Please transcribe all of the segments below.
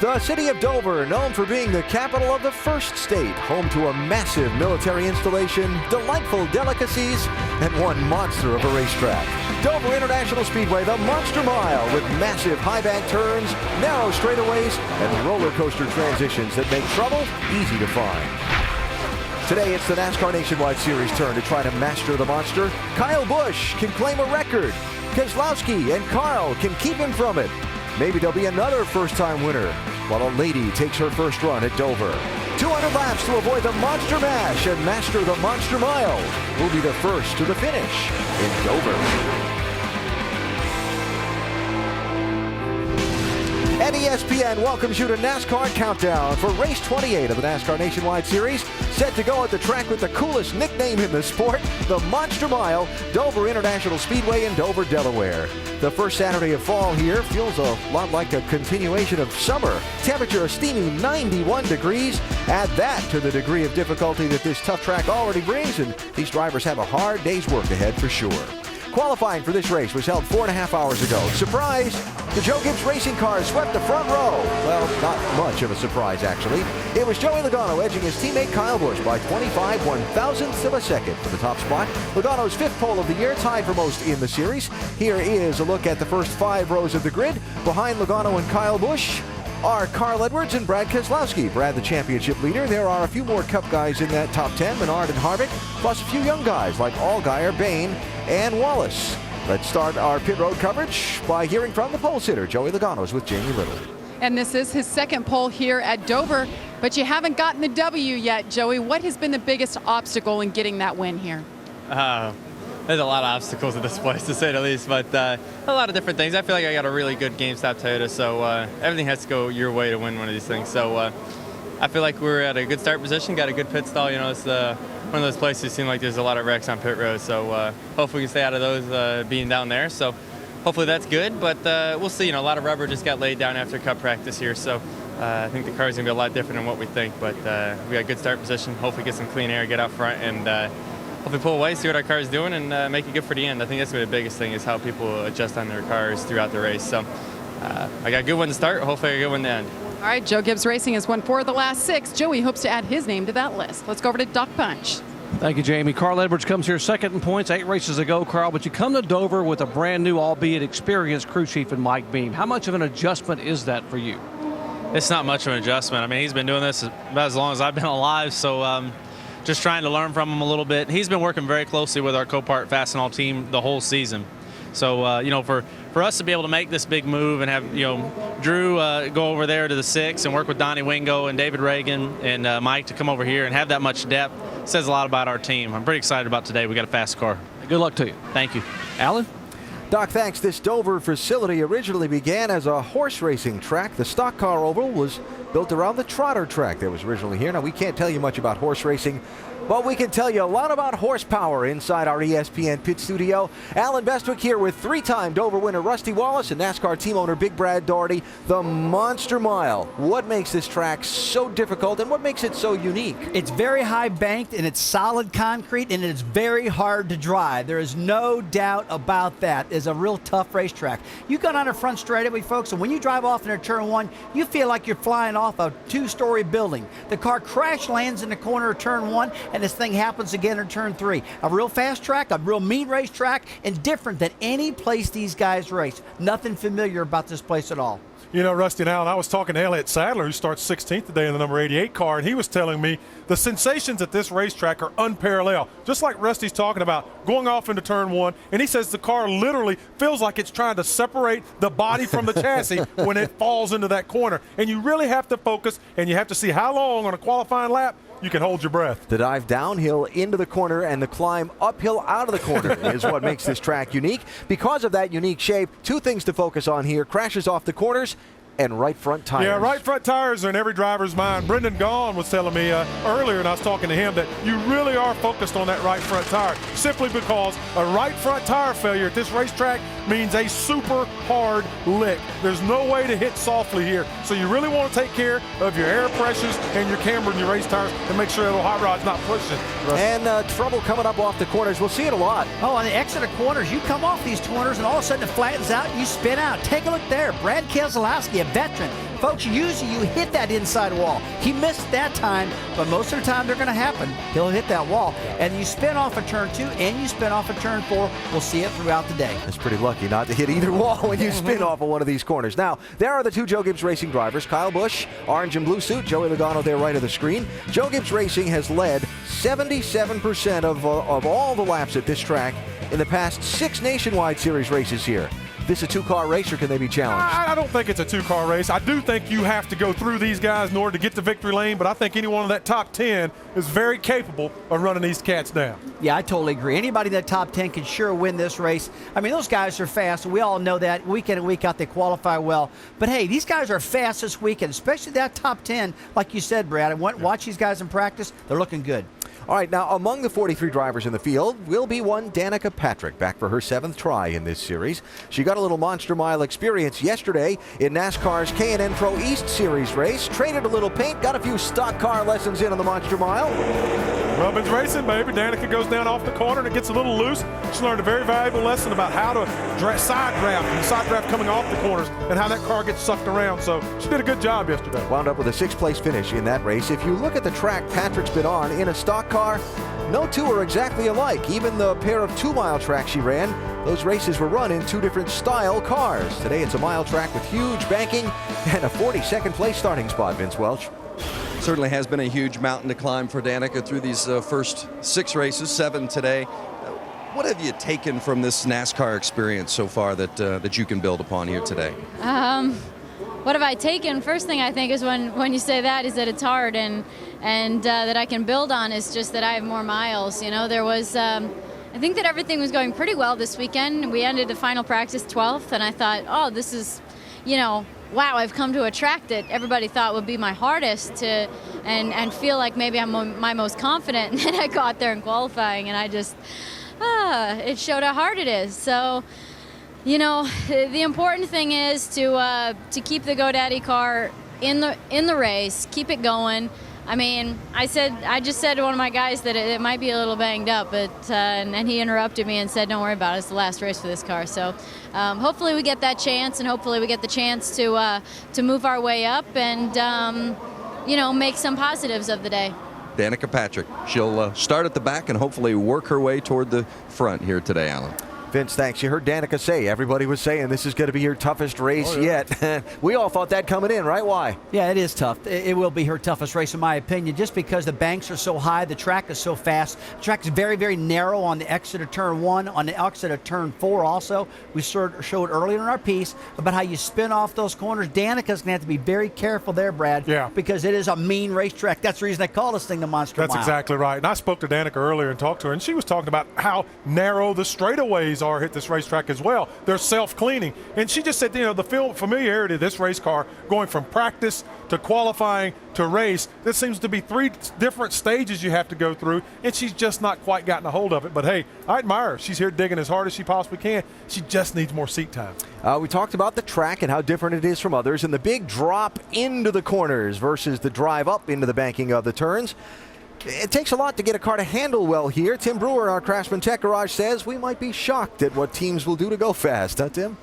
The city of Dover, known for being the capital of the first state, home to a massive military installation, delightful delicacies, and one monster of a racetrack. Dover International Speedway, the Monster Mile, with massive high-bank turns, narrow straightaways, and roller coaster transitions that make trouble easy to find. Today, it's the NASCAR Nationwide Series turn to try to master the monster. Kyle Busch can claim a record. Keselowski and Carl can keep him from it. Maybe there'll be another first-time winner, while a lady takes her first run at Dover. 200 laps to avoid the Monster Mash and master the Monster Mile. Will be the first to the finish in Dover. And ESPN welcomes you to NASCAR Countdown for race 28 of the NASCAR Nationwide Series. Set to go at the track with the coolest nickname in the sport, the Monster Mile, Dover International Speedway in Dover, Delaware. The first Saturday of fall here feels a lot like a continuation of summer. Temperature a steamy 91 degrees. Add that to the degree of difficulty that this tough track already brings, and these drivers have a hard day's work ahead for sure. Qualifying for this race was held 4.5 hours ago. Surprise! The Joe Gibbs racing car swept the front row. Well, not much of a surprise, actually. It was Joey Logano edging his teammate Kyle Busch by 25 one-thousandths of a second for the top spot. Logano's fifth pole of the year, tied for most in the series. Here is a look at the first 5 rows of the grid. Behind Logano and Kyle Busch are Carl Edwards and Brad Keselowski. Brad, the championship leader. There are a few more Cup guys in that top 10, Menard and Harvick, plus a few young guys like Allgaier, Bain, and Wallace. Let's start our pit road coverage by hearing from the pole sitter, Joey Logano's with Jamie Little. And this is his second pole here at Dover, but you haven't gotten the W yet, Joey. What has been the biggest obstacle in getting that win here? There's a lot of obstacles at this place, to say the least, but a lot of different things. I feel like I got a really good GameStop Toyota, so everything has to go your way to win one of these things. So I feel like we're at a good start position, got a good pit stall. You know, it's one of those places that seem like there's a lot of wrecks on pit road, so hopefully we can stay out of those being down there. So hopefully that's good, but we'll see. You know, a lot of rubber just got laid down after Cup practice here, so I think the car's going to be a lot different than what we think, but we got a good start position. Hopefully get some clean air, get out front, and hopefully pull away, see what our car is doing, and make it good for the end. I think that's going to be the biggest thing, is how people adjust on their cars throughout the race. So I got a good one to start, hopefully a good one to end. All right, Joe Gibbs Racing has won 4 of the last 6. Joey hopes to add his name to that list. Let's go over to Doc Punch. Thank you, Jamie. Carl Edwards comes here second in points, 8 races ago, Carl, but you come to Dover with a brand new, albeit experienced crew chief in Mike Beam. How much of an adjustment is that for you? It's not much of an adjustment. I mean, he's been doing this about as long as I've been alive, so just trying to learn from him a little bit. He's been working very closely with our Copart Fastenal team the whole season. So, you know, for us to be able to make this big move and have, you know, Drew go over there to the 6 and work with Donnie Wingo and David Reagan and Mike to come over here and have that much depth says a lot about our team. I'm pretty excited about today. We got a fast car. Good luck to you. Thank you. Alan? Doc, thanks. This Dover facility originally began as a horse racing track. The stock car oval was built around the trotter track that was originally here. Now, we can't tell you much about horse racing, but we can tell you a lot about horsepower inside our ESPN pit studio. Alan Bestwick here with 3-time Dover winner Rusty Wallace and NASCAR team owner Big Brad Daugherty. The Monster Mile. What makes this track so difficult and what makes it so unique? It's very high banked and it's solid concrete and it's very hard to drive. There is no doubt about that. It's a real tough racetrack. You got on a front straightaway, folks, and when you drive off into turn 1, you feel like you're flying off a 2-story building. The car crash lands in the corner of turn 1 and this thing happens again in turn 3. A real fast track, a real mean racetrack, and different than any place these guys race. Nothing familiar about this place at all. You know, Rusty and Alan, I was talking to Elliott Sadler, who starts 16th today in the number 88 car, and he was telling me the sensations at this racetrack are unparalleled. Just like Rusty's talking about going off into turn 1, and he says the car literally feels like it's trying to separate the body from the chassis when it falls into that corner. And you really have to focus, and you have to see how long on a qualifying lap you can hold your breath. The dive downhill into the corner and the climb uphill out of the corner is what makes this track unique. Because of that unique shape, 2 things to focus on here: crashes off the corners and right front tires. Yeah, right front tires are in every driver's mind. Brendan Gaughan was telling me earlier, and I was talking to him, that you really are focused on that right front tire, simply because a right front tire failure at this racetrack means a super hard lick. There's no way to hit softly here. So you really want to take care of your air pressures and your camber and your race tires and make sure that little hot rod's not pushing. And trouble coming up off the corners. We'll see it a lot. Oh, on the exit of corners, you come off these corners and all of a sudden it flattens out and you spin out. Take a look there. Brad Keselowski, a veteran, Folks, usually you hit that inside wall. He missed that time, but most of the time they're going to happen. He'll hit that wall. And you spin off a turn 2 and you spin off a turn 4. We'll see it throughout the day. That's pretty lucky not to hit either wall when you spin off of one of these corners. Now, there are the two Joe Gibbs Racing drivers. Kyle Busch, orange and blue suit. Joey Logano there right of the screen. Joe Gibbs Racing has led 77% of all the laps at this track in the past 6 Nationwide Series races here. This a two-car race, or can they be challenged? I don't think it's a two-car race. I do think you have to go through these guys in order to get to victory lane, but I think anyone in that top 10 is very capable of running these cats down. Yeah, I totally agree. Anybody in that top 10 can sure win this race. I mean, those guys are fast. We all know that. Week in and week out, they qualify well. But, hey, these guys are fast this weekend, especially that top 10. Like you said, Brad, and watch these guys in practice. They're looking good. All right, now among the 43 drivers in the field will be one Danica Patrick, back for her 7th try in this series. She got a little Monster Mile experience yesterday in NASCAR's K&N Pro East Series race. Traded a little paint, got a few stock car lessons in on the Monster Mile. Rubbin's racing, baby. Danica goes down off the corner and it gets a little loose. She learned a very valuable lesson about how to side draft coming off the corners and how that car gets sucked around. So she did a good job yesterday. Wound up with a 6th-place finish in that race. If you look at the track Patrick's been on in a stock car, no two are exactly alike. Even the pair of 2-mile tracks she ran, those races were run in 2 different style cars. Today it's a mile track with huge banking and a 42nd place starting spot, Vince Welch. Certainly has been a huge mountain to climb for Danica through these first 6 races, 7 today. What have you taken from this NASCAR experience so far that you can build upon here today? What have I taken? First thing I think is when you say that is that it's hard, and that I can build on is just that I have more miles. You know, there was I think that everything was going pretty well this weekend. We ended the final practice 12th, and I thought, oh, this is, you know, wow, I've come to a track that everybody thought would be my hardest to, and feel like maybe I'm my most confident. And then I got there in qualifying, and I just, it showed how hard it is. So, you know, the important thing is to keep the GoDaddy car in the race, keep it going. I mean, I just said to one of my guys that it might be a little banged up, but and he interrupted me and said, "Don't worry about it. It's the last race for this car." So hopefully we get that chance, and hopefully we get the chance to move our way up and you know, make some positives of the day. Danica Patrick, she'll start at the back and hopefully work her way toward the front here today, Alan. Vince, thanks. You heard Danica say, everybody was saying this is going to be her toughest race yet. We all thought that coming in, right? Why? Yeah, it is tough. It will be her toughest race, in my opinion, just because the banks are so high, the track is so fast. The track is very, very narrow on the exit of turn 1, on the exit of turn 4 also. We showed earlier in our piece about how you spin off those corners. Danica's going to have to be very careful there, Brad, because it is a mean racetrack. That's the reason they call this thing the Monster Mile. That's exactly right. And I spoke to Danica earlier and talked to her, and she was talking about how narrow the straightaways are at this racetrack as well. They're self-cleaning. And she just said, you know, the familiarity of this race car going from practice to qualifying to race, there seems to be 3 different stages you have to go through, and she's just not quite gotten a hold of it. But hey, I admire her. She's here digging as hard as she possibly can. She just needs more seat time. We talked about the track and how different it is from others, and the big drop into the corners versus the drive up into the banking of the turns. It takes a lot to get a car to handle well here. Tim Brewer in our Craftsman Tech Garage says we might be shocked at what teams will do to go fast, huh, Tim?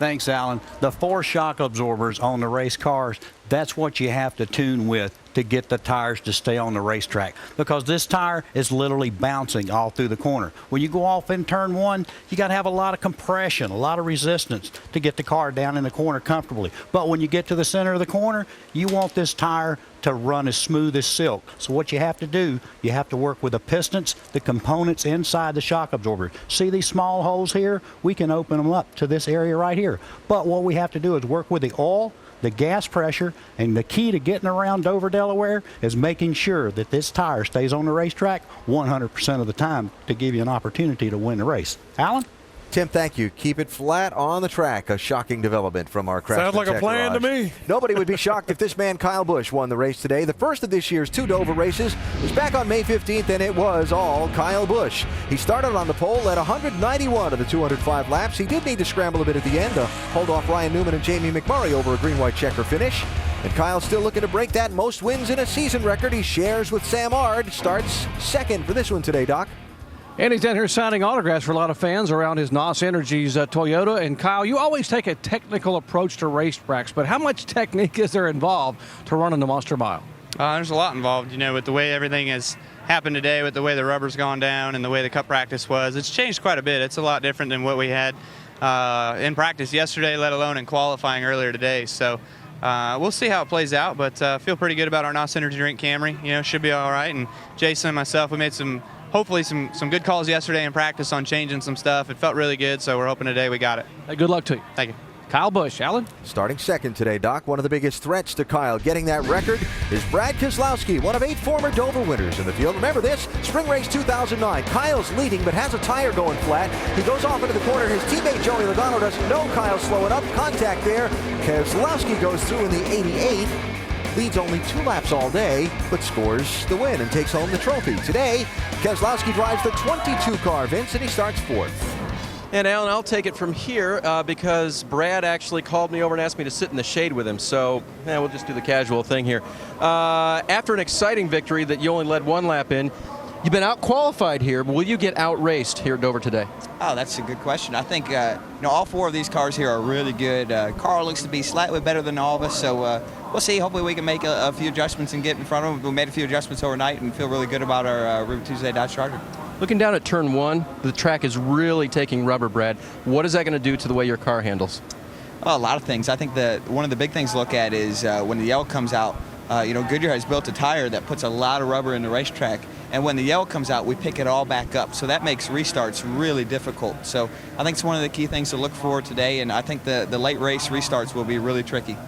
Thanks, Alan. The 4 shock absorbers on the race cars, that's what you have to tune with to get the tires to stay on the racetrack, because this tire is literally bouncing all through the corner. When you go off in turn 1, you got to have a lot of compression, a lot of resistance to get the car down in the corner comfortably. But when you get to the center of the corner, you want this tire to run as smooth as silk. So what you have to do, you have to work with the pistons, the components inside the shock absorber. See these small holes here? We can open them up to this area right here. But what we have to do is work with the oil, the gas pressure, and the key to getting around Dover, Delaware is making sure that this tire stays on the racetrack 100% of the time to give you an opportunity to win the race. Alan? Tim, thank you. Keep it flat on the track. A shocking development from our Craftsman Sounds like Tech a plan Garage. to me. Nobody would be shocked if this man, Kyle Busch, won the race today. The first of this year's 2 Dover races was back on May 15th, and it was all Kyle Busch. He started on the pole at 191 of the 205 laps. He did need to scramble a bit at the end to hold off Ryan Newman and Jamie McMurray over a green-white checker finish. And Kyle's still looking to break that most wins in a season record he shares with Sam Ard. Starts second for this one today, Doc. And he's down here signing autographs for a lot of fans around his NOS Energies Toyota. And Kyle, you always take a technical approach to racetracks, but how much technique is there involved to running the Monster Mile? There's a lot involved, with the way everything has happened today, with the way the rubber's gone down and the way the cup practice was. It's changed quite a bit. It's a lot different than what we had in practice yesterday, let alone in qualifying earlier today. So we'll see how it plays out, but feel pretty good about our NOS Energy Drink Camry. Should be all right. And Jason and myself, we made hopefully some good calls yesterday in practice on changing some stuff. It felt really good, so we're hoping today we got it. Hey, good luck to you. Thank you. Kyle Busch. Alan? Starting second today, Doc. One of the biggest threats to Kyle getting that record is Brad Keselowski, one of 8 former Dover winners in the field. Remember this, Spring Race 2009. Kyle's leading but has a tire going flat. He goes off into the corner. His teammate Joey Logano doesn't know Kyle's slowing up. Contact there. Keselowski goes through in the 88th. Leads only 2 laps all day, but scores the win and takes home the trophy. Today, Keselowski drives the 22 car, Vince, and he starts 4th. And Alan, I'll take it from here because Brad actually called me over and asked me to sit in the shade with him. So we'll just do the casual thing here. After an exciting victory that you only led 1 lap in, you've been out-qualified here. Will you get out-raced here at Dover today? Oh, that's a good question. I think all 4 of these cars here are really good. Carl looks to be slightly better than all of us, so we'll see. Hopefully we can make a few adjustments and get in front of them. We made a few adjustments overnight and feel really good about our Ruby Tuesday Dodge Charger. Looking down at turn 1, the track is really taking rubber, Brad. What is that going to do to the way your car handles? Oh, a lot of things. I think that one of the big things to look at is when the yellow comes out, Goodyear has built a tire that puts a lot of rubber in the racetrack. And when the yellow comes out, we pick it all back up. So that makes restarts really difficult. So I think it's one of the key things to look for today. And I think the late race restarts will be really tricky.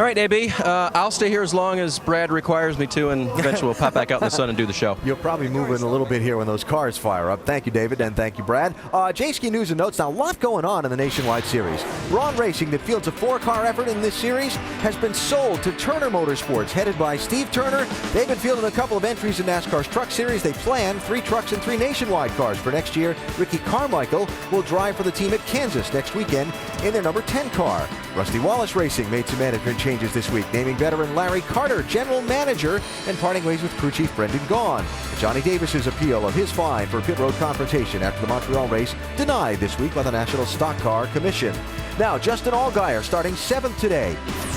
All right, AB, I'll stay here as long as Brad requires me to, and eventually we'll pop back out in the sun and do the show. You'll probably move in a little bit here when those cars fire up. Thank you, David, and thank you, Brad. J-Ski News and Notes. Now, a lot going on in the Nationwide Series. Braun Racing, that fields a 4-car effort in this series, has been sold to Turner Motorsports, headed by Steve Turner. They've been fielding a couple of entries in NASCAR's Truck Series. They plan 3 trucks and 3 Nationwide cars for next year. Ricky Carmichael will drive for the team at Kansas next weekend in their number 10 car. Rusty Wallace Racing made some management changes this week, naming veteran Larry Carter general manager and parting ways with crew chief Brendan Gaughan. Johnny Davis's appeal of his fine for pit road confrontation after the Montreal race denied this week by the National Stock Car Commission. Now, Justin Allgaier starting 7th today.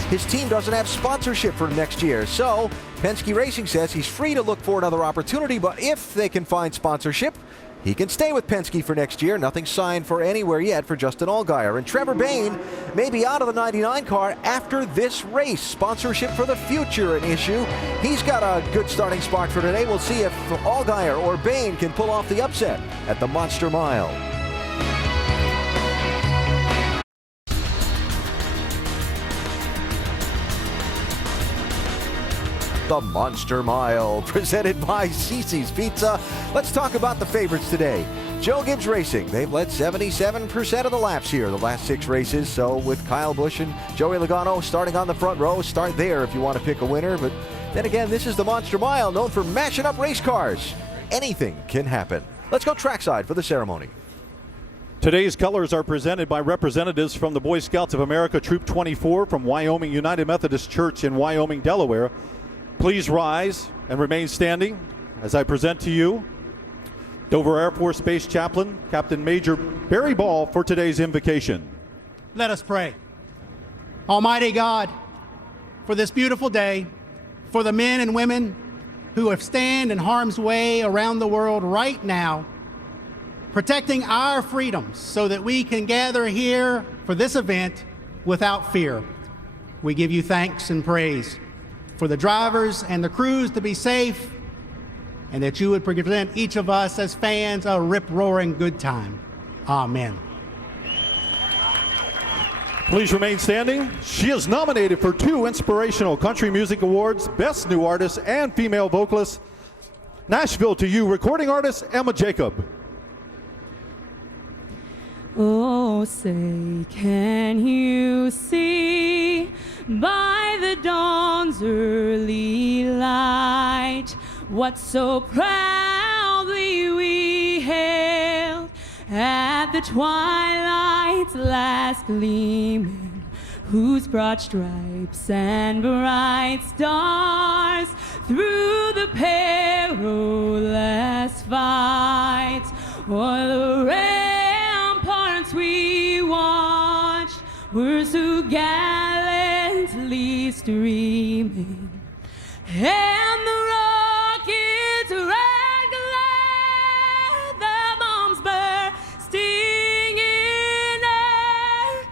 His team doesn't have sponsorship for next year, so Penske Racing says he's free to look for another opportunity, but if they can find sponsorship, he can stay with Penske for next year. Nothing signed for anywhere yet for Justin Allgaier. And Trevor Bayne may be out of the 99 car after this race. Sponsorship for the future an issue. He's got a good starting spot for today. We'll see if Allgaier or Bayne can pull off the upset at the Monster Mile. The Monster Mile, presented by Cici's Pizza. Let's talk about the favorites today. Joe Gibbs Racing, they've led 77% of the laps here the last 6 races. So with Kyle Busch and Joey Logano starting on the front row, start there if you want to pick a winner. But then again, this is the Monster Mile, known for mashing up race cars. Anything can happen. Let's go trackside for the ceremony. Today's colors are presented by representatives from the Boy Scouts of America Troop 24 from Wyoming United Methodist Church in Wyoming, Delaware. Please rise and remain standing as I present to you Dover Air Force Base Chaplain, Captain Major Barry Ball, for today's invocation. Let us pray. Almighty God, for this beautiful day, for the men and women who have stand in harm's way around the world right now, protecting our freedoms so that we can gather here for this event without fear. We give you thanks and praise for the drivers and the crews to be safe, and that you would present each of us as fans a rip-roaring good time. Amen. Please remain standing. She is nominated for 2 Inspirational Country Music Awards, Best New Artist and Female Vocalist. Nashville to You, recording artist Emma Jacob. Oh, say, can you see by the dawn's early light what so proudly we hailed at the twilight's last gleaming? whose broad stripes and bright stars through the perilous fight o'er the ramparts we watched were so gallantly streaming, and the rockets red glare, the bombs bursting in air,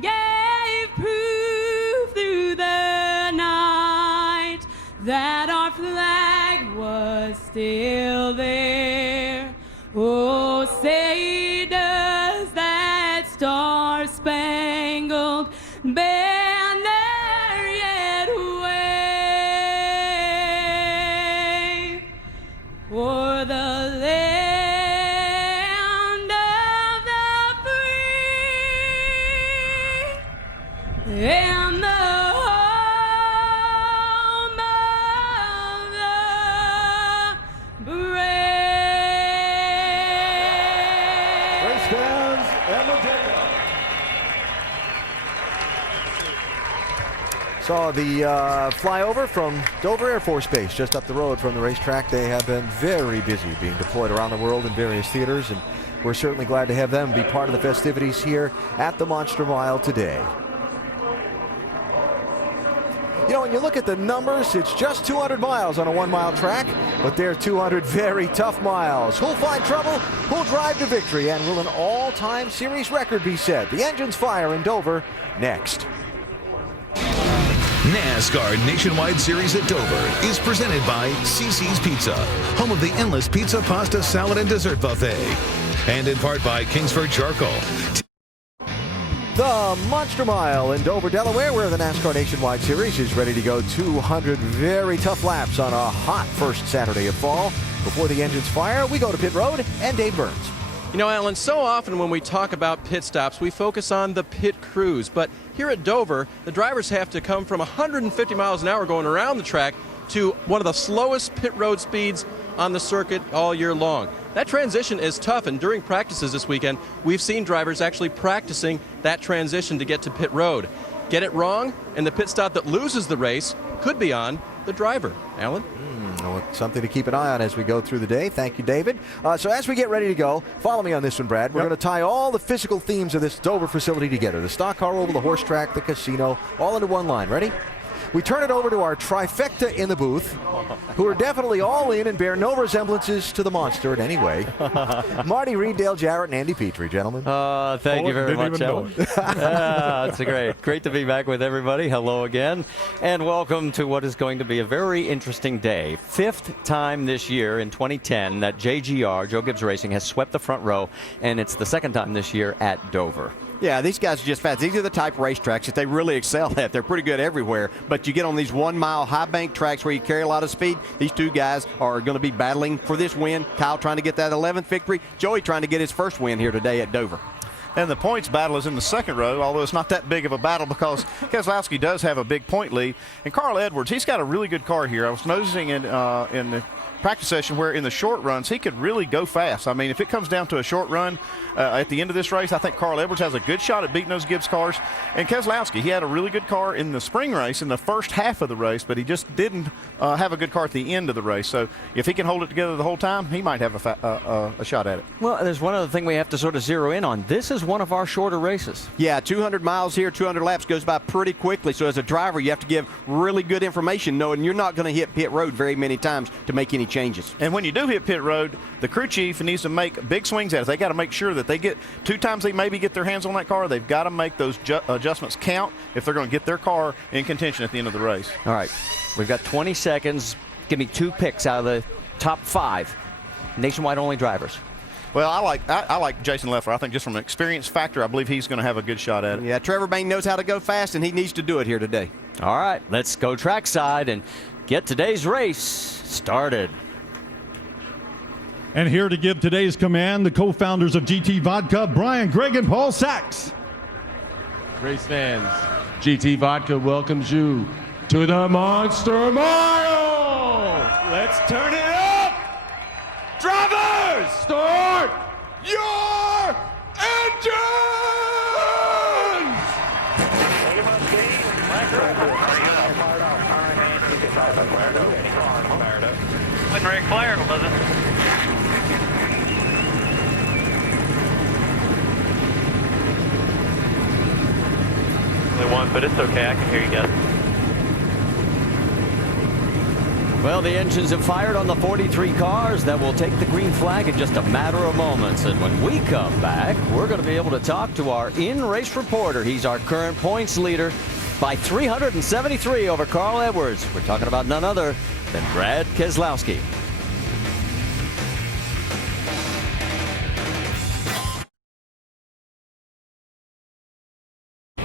gave proof through the night that our flag was still there. Oh, say does that star-spangled banner yet wave o'er the land of the free and the home of the brave. Race fans and the Saw the flyover from Dover Air Force Base, just up the road from the racetrack. They have been very busy being deployed around the world in various theaters, and we're certainly glad to have them be part of the festivities here at the Monster Mile today. You know, when you look at the numbers, it's just 200 miles on a 1 mile track, but they're 200 very tough miles. Who'll find trouble? Who'll drive to victory? And will an all-time series record be set? The engines fire in Dover next. NASCAR Nationwide Series at Dover is presented by CC's Pizza, home of the endless pizza, pasta, salad, and dessert buffet. And in part by Kingsford Charcoal. The Monster Mile in Dover, Delaware, where the NASCAR Nationwide Series is ready to go 200 very tough laps on a hot first Saturday of fall. Before the engines fire, we go to pit road and Dave Burns. You know, Alan, so often when we talk about pit stops, we focus on the pit crews. But here at Dover, the drivers have to come from 150 miles an hour going around the track to one of the slowest pit road speeds on the circuit all year long. That transition is tough, and during practices this weekend, we've seen drivers actually practicing that transition to get to pit road. Get it wrong, and the pit stop that loses the race could be on the driver. Alan? Well, something to keep an eye on as we go through the day. Thank you, David. So as we get ready to go, follow me on this one, Brad. We're going to tie all the physical themes of this Dover facility together. The stock car oval, the horse track, the casino, all into one line. Ready? We turn it over to our trifecta in the booth, who are definitely all in and bear no resemblances to the monster in any way. Marty Reed, Dale Jarrett, and Andy Petrie, gentlemen. Thank you very much, Alan. It's great to be back with everybody. Hello again, and welcome to what is going to be a very interesting day. Fifth time this year in 2010 that JGR, Joe Gibbs Racing, has swept the front row, and it's the second time this year at Dover. Yeah, these guys are just fast. These are the type of racetracks that they really excel at. They're pretty good everywhere, but you get on these 1 mile high bank tracks where you carry a lot of speed. These two guys are going to be battling for this win. Kyle trying to get that 11th victory. Joey trying to get his first win here today at Dover. And the points battle is in the second row, although it's not that big of a battle because Keselowski does have a big point lead. And Carl Edwards, he's got a really good car here. I was noticing in the practice session where in the short runs he could really go fast. I mean, if it comes down to a short run at the end of this race, I think Carl Edwards has a good shot at beating those Gibbs cars. And Keselowski, he had a really good car in the spring race in the first half of the race, but he just didn't have a good car at the end of the race. So if he can hold it together the whole time, he might have a shot at it. Well, there's one other thing we have to sort of zero in on. This is one of our shorter races. Yeah, 200 miles here, 200 laps goes by pretty quickly. So as a driver, you have to give really good information, knowing you're not going to hit pit road very many times to make any changes. And when you do hit pit road, the crew chief needs to make big swings at it. They got to make sure that they get 2 times they maybe get their hands on that car. They've got to make those adjustments count if they're going to get their car in contention at the end of the race. All right, we've got 20 seconds. Give me 2 picks out of the top 5 nationwide only drivers. Well, I like Jason Leffler. I think just from an experience factor, I believe he's going to have a good shot at it. Yeah, Trevor Bain knows how to go fast, and he needs to do it here today. All right, let's go trackside and get today's race started. And here to give today's command, the co-founders of GT Vodka, Brian, Greg, and Paul Sachs. Race fans, GT Vodka welcomes you to the Monster Mile. Let's turn it up. Drivers, start your engines. Wasn't Ric Flair, was it? Only one, but it's okay. I can hear you guys. Well, the engines have fired on the 43 cars that will take the green flag in just a matter of moments. And when we come back, we're going to be able to talk to our in-race reporter. He's our current points leader by 373 over Carl Edwards. We're talking about none other than Brad Keselowski.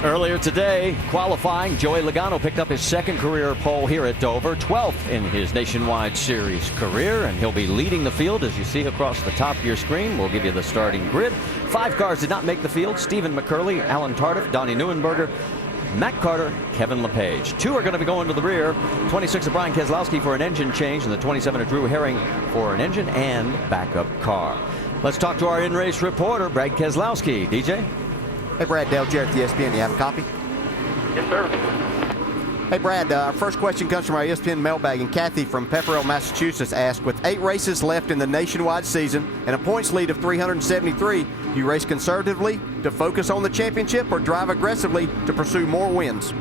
Earlier today, qualifying, Joey Logano picked up his second career pole here at Dover, 12th in his Nationwide Series career, and he'll be leading the field as you see across the top of your screen. We'll give you the starting grid. 5 cars did not make the field. Stephen McCurley, Alan Tardif, Donnie Neuenberger, Matt Carter, Kevin LePage. 2 are going to be going to the rear. 26 of Brian Keselowski for an engine change, and the 27 of Drew Herring for an engine and backup car. Let's talk to our in-race reporter, Brad Keselowski. DJ? Hey, Brad, Dale Jarrett, the ESPN. You have a copy? Yes, sir. Hey, Brad, our first question comes from our ESPN mailbag, and Kathy from Pepperell, Massachusetts asked, with 8 races left in the nationwide season and a points lead of 373, do you race conservatively to focus on the championship or drive aggressively to pursue more wins?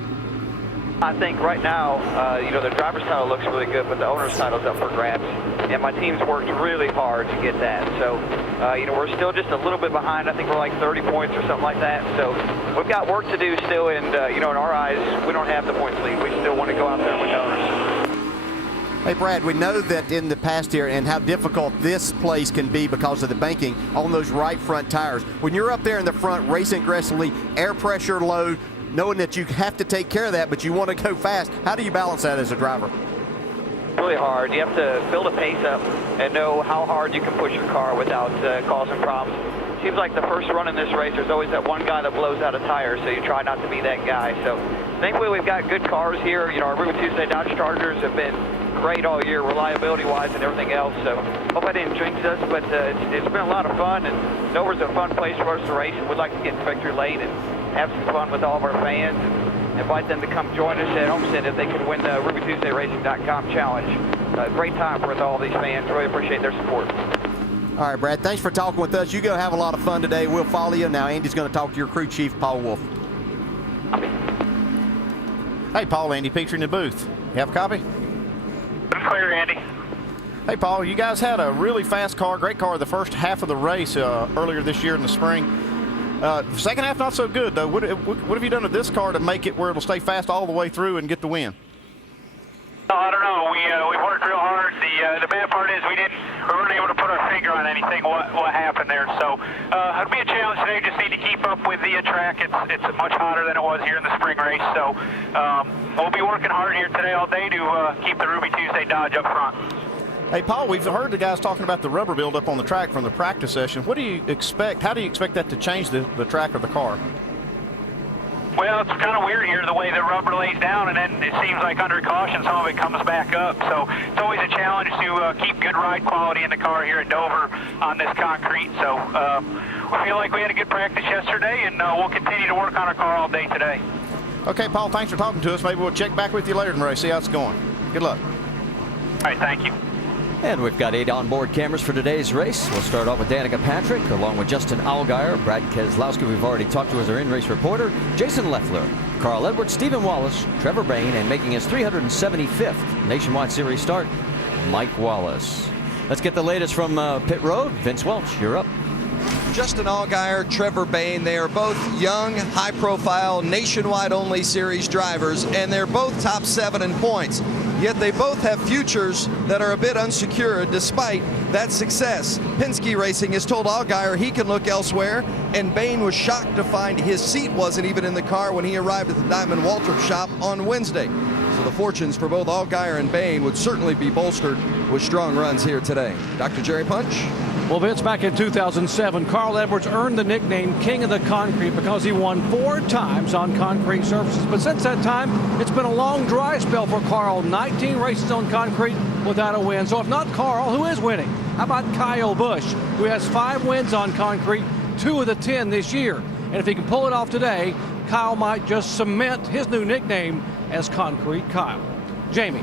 I think right now, the driver's title looks really good, but the owner's title's up for grabs. And my team's worked really hard to get that. So, we're still just a little bit behind. I think we're like 30 points or something like that. So we've got work to do still. And, in our eyes, we don't have the points lead. We still want to go out there with the owners. Hey, Brad, we know that in the past here and how difficult this place can be because of the banking on those right front tires. When you're up there in the front racing aggressively, air pressure low, knowing that you have to take care of that, but you want to go fast, how do you balance that as a driver? Really hard. You have to build a pace up and know how hard you can push your car without causing problems. Seems like the first run in this race, there's always that one guy that blows out a tire, so you try not to be that guy. So thankfully we've got good cars here. Our Ruby Tuesday Dodge Chargers have been great all year, reliability-wise and everything else. So hope I didn't jinx us, but it's been a lot of fun, and Dover's a fun place for us to race, and we'd like to get to victory lane and have some fun with all of our fans and invite them to come join us at Homestead if they could win the RubyTuesdayRacing.com challenge. Great time with all these fans. Really appreciate their support. All right, Brad, thanks for talking with us. You go have a lot of fun today. We'll follow you. Now Andy's going to talk to your crew chief, Paul Wolf. Hey, Paul, Andy Petrie in the booth. You have a copy? I'm clear, Andy. Hey, Paul, you guys had a really fast car, great car the first half of the race earlier this year in the spring. Second half, not so good, though. What have you done with this car to make it where it'll stay fast all the way through and get the win? I don't know. We worked real hard. The bad part is we weren't able to put our finger on anything what happened there. So it'll be a challenge today. Just need to keep up with the track. It's much hotter than it was here in the spring race. So we'll be working hard here today all day to keep the Ruby Tuesday Dodge up front. Hey, Paul, we've heard the guys talking about the rubber buildup on the track from the practice session. What do you expect? How do you expect that to change the track of the car? Well, it's kind of weird here the way the rubber lays down, and then it seems like under caution some of it comes back up. So it's always a challenge to keep good ride quality in the car here at Dover on this concrete. So we feel like we had a good practice yesterday, and we'll continue to work on our car all day today. Okay, Paul, thanks for talking to us. Maybe we'll check back with you later in the race, see how it's going. Good luck. All right, thank you. And we've got 8 onboard cameras for today's race. We'll start off with Danica Patrick, along with Justin Allgaier, Brad Keselowski, we've already talked to as our in-race reporter, Jason Leffler, Carl Edwards, Stephen Wallace, Trevor Bain, and making his 375th Nationwide Series start, Mike Wallace. Let's get the latest from pit road. Vince Welch, you're up. Justin Allgaier, Trevor Bain, they are both young, high-profile, nationwide-only series drivers, and they're both top 7 in points. Yet they both have futures that are a bit unsecured despite that success. Penske Racing has told Allgaier he can look elsewhere, and Bain was shocked to find his seat wasn't even in the car when he arrived at the Diamond Waltrip shop on Wednesday. So the fortunes for both Allgaier and Bain would certainly be bolstered with strong runs here today. Dr. Jerry Punch? Well, Vince, back in 2007, Carl Edwards earned the nickname King of the Concrete because he won 4 times on concrete surfaces. But since that time, it's been a long dry spell for Carl. 19 races on concrete without a win. So if not Carl, who is winning? How about Kyle Busch, who has 5 wins on concrete, 2 of the 10 this year. And if he can pull it off today, Kyle might just cement his new nickname as Concrete Kyle. Jamie.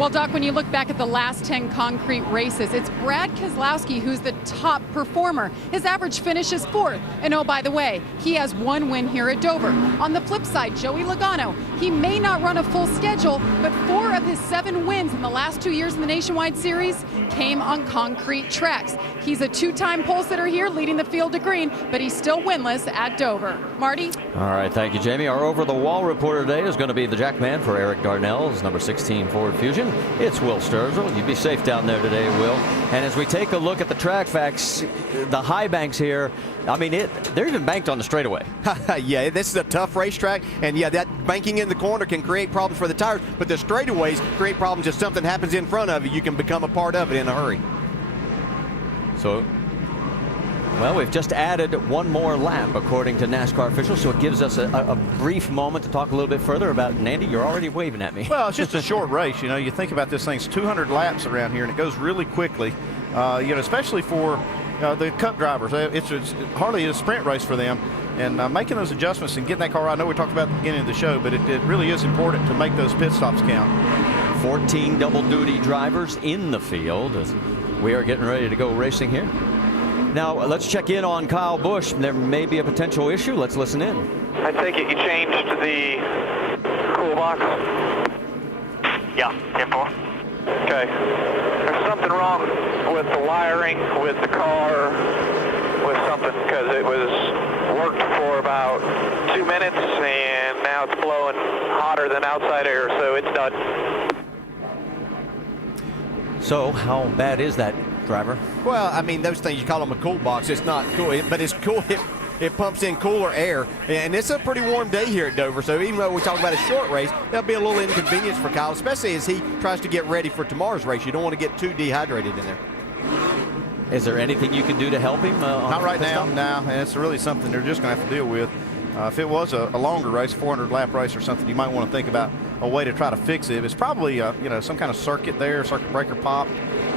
Well, Doc, when you look back at the last 10 concrete races, it's Brad Keselowski who's the top performer. His average finish is 4th. And oh, by the way, he has 1 win here at Dover. On the flip side, Joey Logano, he may not run a full schedule, but 4 of his 7 wins in the last 2 years in the Nationwide Series came on concrete tracks. He's a 2-time pole sitter here, leading the field to green, but he's still winless at Dover. Marty? All right, thank you, Jamie. Our over-the-wall reporter today is going to be the Jackman for Eric Darnell's number 16 Ford Fusion. It's Will Sturgill. You be safe down there today, Will. And as we take a look at the track facts, the high banks here, I mean, they're even banked on the straightaway. Yeah, this is a tough racetrack, and yeah, that banking in the corner can create problems for the tires, but the straightaways create problems if something happens in front of you. You can become a part of it in a hurry. So, well, we've just added 1 more lap, according to NASCAR officials, so it gives us a brief moment to talk a little bit further about, and Andy, you're already waving at me. Well, it's just a short race. You know, you think about this thing's 200 laps around here, and it goes really quickly, you know, especially for the Cup drivers. It's hardly a sprint race for them, and making those adjustments and getting that car, I know we talked about at the beginning of the show, but it really is important to make those pit stops count. 14 double-duty drivers in the field as we are getting ready to go racing here. Now, let's check in on Kyle Busch. There may be a potential issue. Let's listen in. I take it you changed the cool box? Yeah, 10-4. Okay. There's something wrong with the wiring, with the car, with something, because it was worked for about 2 minutes, and now it's blowing hotter than outside air, so it's done. So, how bad is that, driver? Well, I mean, those things, you call them a cool box. It's not cool, but it's cool. It pumps in cooler air, and it's a pretty warm day here at Dover, so even though we talk about a short race, there'll be a little inconvenience for Kyle, especially as he tries to get ready for tomorrow's race. You don't want to get too dehydrated in there. Is there anything you can do to help him? Not right now, no, and it's really something they're just going to have to deal with. If it was a longer race, 400-lap race or something, you might want to think about a way to try to fix it. It's probably you know, some kind of circuit there, circuit breaker pop,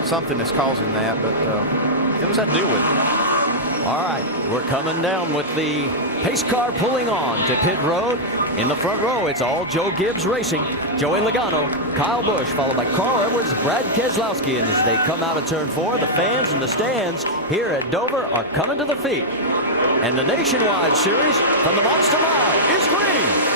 something that's causing that, but he'll just have to deal with it. All right, we're coming down with the pace car pulling on to pit road. In the front row, it's all Joe Gibbs Racing, Joey Logano, Kyle Busch, followed by Carl Edwards, Brad Keselowski. And as they come out of turn 4, the fans in the stands here at Dover are coming to their feet. And the Nationwide Series from the Monster Mile is green.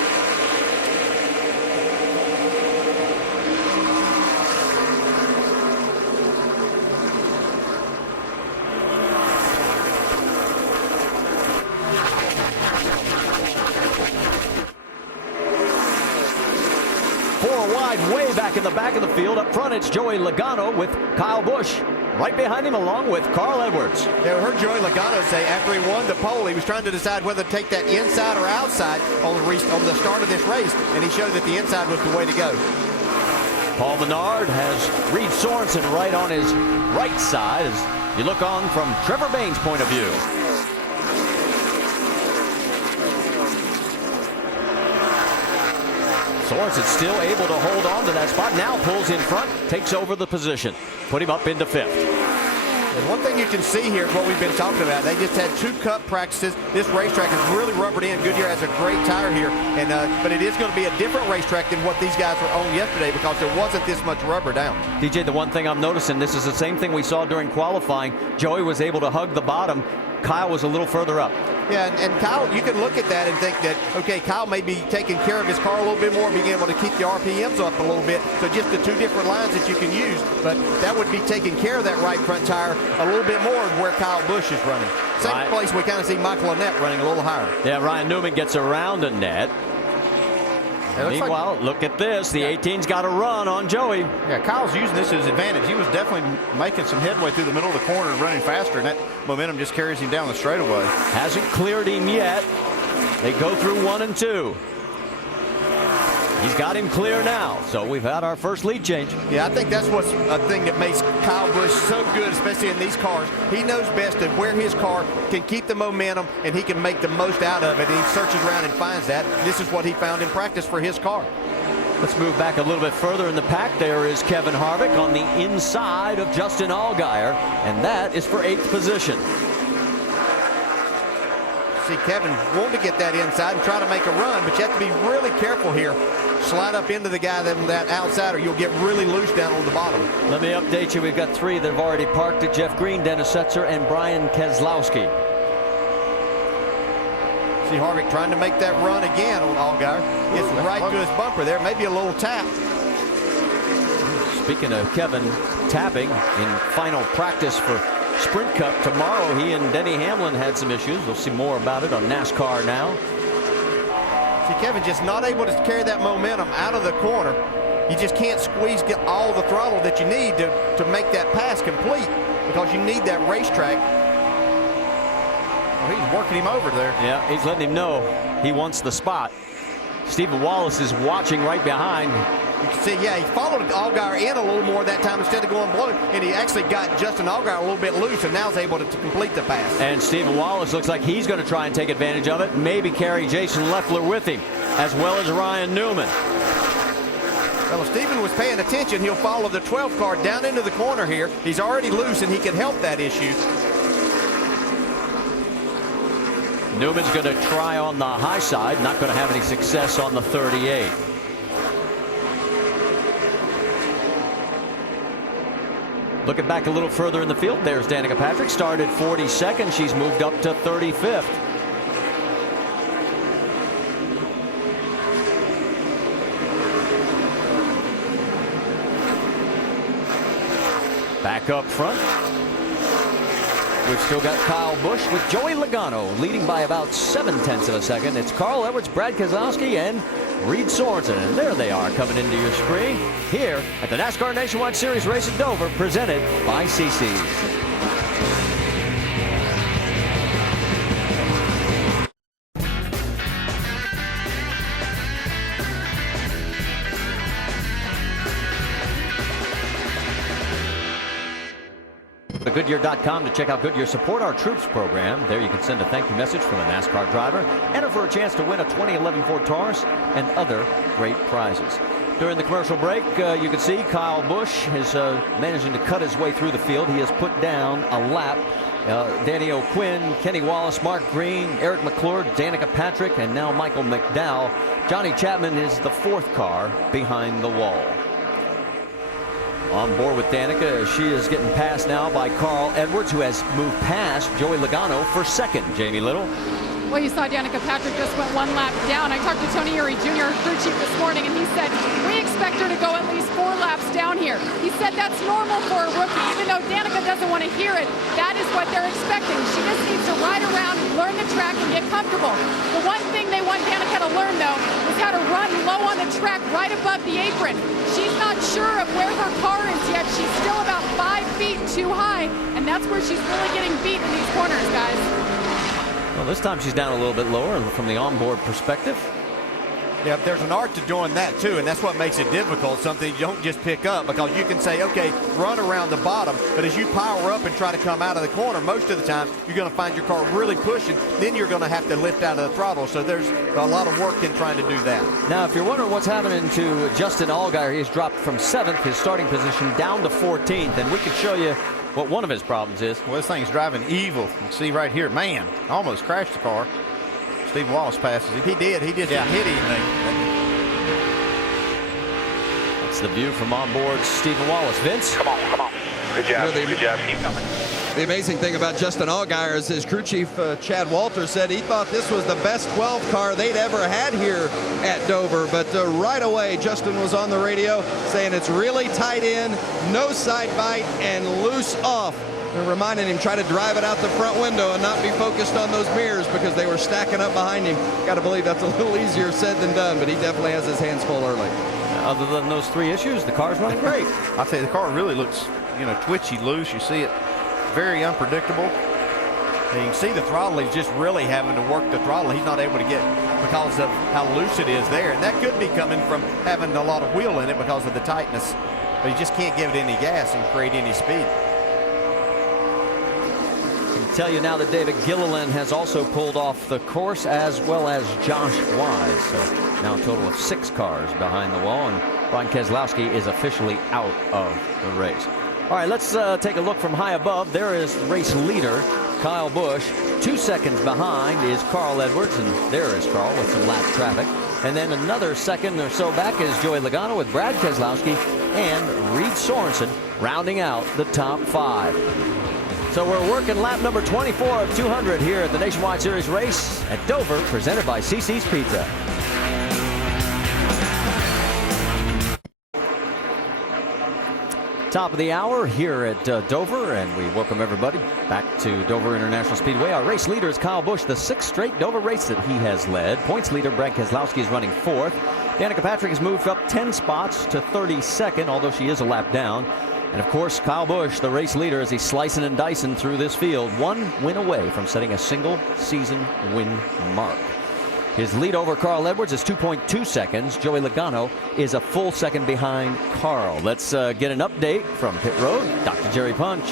Way back in the back of the field. Up front, it's Joey Logano with Kyle Busch. Right behind him, along with Carl Edwards. Yeah, we heard Joey Logano say after he won the pole, he was trying to decide whether to take that inside or outside on the start of this race, and he showed that the inside was the way to go. Paul Menard has Reed Sorensen right on his right side as you look on from Trevor Bain's point of view. Sorensen still able to hold on to that spot. Now pulls in front, takes over the position. Put him up into 5th. And one thing you can see here is what we've been talking about. They just had 2 cup practices. This racetrack is really rubbered in. Goodyear has a great tire here, and but it is going to be a different racetrack than what these guys were on yesterday because there wasn't this much rubber down. DJ, the one thing I'm noticing, this is the same thing we saw during qualifying. Joey was able to hug the bottom. Kyle was a little further up. Yeah, and Kyle, you can look at that and think that, okay, Kyle may be taking care of his car a little bit more, being able to keep the RPMs up a little bit. So just the 2 different lines that you can use, but that would be taking care of that right front tire a little bit more where Kyle Busch is running. Same place we kind of see Michael Annett running a little higher. Yeah, Ryan Newman gets around Annett. Meanwhile, look at this. The 18's got a run on Joey. Yeah, Kyle's using this as his advantage. He was definitely making some headway through the middle of the corner and running faster, and that momentum just carries him down the straightaway. Hasn't cleared him yet. They go through 1 and 2. He's got him clear now, so we've had our first lead change. Yeah, I think that's what's a thing that makes Kyle Busch so good, especially in these cars. He knows best at where his car can keep the momentum, and he can make the most out of it, and he searches around and finds that. This is what he found in practice for his car. Let's move back a little bit further in the pack. There is Kevin Harvick on the inside of Justin Allgaier, and that is for 8th position. See Kevin wanting to get that inside and try to make a run, but you have to be really careful here. Slide up into the guy that outside, or you'll get really loose down on the bottom. Let me update you. We've got 3 that have already parked at Jeff Green, Dennis Setzer, and Brian Keselowski. See Harvick trying to make that run again on Allgaier. Gets right to his bumper there, maybe a little tap. Speaking of Kevin tapping in final practice for Sprint Cup tomorrow, he and Denny Hamlin had some issues. We'll see more about it on NASCAR Now. See Kevin just not able to carry that momentum out of the corner. You just can't get all the throttle that you need to make that pass complete, because you need that racetrack. Oh, he's working him over there. Yeah, he's letting him know he wants the spot. Stephen Wallace is watching right behind. You can see, yeah, he followed Allgaier in a little more that time instead of going below, and he actually got Justin Allgaier a little bit loose, and now is able to complete the pass. And Stephen Wallace looks like he's going to try and take advantage of it, maybe carry Jason Leffler with him, as well as Ryan Newman. Well, if Stephen was paying attention, he'll follow the 12 car down into the corner here. He's already loose, and he can help that issue. Newman's going to try on the high side, not going to have any success on the 38. Looking back a little further in the field, there's Danica Patrick. Started 42nd. She's moved up to 35th. Back up front, we've still got Kyle Busch with Joey Logano leading by about 0.7 of a second. It's Carl Edwards, Brad Keselowski, and Reed Sorensen. And there they are coming into your screen here at the NASCAR Nationwide Series race at Dover, presented by CC's. Goodyear.com to check out Goodyear Support Our Troops program. There you can send a thank you message from a NASCAR driver, enter for a chance to win a 2011 Ford Taurus and other great prizes. During the commercial break, you can see Kyle Busch is managing to cut his way through the field. He has put down a lap. Danny O'Quinn, Kenny Wallace, Mark Green, Eric McClure, Danica Patrick, and now Michael McDowell. Johnny Chapman is the 4th car behind the wall. On board with Danica as she is getting passed now by Carl Edwards, who has moved past Joey Logano for 2nd. Jamie Little. Well, you saw Danica Patrick just went 1 lap down. I talked to Tony Eury Jr., crew chief, this morning, and he said, we expect her to go at least 4 laps down here. He said that's normal for a rookie. Even though Danica doesn't want to hear it, that is what they're expecting. She just needs to ride around, learn the track, and get comfortable. The one thing they want Danica to learn, though, is how to run low on the track right above the apron. She's not sure of where her car is yet. She's still about 5 feet too high, and that's where she's really getting beat in these corners, guys. Well, this time she's down a little bit lower from the onboard perspective. Yeah, there's an art to doing that too, and that's what makes it difficult. Something you don't just pick up, because you can say, okay, run around the bottom, but as you power up and try to come out of the corner, most of the time you're going to find your car really pushing. Then you're going to have to lift out of the throttle. So there's a lot of work in trying to do that. Now, if you're wondering what's happening to Justin Allgaier, he's dropped from 7th, his starting position, down to 14th, and we can show you what one of his problems is. Well, this thing's driving evil. You can see right here, man, almost crashed the car. Stephen Wallace passes him. He did. He just didn't hit anything. That's the view from on board Stephen Wallace. Vince? Come on. Good job. Good job. Keep coming. The amazing thing about Justin Allgaier is his crew chief, Chad Walters, said he thought this was the best 12 car they'd ever had here at Dover. But right away, Justin was on the radio saying it's really tight in, no side bite, and loose off. And reminding him, try to drive it out the front window and not be focused on those mirrors because they were stacking up behind him. Got to believe that's a little easier said than done, but he definitely has his hands full early. Other than those 3 issues, the car's running great. I'll tell you, the car really looks, twitchy, loose. You see it very unpredictable. And you can see the throttle. He's just really having to work the throttle. He's not able to get because of how loose it is there. And that could be coming from having a lot of wheel in it because of the tightness. But he just can't give it any gas and create any speed. Tell you now that David Gilliland has also pulled off the course, as well as Josh Wise. So now a total of 6 cars behind the wall, and Brian Keselowski is officially out of the race. All right, let's take a look from high above. There is race leader Kyle Busch. 2 seconds behind is Carl Edwards, and there is Carl with some lap traffic. And then another second or so back is Joey Logano with Brad Keselowski and Reed Sorensen rounding out the top 5. So we're working lap number 24 of 200 here at the Nationwide Series race at Dover, presented by CC's Pizza. Top of the hour here at Dover, and we welcome everybody back to Dover International Speedway. Our race leader is Kyle Busch, the 6th straight Dover race that he has led. Points leader Brad Keselowski is running 4th. Danica Patrick has moved up 10 spots to 32nd, although she is a lap down. And of course, Kyle Busch, the race leader, as he's slicing and dicing through this field, 1 win away from setting a single season win mark. His lead over Carl Edwards is 2.2 seconds. Joey Logano is a full second behind Carl. Let's get an update from pit road. Dr. Jerry Punch.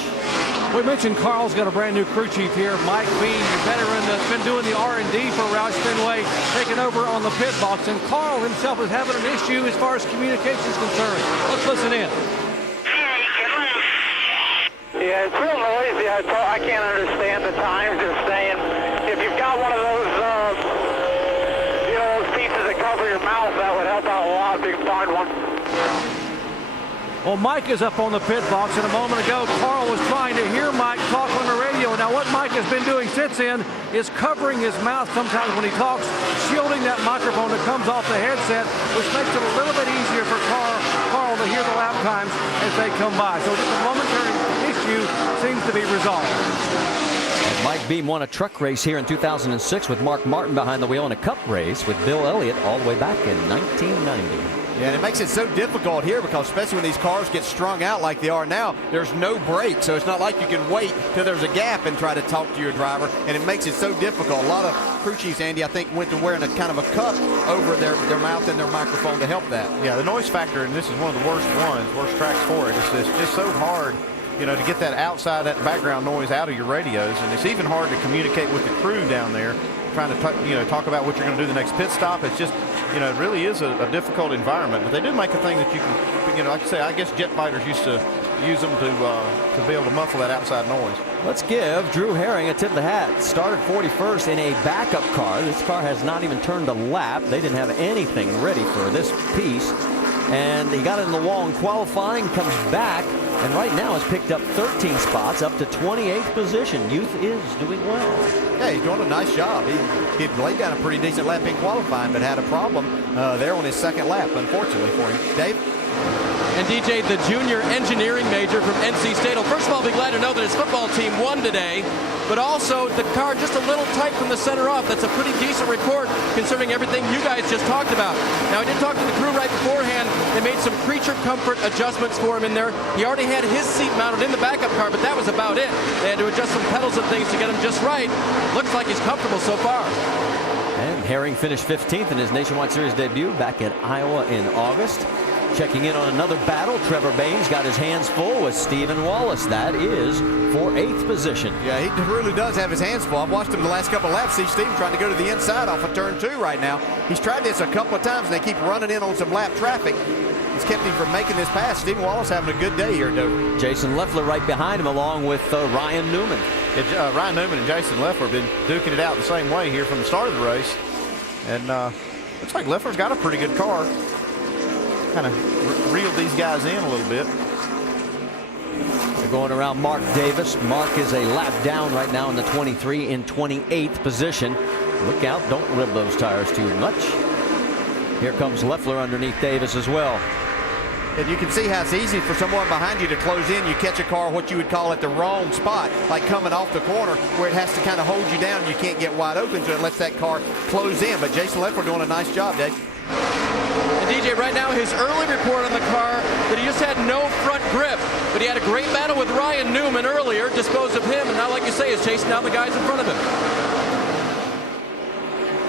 We mentioned Carl's got a brand new crew chief here, Mike Bean, the veteran that's been doing the R&D for Roush Fenway, taking over on the pit box. And Carl himself is having an issue as far as communication is concerned. Let's listen in. Yeah, it's real noisy. I can't understand the times they're saying. If you've got one of those, those pieces that cover your mouth, that would help out a lot if you can find one. Well, Mike is up on the pit box, and a moment ago, Carl was trying to hear Mike talk on the radio. Now, what Mike has been doing since then is covering his mouth sometimes when he talks, shielding that microphone that comes off the headset, which makes it a little bit easier for Carl to hear the lap times as they come by. So just a momentary issue seems to be resolved. Mike Beam won a truck race here in 2006 with Mark Martin behind the wheel in a cup race with Bill Elliott all the way back in 1990. Yeah, and it makes it so difficult here because especially when these cars get strung out like they are now, there's no break. So it's not like you can wait till there's a gap and try to talk to your driver, and it makes it so difficult. A lot of crew chiefs, Andy, I think, went to wearing a kind of a cup over their mouth and their microphone to help that. Yeah, the noise factor, and this is one of the worst tracks for it. It's just so hard, to get that outside, that background noise out of your radios, and it's even hard to communicate with the crew down there, trying to talk about what you're going to do the next pit stop. It's just, it really is a difficult environment. But they do make a thing that you can, like I say, I guess jet fighters used to use them to be able to muffle that outside noise. Let's give Drew Herring a tip of the hat. Started 41st in a backup car. This car has not even turned a lap. They didn't have anything ready for this piece. And he got it in the wall in qualifying, comes back, and right now has picked up 13 spots, up to 28th position. Youth is doing well. Yeah, he's doing a nice job. He laid down a pretty decent lap in qualifying, but had a problem there on his second lap, unfortunately for him. Dave? And DJ, the junior engineering major from NC State. Well, first of all, I'll be glad to know that his football team won today, but also the car just a little tight from the center off. That's a pretty decent report concerning everything you guys just talked about. Now, I did talk to the crew right beforehand. They made some creature comfort adjustments for him in there. He already had his seat mounted in the backup car, but that was about it. They had to adjust some pedals and things to get him just right. Looks like he's comfortable so far. And Herring finished 15th in his Nationwide Series debut back at Iowa in August. Checking in on another battle, Trevor Baines got his hands full with Stephen Wallace. That is for 8th position. Yeah, he really does have his hands full. I've watched him the last couple of laps. See Stephen trying to go to the inside off of turn 2 right now. He's tried this a couple of times, and they keep running in on some lap traffic. It's kept him from making this pass. Stephen Wallace having a good day here at Dover. Jason Leffler right behind him, along with Ryan Newman. Ryan Newman and Jason Leffler have been duking it out the same way here from the start of the race. And looks like Leffler's got a pretty good car. Kind of reeled these guys in a little bit. They're going around Mark Davis. Mark is a lap down right now in the 23 in 28th position. Look out, don't rib those tires too much. Here comes Leffler underneath Davis as well. And you can see how it's easy for someone behind you to close in. You catch a car, what you would call at the wrong spot, like coming off the corner where it has to kind of hold you down. You can't get wide open, so it lets that car close in. But Jason Leffler doing a nice job, Dave. And DJ, right now, his early report on the car that he just had no front grip. But he had a great battle with Ryan Newman earlier, disposed of him, and now, like you say, is chasing down the guys in front of him.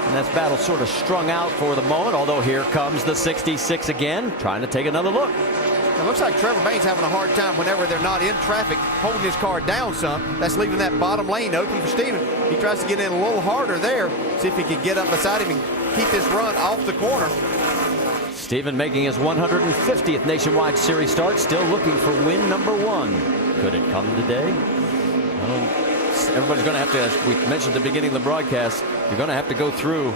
And that battle sort of strung out for the moment, although here comes the 66 again, trying to take another look. It looks like Trevor Baines having a hard time whenever they're not in traffic, holding his car down some. That's leaving that bottom lane open for Steven. He tries to get in a little harder there, see if he can get up beside him and keep this run off the corner. Steven making his 150th Nationwide Series start, still looking for win number 1. Could it come today? I don't everybody's going to have to, as we mentioned at the beginning of the broadcast, you're going to have to go through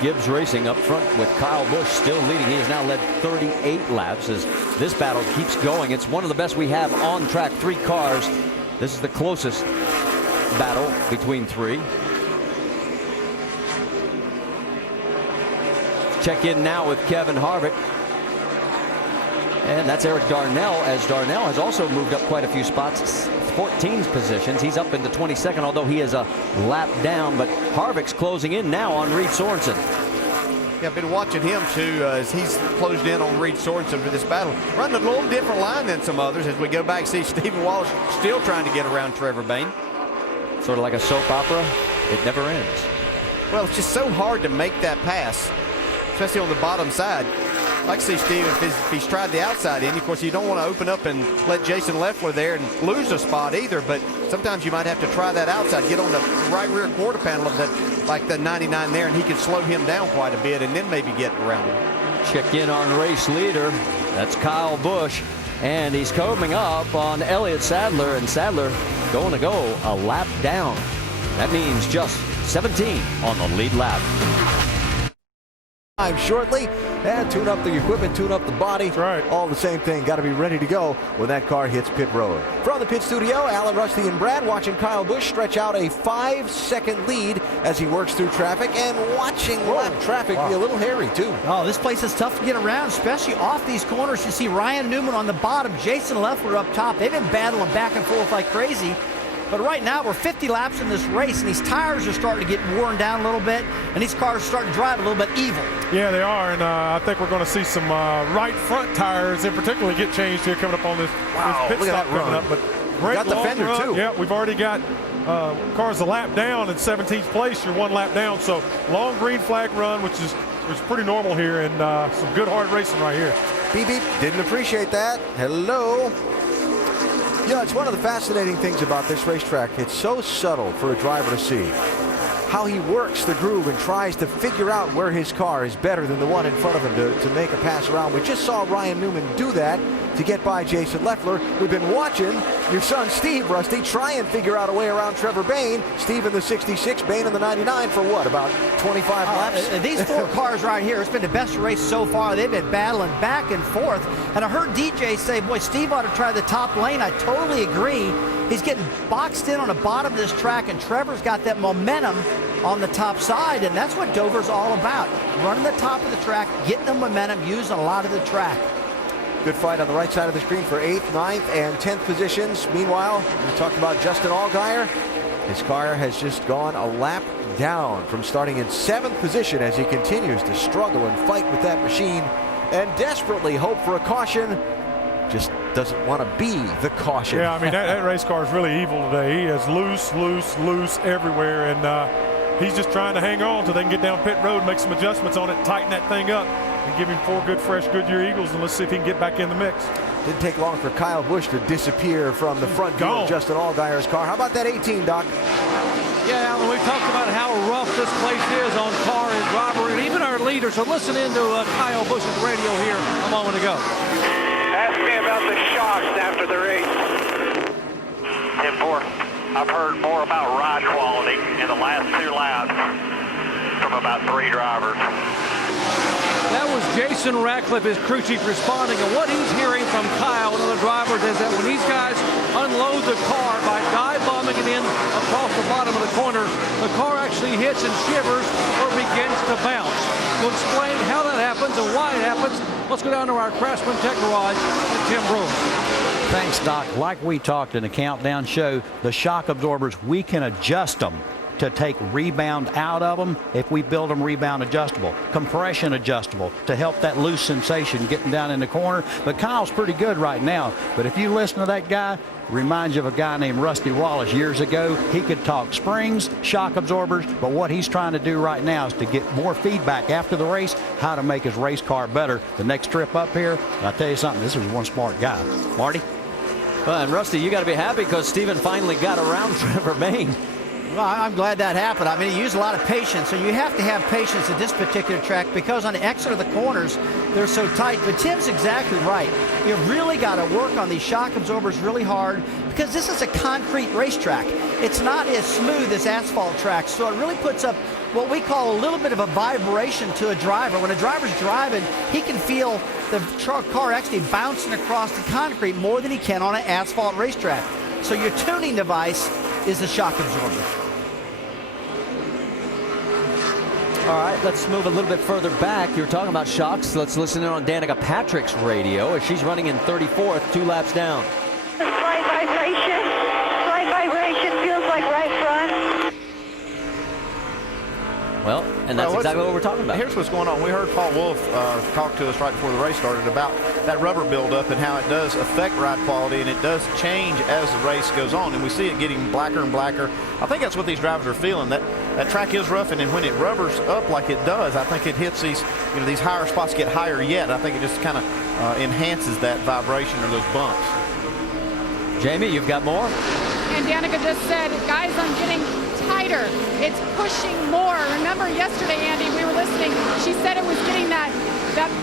Gibbs Racing up front with Kyle Busch still leading. He has now led 38 laps as this battle keeps going. It's one of the best we have on track. 3 cars. This is the closest battle between 3. Check in now with Kevin Harvick. And that's Eric Darnell, as Darnell has also moved up quite a few spots. 14 positions. He's up into 22nd, although he is a lap down. But Harvick's closing in now on Reed Sorensen. Yeah, I've been watching him too as he's closed in on Reed Sorensen for this battle. Running a little different line than some others as we go back see Stephen Wallace still trying to get around Trevor Bayne. Sort of like a soap opera. It never ends. Well, it's just so hard to make that pass, especially on the bottom side. I like to see Steve if he's tried the outside end. Of course, you don't want to open up and let Jason Leffler there and lose a spot either, but sometimes you might have to try that outside, get on the right rear quarter panel of that, like the 99 there, and he can slow him down quite a bit and then maybe get around him. Check in on race leader. That's Kyle Busch, and he's coming up on Elliott Sadler, and Sadler going to go a lap down. That means just 17 on the lead lap. Time shortly, and tune up the equipment, tune up the body. That's right. All the same thing. Got to be ready to go when that car hits pit road. From the pit studio, Alan, Rusty, and Brad watching Kyle Busch stretch out a 5-second lead as he works through traffic, and watching lap traffic be a little hairy too. Oh, this place is tough to get around, especially off these corners. You see Ryan Newman on the bottom, Jason Leffler up top. They've been battling back and forth like crazy. But right now, we're 50 laps in this race, and these tires are starting to get worn down a little bit, and these cars are starting to drive a little bit evil. Yeah, they are, and I think we're going to see some right front tires in particular get changed here coming up on this pit stop coming up. But great got the fender run. too. Yeah, we've already got cars a lap down in 17th place. You're 1 lap down, so long green flag run, which is pretty normal here, and some good hard racing right here. Beep beep, didn't appreciate that. Hello. Yeah, it's one of the fascinating things about this racetrack. It's so subtle for a driver to see. How he works the groove and tries to figure out where his car is better than the one in front of him to make a pass around. We just saw Ryan Newman do that to get by Jason Leffler. We've been watching your son Steve, Rusty, try and figure out a way around Trevor Bayne. Steve in the 66, Bayne in the 99 for what, about 25 laps? These 4 cars right here, it's been the best race so far. They've been battling back and forth. And I heard DJ say, boy, Steve ought to try the top lane. I totally agree. He's getting boxed in on the bottom of this track, and Trevor's got that momentum on the top side, and that's what Dover's all about. Running the top of the track, getting the momentum, using a lot of the track. Good fight on the right side of the screen for 8th, 9th, and 10th positions. Meanwhile, we talked about Justin Allgaier. His car has just gone a lap down from starting in 7th position as he continues to struggle and fight with that machine and desperately hope for a caution. Just doesn't want to be the caution. Yeah, I mean, that race car is really evil today. He is loose everywhere, and he's just trying to hang on until they can get down pit road, make some adjustments on it, tighten that thing up, and give him 4 good, fresh Goodyear Eagles, and let's see if he can get back in the mix. Didn't take long for Kyle Busch to disappear from the front view of Justin Allgaier's car. How about that 18, Doc? Yeah, Alan, we've talked about how rough this place is on car and driver, and even our leader. So listen in to Kyle Busch's radio here a moment ago. Ask me about the shocks after the race. 10-4. I've heard more about ride quality in the last 2 laps from about 3 drivers. That was Jason Ratcliffe, his crew chief, responding. And what he's hearing from Kyle and other drivers is that when these guys unload the car by dive bombing it in across the bottom of the corner, the car actually hits and shivers or begins to bounce. To explain how that happens and why it happens, let's go down to our Craftsman Tech Garage with Tim Brewer. Thanks, Doc. Like we talked in the Countdown show, the shock absorbers, we can adjust them to take rebound out of them if we build them rebound adjustable, compression adjustable to help that loose sensation getting down in the corner. But Kyle's pretty good right now. But if you listen to that guy, reminds you of a guy named Rusty Wallace years ago. He could talk springs, shock absorbers, but what he's trying to do right now is to get more feedback after the race, how to make his race car better. The next trip up here, I'll tell you something, this is one smart guy. Marty? And Rusty, you got to be happy because Stephen finally got around Trevor Bayne. Well, I'm glad that happened. I mean, he used a lot of patience, and you have to have patience at this particular track because on the exit of the corners, they're so tight. But Tim's exactly right. You really got to work on these shock absorbers really hard because this is a concrete racetrack. It's not as smooth as asphalt tracks, so it really puts up what we call a little bit of a vibration to a driver. When a driver's driving, he can feel the car actually bouncing across the concrete more than he can on an asphalt racetrack. So your tuning device is the shock absorber. All right, let's move a little bit further back. You're talking about shocks. Let's listen in on Danica Patrick's radio as she's running in 34th, 2 laps down. Slight vibration, feels like right front. Well, and that's exactly what we're talking about. Here's what's going on. We heard Paul Wolf talk to us right before the race started about that rubber buildup and how it does affect ride quality, and it does change as the race goes on, and we see it getting blacker and blacker. I think that's what these drivers are feeling. That track is rough, and when it rubbers up like it does, I think it hits these higher spots get higher yet. I think it just kind of enhances that vibration or those bumps. Jamie, you've got more? And Danica just said, guys, I'm getting tighter. It's pushing more. Remember yesterday, Andy, we were listening. She said it was getting that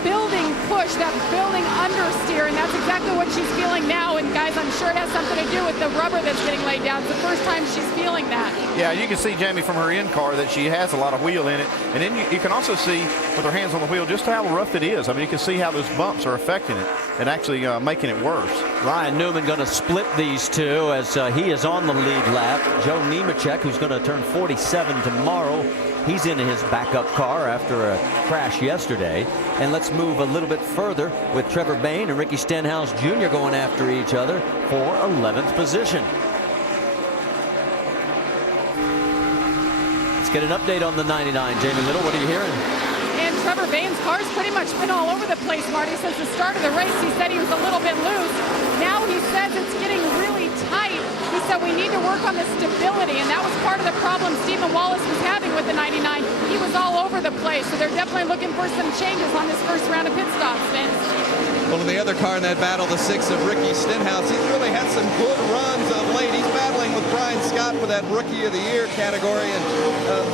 building push, that building understeer, and that's exactly what she's feeling now. And guys, I'm sure it has something to do with the rubber that's getting laid down. It's the first time she's feeling that. Yeah, you can see, Jamie, from her in-car that she has a lot of wheel in it. And then you can also see with her hands on the wheel just how rough it is. I mean, you can see how those bumps are affecting it and actually making it worse. Ryan Newman going to split these two as he is on the lead lap. Joe Nemechek, who's going to turn 47 tomorrow, he's in his backup car after a crash yesterday. And let's move a little bit further with Trevor Bayne and Ricky Stenhouse Jr. going after each other for 11th position. Let's get an update on the 99. Jamie Little, what are you hearing? And Trevor Bayne's car's pretty much been all over the place, Marty. Since the start of the race, he said he was a little bit loose. Now he says it's getting really tight. He said we need to work on the stability, and that was part of the problem Stephen Wallace was having with the 99. He was all over the place, so they're definitely looking for some changes on this first round of pit stops, Vince. Well, in the other car in that battle, the 6 of Ricky Stenhouse, he's really had some good runs of late. He's battling with Brian Scott for that Rookie of the Year category, and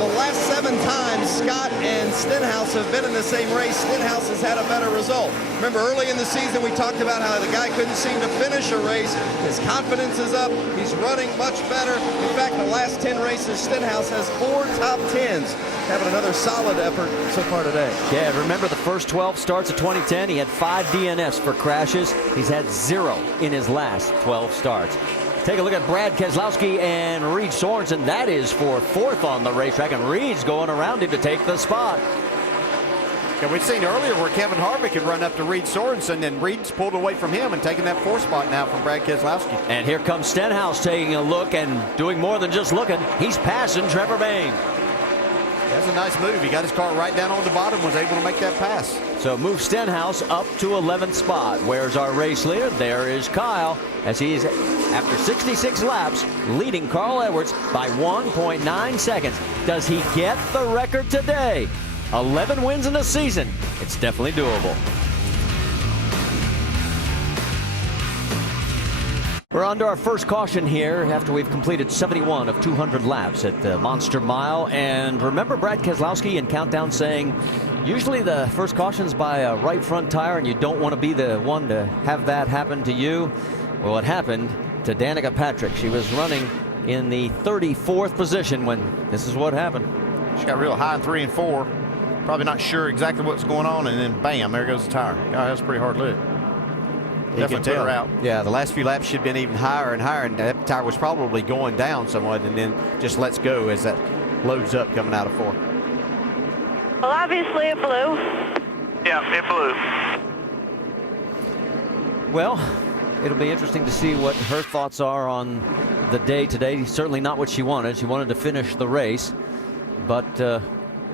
the last 7 times Scott and Stenhouse have been in the same race, Stenhouse has had a better result. Remember, early in the season, we talked about how the guy couldn't seem to finish a race. His confidence is up. He's running much better. In fact, in the last 10 races, Stenhouse has 4 top 10s, having another solid effort so far today. Yeah, remember the first 12 starts of 2010, he had 5 DNFs for crashes. He's had 0 in his last 12 starts. Take a look at Brad Keselowski and Reed Sorensen. That is for 4th on the racetrack, and Reed's going around him to take the spot. Yeah, we've seen earlier where Kevin Harvick had run up to Reed Sorensen, and Reed's pulled away from him and taking that 4th spot now from Brad Keselowski. And here comes Stenhouse taking a look and doing more than just looking. He's passing Trevor Bayne. That's a nice move. He got his car right down on the bottom, was able to make that pass. So move Stenhouse up to 11th spot. Where's our race leader? There is Kyle, as he's, after 66 laps, leading Carl Edwards by 1.9 seconds. Does he get the record today? 11 wins in a season. It's definitely doable. We're under our first caution here after we've completed 71 of 200 laps at the Monster Mile. And remember Brad Keselowski in Countdown saying, usually the first caution's by a right front tire and you don't want to be the one to have that happen to you. Well, it happened to Danica Patrick. She was running in the 34th position when this is what happened. She got real high in 3 and 4. Probably not sure exactly what's going on, and then bam, there goes the tire. God, that's a pretty hard lift. Definitely put her out. Yeah, the last few laps should have been even higher and higher, and that tire was probably going down somewhat, and then just lets go as that loads up coming out of 4. Well, obviously it blew. Yeah, it blew. Well, it'll be interesting to see what her thoughts are on the day today. Certainly not what she wanted. She wanted to finish the race, but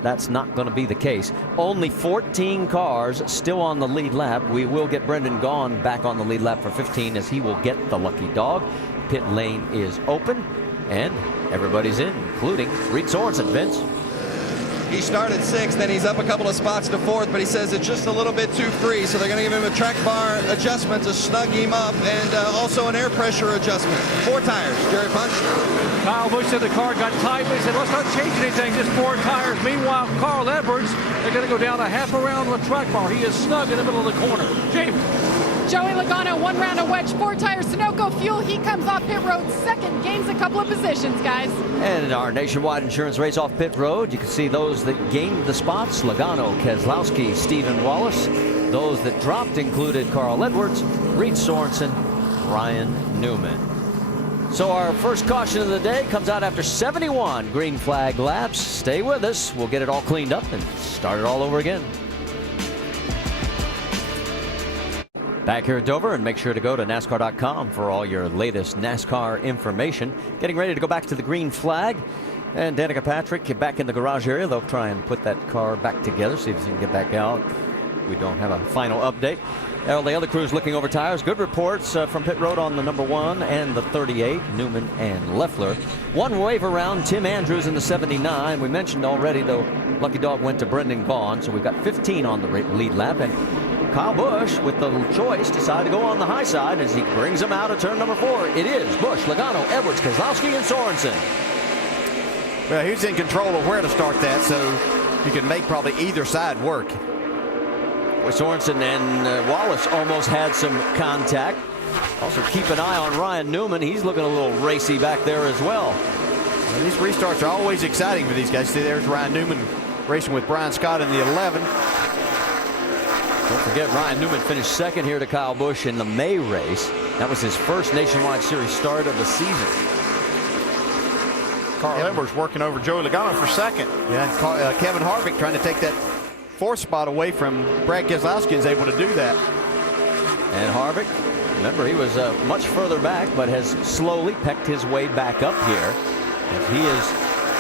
that's not going to be the case. Only 14 cars still on the lead lap. We will get Brendan Gaughan back on the lead lap for 15 as he will get the lucky dog. Pit lane is open and everybody's in, including Reed Sorensen. Vince? He started 6th, then he's up a couple of spots to 4th, but he says it's just a little bit too free, so they're going to give him a track bar adjustment to snug him up, and also an air pressure adjustment. 4 tires. Jerry Punch. Kyle Busch said the car got tight, but he said, let's not change anything, just 4 tires. Meanwhile, Carl Edwards, they're going to go down a half a round with track bar. He is snug in the middle of the corner. Jamie. Joey Logano, 1 round of wedge, 4 tires, Sunoco fuel. He comes off pit road second, gains a couple of positions, guys. And in our nationwide insurance race off pit road, you can see those that gained the spots: Logano, Keselowski, Stephen Wallace. Those that dropped included Carl Edwards, Reed Sorensen, Ryan Newman. So our first caution of the day comes out after 71 green flag laps. Stay with us. We'll get it all cleaned up and start it all over again. Back here at Dover, and make sure to go to NASCAR.com for all your latest NASCAR information. Getting ready to go back to the green flag. And Danica Patrick back in the garage area. They'll try and put that car back together, see if she can get back out. We don't have a final update. All the other crews looking over tires. Good reports from pit road on the number 1 and the 38, Newman and Leffler. One wave around, Tim Andrews in the 79. We mentioned already, though, Lucky Dog went to Brendan Gaughan, so we've got 15 on the lead lap. And Kyle Busch, with the choice, decided to go on the high side as he brings him out of turn number 4. It is Busch, Logano, Edwards, Keselowski, and Sorensen. Well, he's in control of where to start that, so you can make probably either side work. Sorensen and Wallace almost had some contact. Also keep an eye on Ryan Newman. He's looking a little racy back there as well. These restarts are always exciting for these guys. See, there's Ryan Newman racing with Brian Scott in the 11. Don't forget, Ryan Newman finished second here to Kyle Busch in the May race. That was his first Nationwide Series start of the season. Carl Edwards working over Joey Logano for second. Yeah, and Kevin Harvick trying to take that 4th spot away from Brad Keselowski is able to do that. And Harvick, remember, he was much further back, but has slowly pecked his way back up here. And he is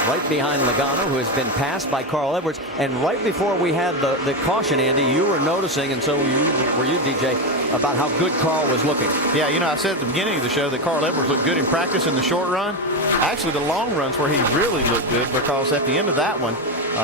right behind Logano, who has been passed by Carl Edwards. And right before we had the caution, Andy, you were noticing, and so were you, DJ, about how good Carl was looking. Yeah, you know, I said at the beginning of the show that Carl Edwards looked good in practice in the short run. Actually, the long runs where he really looked good, because at the end of that one,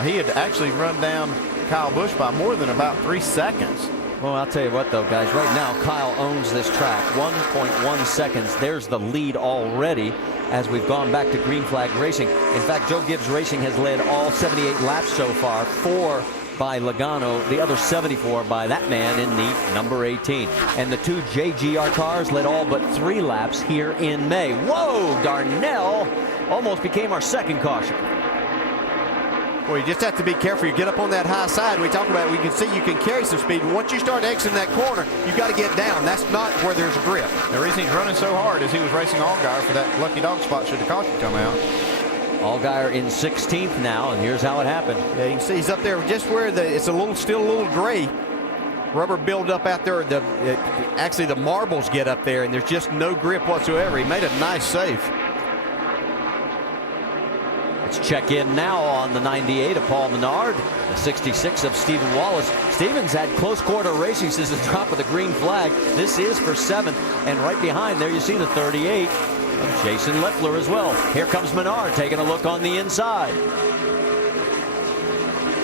he had actually run down Kyle Busch by more than about 3 seconds. Well, I'll tell you what, though, guys. Right now, Kyle owns this track. 1.1 seconds. There's the lead already as we've gone back to green flag racing. In fact, Joe Gibbs Racing has led all 78 laps so far. 4 by Logano, the other 74 by that man in the number 18. And the 2 JGR cars led all but 3 laps here in May. Whoa, Darnell almost became our second caution. Well, you just have to be careful. You get up on that high side. We talk about it. We can see you can carry some speed. And once you start exiting that corner, you got to get down. That's not where there's a grip. The reason he's running so hard is he was racing Allgaier for that Lucky Dog spot should the caution come out. Allgaier in 16th now, and here's how it happened. Yeah, you can see he's up there just where it's still a little gray. Rubber buildup out there. Actually, the marbles get up there, and there's just no grip whatsoever. He made a nice save. Let's check in now on the 98 of Paul Menard, the 66 of Stephen Wallace. Stephen's had close quarter racing since the drop of the green flag. This is for 7th, and right behind there you see the 38 of Jason Leffler as well. Here comes Menard taking a look on the inside.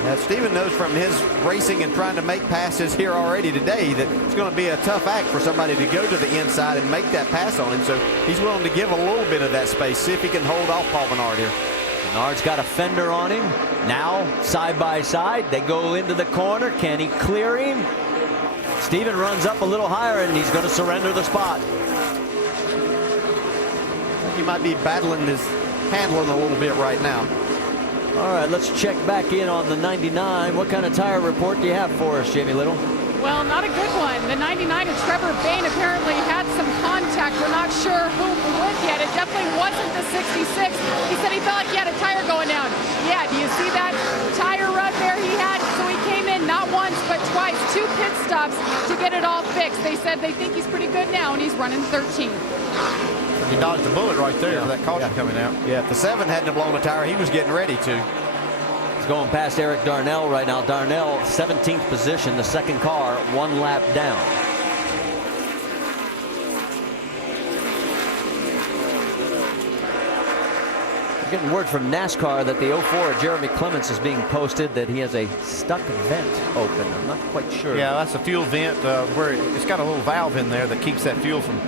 Now, Stephen knows from his racing and trying to make passes here already today that it's going to be a tough act for somebody to go to the inside and make that pass on him. So he's willing to give a little bit of that space, see if he can hold off Paul Menard here. Menard's got a fender on him. Now, side by side, they go into the corner. Can he clear him? Stephen runs up a little higher, and he's going to surrender the spot. He might be battling his handling a little bit right now. All right, let's check back in on the 99. What kind of tire report do you have for us, Jamie Little? Well, not a good one. The 99 of Trevor Bayne apparently had some contact. We're not sure who went yet. It definitely wasn't the 66. He said he felt like he had a tire going down. Yeah, do you see that tire rub there he had? So he came in not once, but twice, 2 pit stops to get it all fixed. They said they think he's pretty good now, and he's running 13. He dodged the bullet right there for that caution coming out. Yeah, if the 7 hadn't blown the tire, he was getting ready to. Going past Eric Darnell right now. Darnell, 17th position, the second car, 1 lap down. Getting word from NASCAR that the 04 Jeremy Clements is being posted that he has a stuck vent open. I'm not quite sure. Yeah, that's a fuel vent where it's got a little valve in there that keeps that fuel from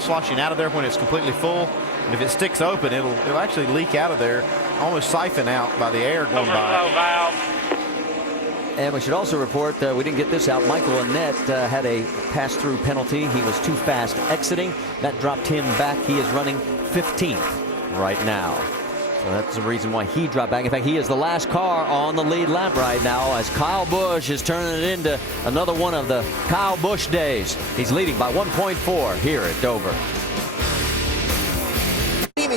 sloshing out of there when it's completely full. And if it sticks open, it'll actually leak out of there, almost siphon out by the air going by. Valve. And we should also report, we didn't get this out, Michael Annett had a pass-through penalty. He was too fast exiting. That dropped him back. He is running 15th right now. So that's the reason why he dropped back. In fact, he is the last car on the lead lap right now as Kyle Busch is turning it into another one of the Kyle Busch days. He's leading by 1.4 here at Dover.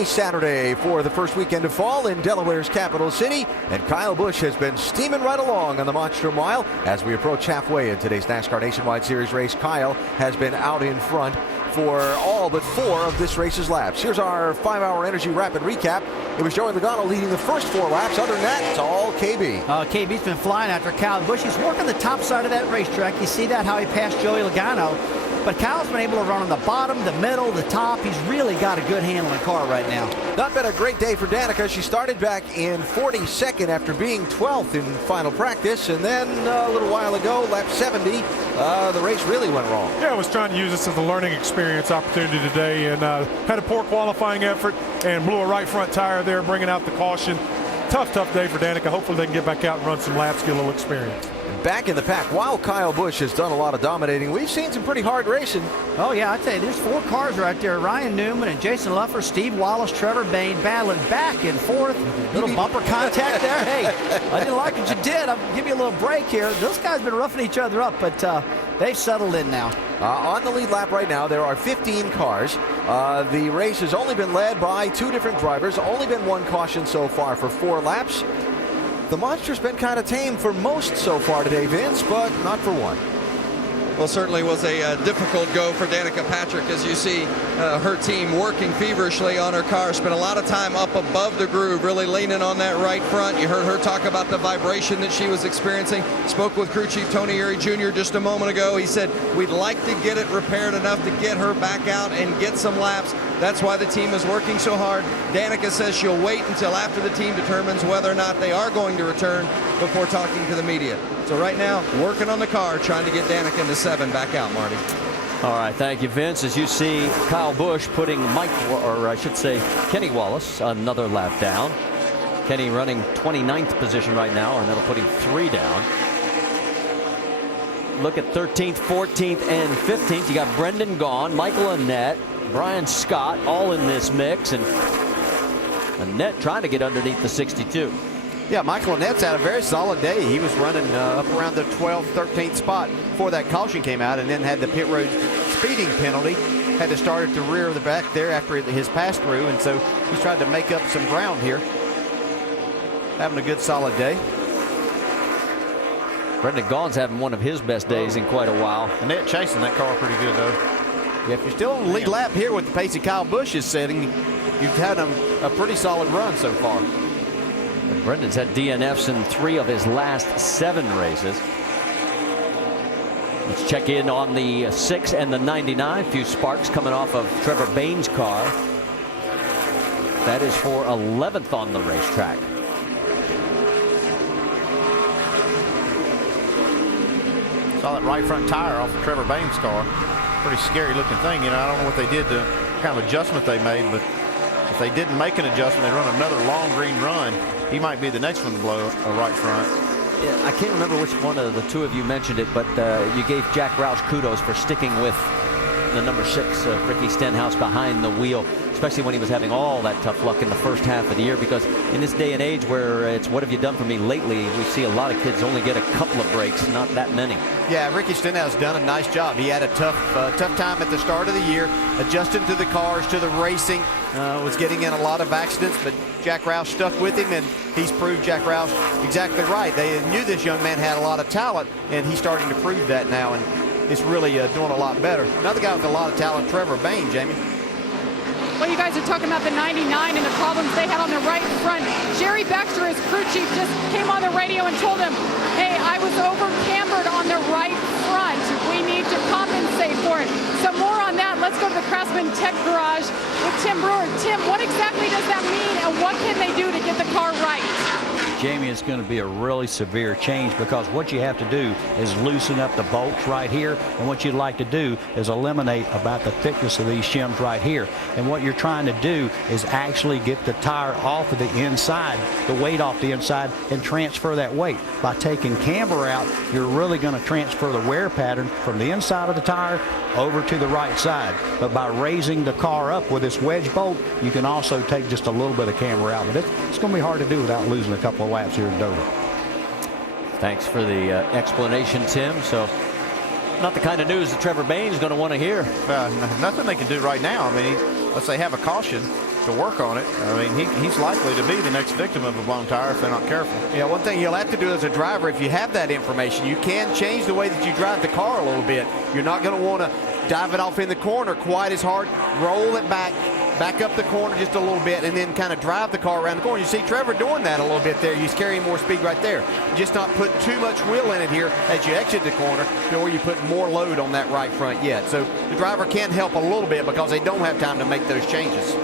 Saturday for the first weekend of fall in Delaware's capital city, and Kyle Busch has been steaming right along on the Monster Mile. As we approach halfway in today's NASCAR Nationwide Series race, Kyle has been out in front for all but 4 of this race's laps. Here's our 5-hour Energy Rapid recap. It was Joey Logano leading the first 4 laps. Other than that, it's all KB. KB's been flying after Kyle Busch. He's working the top side of that racetrack. You see that, how he passed Joey Logano. But Kyle's been able to run on the bottom, the middle, the top. He's really got a good handle in the car right now. Not been a great day for Danica. She started back in 42nd after being 12th in final practice. And then a little while ago, lap 70, the race really went wrong. Yeah, I was trying to use this as a learning experience opportunity today, and had a poor qualifying effort and blew a right front tire there, bringing out the caution. Tough day for Danica. Hopefully they can get back out and run some laps, get a little experience. Back in the pack, while Kyle Busch has done a lot of dominating, we've seen some pretty hard racing. Oh, yeah, I tell you, there's 4 cars right there. Ryan Newman and Jason Luffer, Steve Wallace, Trevor Bain battling back and forth. Little bumper contact there. Hey, I didn't like what you did. I'll give you a little break here. Those guys have been roughing each other up, but they've settled in now. On the lead lap right now, there are 15 cars. The race has only been led by 2 different drivers. Only been 1 caution so far for 4 laps. The Monster's been kind of tame for most so far today, Vince, but not for 1. Well, certainly was a difficult go for Danica Patrick, as you see her team working feverishly on her car. Spent a lot of time up above the groove, really leaning on that right front. You heard her talk about the vibration that she was experiencing. Spoke with crew chief Tony Erie Jr. just a moment ago. He said, we'd like to get it repaired enough to get her back out and get some laps. That's why the team is working so hard. Danica says she'll wait until after the team determines whether or not they are going to return before talking to the media. So right now, working on the car, trying to get Danica into 7 back out, Marty. All right, thank you, Vince. As you see, Kyle Busch putting Kenny Wallace another lap down. Kenny running 29th position right now, and that'll put him 3 down. Look at 13th, 14th, and 15th. You got Brendan Gaughan, Michael Annett, Brian Scott, all in this mix, and Annett trying to get underneath the 62. Yeah, Michael Annett's had a very solid day. He was running up around the 12th, 13th spot before that caution came out, and then had the pit road speeding penalty. Had to start at the rear of the back there after his pass through, and so he's tried to make up some ground here. Having a good solid day. Brendan Gaughan's having one of his best days in quite a while. Annett chasing that car pretty good, though. Yeah, if you're still on the lead lap here with the pace that Kyle Busch is setting, you've had a pretty solid run so far. And Brendan's had DNFs in 3 of his last 7 races. Let's check in on the 6 and the 99. A few sparks coming off of Trevor Bain's car. That is for 11th on the racetrack. Saw that right front tire off of Trevor Bain's car. Pretty scary looking thing. You know, I don't know what they did to kind of adjustment they made, but if they didn't make an adjustment, they run another long green run. He might be the next one to blow a right front. Yeah, I can't remember which one of the 2 of you mentioned it, but you gave Jack Roush kudos for sticking with the number 6, Ricky Stenhouse, behind the wheel, especially when he was having all that tough luck in the first half of the year, because in this day and age where it's what have you done for me lately, we see a lot of kids only get a couple of breaks, not that many. Yeah, Ricky Stenhouse done a nice job. He had a tough time at the start of the year, adjusting to the cars, to the racing, was getting in a lot of accidents, but Jack Roush stuck with him, and he's proved Jack Roush exactly right. They knew this young man had a lot of talent, and he's starting to prove that now, and it's really doing a lot better. Another guy with a lot of talent, Trevor Bain, Jamie. Well, you guys are talking about the 99 and the problems they had on the right front. Jerry Baxter, his crew chief, just came on the radio and told him, hey, I was over-cambered on the right front. We need to compensate for it. So more on that. Let's go to the Craftsman Tech Garage with Tim Brewer. Tim, what exactly does that mean, and what can they do to get the car right? Jamie, it's going to be a really severe change because what you have to do is loosen up the bolts right here, and what you'd like to do is eliminate about the thickness of these shims right here. And what you're trying to do is actually get the tire off of the inside, the weight off the inside, and transfer that weight. By taking camber out, you're really going to transfer the wear pattern from the inside of the tire over to the right side. But by raising the car up with this wedge bolt, you can also take just a little bit of camber out. But it's going to be hard to do without losing a couple of laps here in Dover. Thanks for the explanation, Tim. So not the kind of news that Trevor Bain's going to want to hear. Nothing they can do right now. I mean, let's say have a caution to work on it. I mean, he's likely to be the next victim of a blown tire if they're not careful. Yeah, one thing you'll have to do as a driver, if you have that information, you can change the way that you drive the car a little bit. You're not going to want to dive it off in the corner quite as hard. Roll it back up the corner just a little bit, and then kind of drive the car around the corner. You see Trevor doing that a little bit there. He's carrying more speed right there. Just not put too much wheel in it here as you exit the corner, or you put more load on that right front yet. So the driver can help a little bit because they don't have time to make those changes.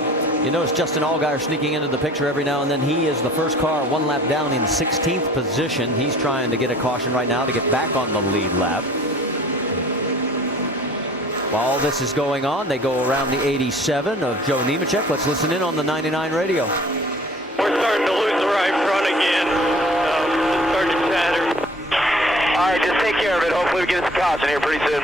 You notice Justin Allgaier sneaking into the picture every now and then. He is the first car one lap down in 16th position. He's trying to get a caution right now to get back on the lead lap. While this is going on, they go around the 87 of Joe Nemechek. Let's listen in on the 99 radio. We're starting to lose the right front again. It's starting to chatter. All right, just take care of it. Hopefully we get us a caution here pretty soon.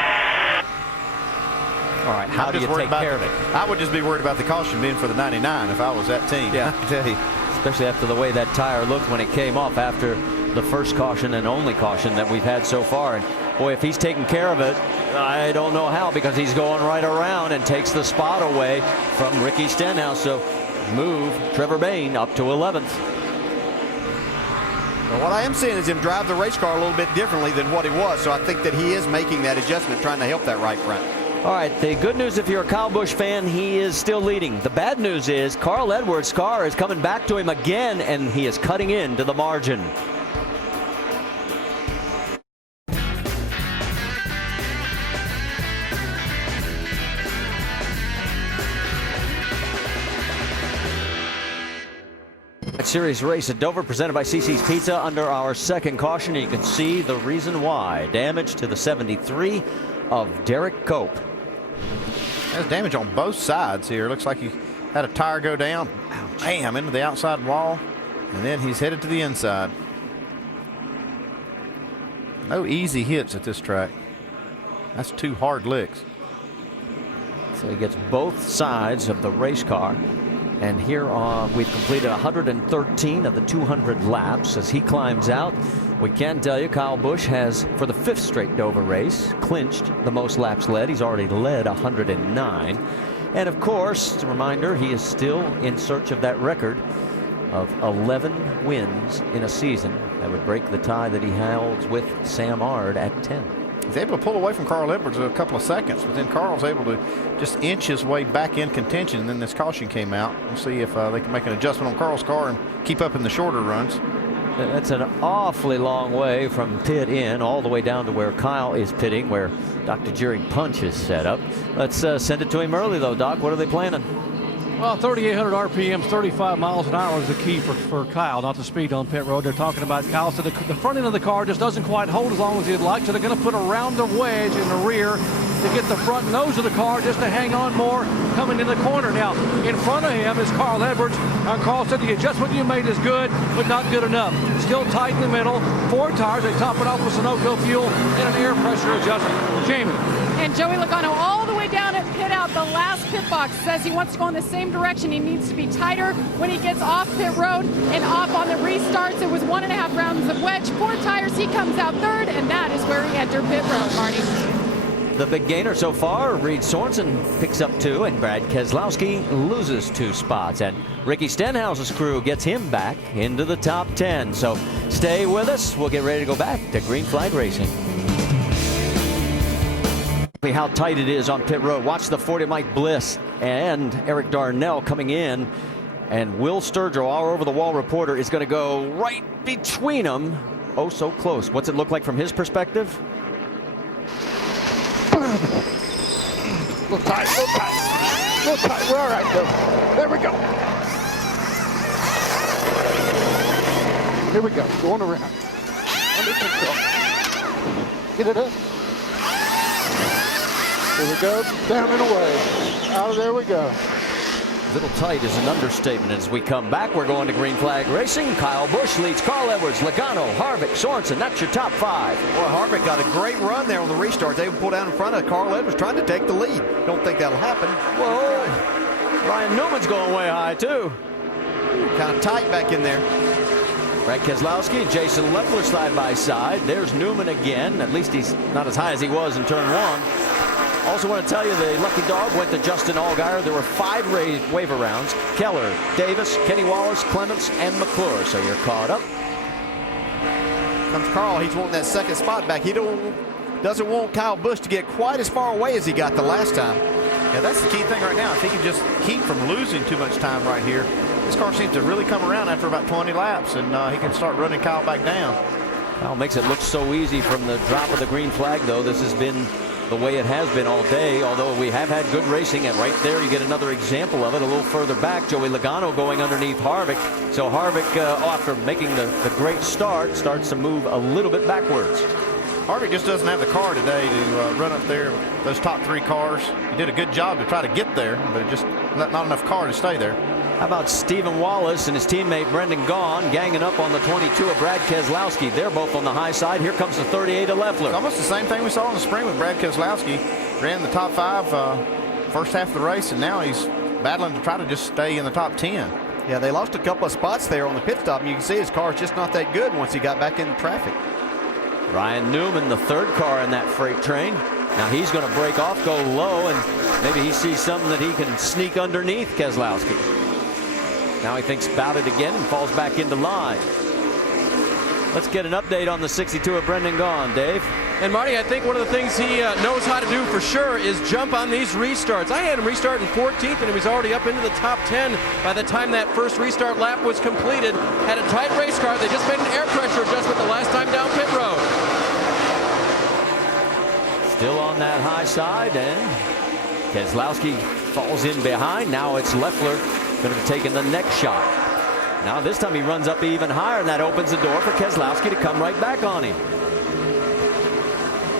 All right, how do you take care of it? I would just be worried about the caution being for the 99 if I was that team. Yeah, I tell you. Especially after the way that tire looked when it came off after the first caution and only caution that we've had so far. And boy, if he's taking care of it, I don't know how, because he's going right around and takes the spot away from Ricky Stenhouse. So move Trevor Bain up to 11th. Well, what I am seeing is him drive the race car a little bit differently than what he was. So I think that he is making that adjustment, trying to help that right front. All right, the good news, if you're a Kyle Busch fan, he is still leading. The bad news is Carl Edwards' car is coming back to him again, and he is cutting into the margin. Series race at Dover presented by CC's Pizza under our second caution. You can see the reason why. Damage to the 73 of Derek Cope. There's damage on both sides here. Looks like he had a tire go down. Bam, into the outside wall. And then he's headed to the inside. No easy hits at this track. That's two hard licks. So he gets both sides of the race car. And here we've completed 113 of the 200 laps. As he climbs out, we can tell you Kyle Busch has, for the 5th straight Dover race, clinched the most laps led. He's already led 109. And of course, a reminder, he is still in search of that record of 11 wins in a season. That would break the tie that he holds with Sam Ard at 10. He's able to pull away from Carl Edwards a couple of seconds, but then Carl's able to just inch his way back in contention, and then this caution came out. We'll see if they can make an adjustment on Carl's car and keep up in the shorter runs. That's an awfully long way from pit in all the way down to where Kyle is pitting, where Dr. Jerry Punch is set up. Let's send it to him early, though, Doc. What are they planning? Well, 3,800 RPMs, 35 miles an hour is the key for Kyle, not the speed on pit road. They're talking about Kyle. So the front end of the car just doesn't quite hold as long as he'd like. So they're going to put a rounder wedge in the rear to get the front nose of the car just to hang on more coming in the corner. Now, in front of him is Carl Edwards. Carl said the adjustment you made is good, but not good enough. Still tight in the middle. 4 tires. They top it off with Sunoco fuel and an air pressure adjustment. Jamie. And Joey Logano all the way down at pit out, the last pit box, says he wants to go in the same direction. He needs to be tighter when he gets off pit road and off on the restarts. It was 1.5 rounds of wedge, 4 tires. He comes out 3rd, and that is where he entered pit road, Marty. The big gainer so far, Reed Sorensen picks up 2, and Brad Keselowski loses 2 spots. And Ricky Stenhouse's crew gets him back into the top 10. So stay with us. We'll get ready to go back to Green Flag Racing. How tight it is on pit road. Watch the 40 Mike Bliss and Eric Darnell coming in, and Will Sturgill, our over-the-wall reporter, is going to go right between them. Oh, so close. What's it look like from his perspective? little tight, a little tight. A little tight. We're all right, though. There we go. Here we go. Going around. Under control. Get it up. Here we go. Down and away. Out of there we go. Little tight is an understatement. As we come back, we're going to green flag racing. Kyle Busch leads Carl Edwards, Logano, Harvick, Sorensen. That's your top 5. Boy, Harvick got a great run there on the restart. They would pull down in front of Carl Edwards trying to take the lead. Don't think that'll happen. Whoa. Ryan Newman's going way high, too. Kind of tight back in there. Brad Keselowski and Jason Leffler side by side. There's Newman again. At least he's not as high as he was in turn 1. Also want to tell you the lucky dog went to Justin Allgaier. There were 5 waiver rounds. Keller, Davis, Kenny Wallace, Clements, and McClure. So you're caught up. Comes Carl. He's wanting that second spot back. He doesn't want Kyle Busch to get quite as far away as he got the last time. Yeah, that's the key thing right now. If he can just keep from losing too much time right here, this car seems to really come around after about 20 laps, and he can start running Kyle back down. Kyle makes it look so easy from the drop of the green flag, though. This has been the way it has been all day, although we have had good racing, and right there you get another example of it. A little further back, Joey Logano going underneath Harvick. So Harvick, after making the great start, starts to move a little bit backwards. Harvick just doesn't have the car today to run up there with those top 3 cars. He did a good job to try to get there, but just not enough car to stay there. How about Stephen Wallace and his teammate Brendan Gaughan ganging up on the 22 of Brad Keselowski? They're both on the high side. Here comes the 38 of Leffler. It's almost the same thing we saw in the spring with Brad Keselowski. Ran the top 5 first half of the race, and now he's battling to try to just stay in the top 10. Yeah, they lost a couple of spots there on the pit stop, and you can see his car's just not that good once he got back in traffic. Ryan Newman, the 3rd car in that freight train. Now he's going to break off, go low, and maybe he sees something that he can sneak underneath Keselowski. Now he thinks about it again and falls back into line. Let's get an update on the 62 of Brendan Gaughan, Dave. And Marty, I think one of the things he knows how to do for sure is jump on these restarts. I had him restart in 14th, and he was already up into the top 10 by the time that first restart lap was completed. Had a tight race car. They just made an air pressure adjustment the last time down pit road. Still on that high side, and Keselowski falls in behind. Now it's Leffler going to be taking the next shot. Now this time he runs up even higher, and that opens the door for Keselowski to come right back on him.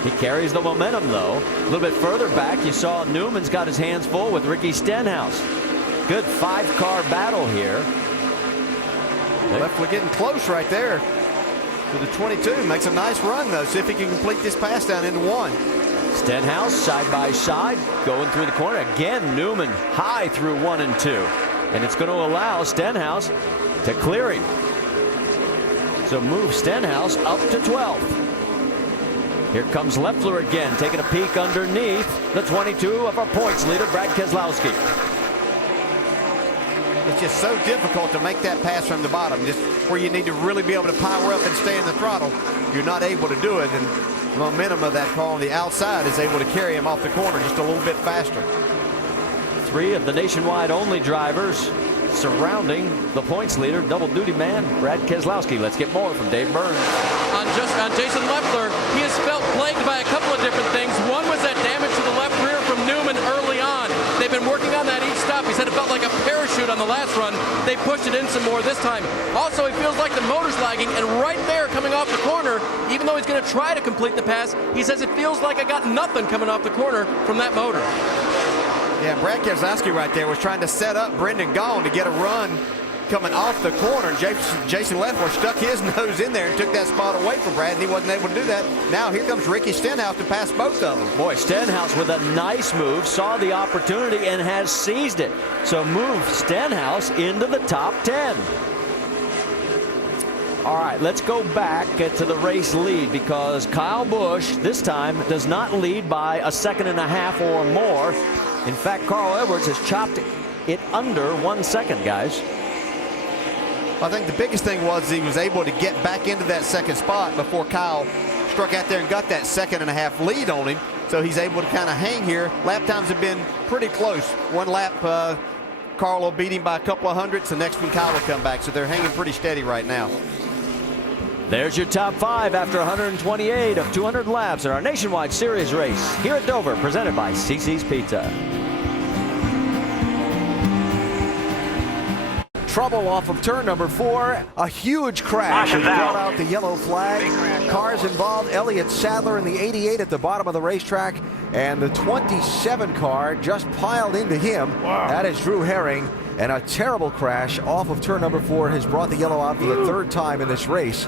He carries the momentum, though. A little bit further back, you saw Newman's got his hands full with Ricky Stenhouse. Good 5-car battle here. Leffler getting close right there to the 22. Makes a nice run, though. See if he can complete this pass down into 1. Stenhouse side by side going through the corner. Again, Newman high through 1 and 2. And it's going to allow Stenhouse to clear him. So move Stenhouse up to 12th. Here comes Leffler again, taking a peek underneath the 22 of our points leader, Brad Keselowski. It's just so difficult to make that pass from the bottom, just where you need to really be able to power up and stay in the throttle. You're not able to do it, and the momentum of that car on the outside is able to carry him off the corner just a little bit faster. 3 of the nationwide only drivers surrounding the points leader, double duty man, Brad Keselowski. Let's get more from Dave Burns. On Jason Leffler, he has felt plagued by a couple of different things. One was that damage to the left rear from Newman early on. They've been working on that each stop. He said it felt like a parachute on the last run. They pushed it in some more this time. Also, he feels like the motor's lagging, and right there coming off the corner, even though he's going to try to complete the pass, he says it feels like I got nothing coming off the corner from that motor. Yeah, Brad Keselowski right there was trying to set up Brendan Gaughan to get a run coming off the corner. And Jason Leffler stuck his nose in there and took that spot away from Brad, and he wasn't able to do that. Now here comes Ricky Stenhouse to pass both of them. Boy, Stenhouse with a nice move, saw the opportunity and has seized it. So move Stenhouse into the top 10. All right, let's go back to the race lead, because Kyle Busch this time does not lead by a 1.5 seconds or more. In fact, Carl Edwards has chopped it under 1 second, guys. I think the biggest thing was he was able to get back into that second spot before Kyle struck out there and got that 1.5 seconds lead on him. So he's able to kind of hang here. Lap times have been pretty close. One lap, Carl will beat him by a couple of hundredths. The next one, Kyle will come back. So they're hanging pretty steady right now. There's your top 5 after 128 of 200 laps in our nationwide series race here at Dover, presented by CC's Pizza. Trouble off of turn number 4. A huge crash has brought out the yellow flag. Cars involved, Elliott Sadler in the 88 at the bottom of the racetrack, and the 27 car just piled into him. Wow. That is Drew Herring, and a terrible crash off of turn number 4 has brought the yellow out for the 3rd time in this race.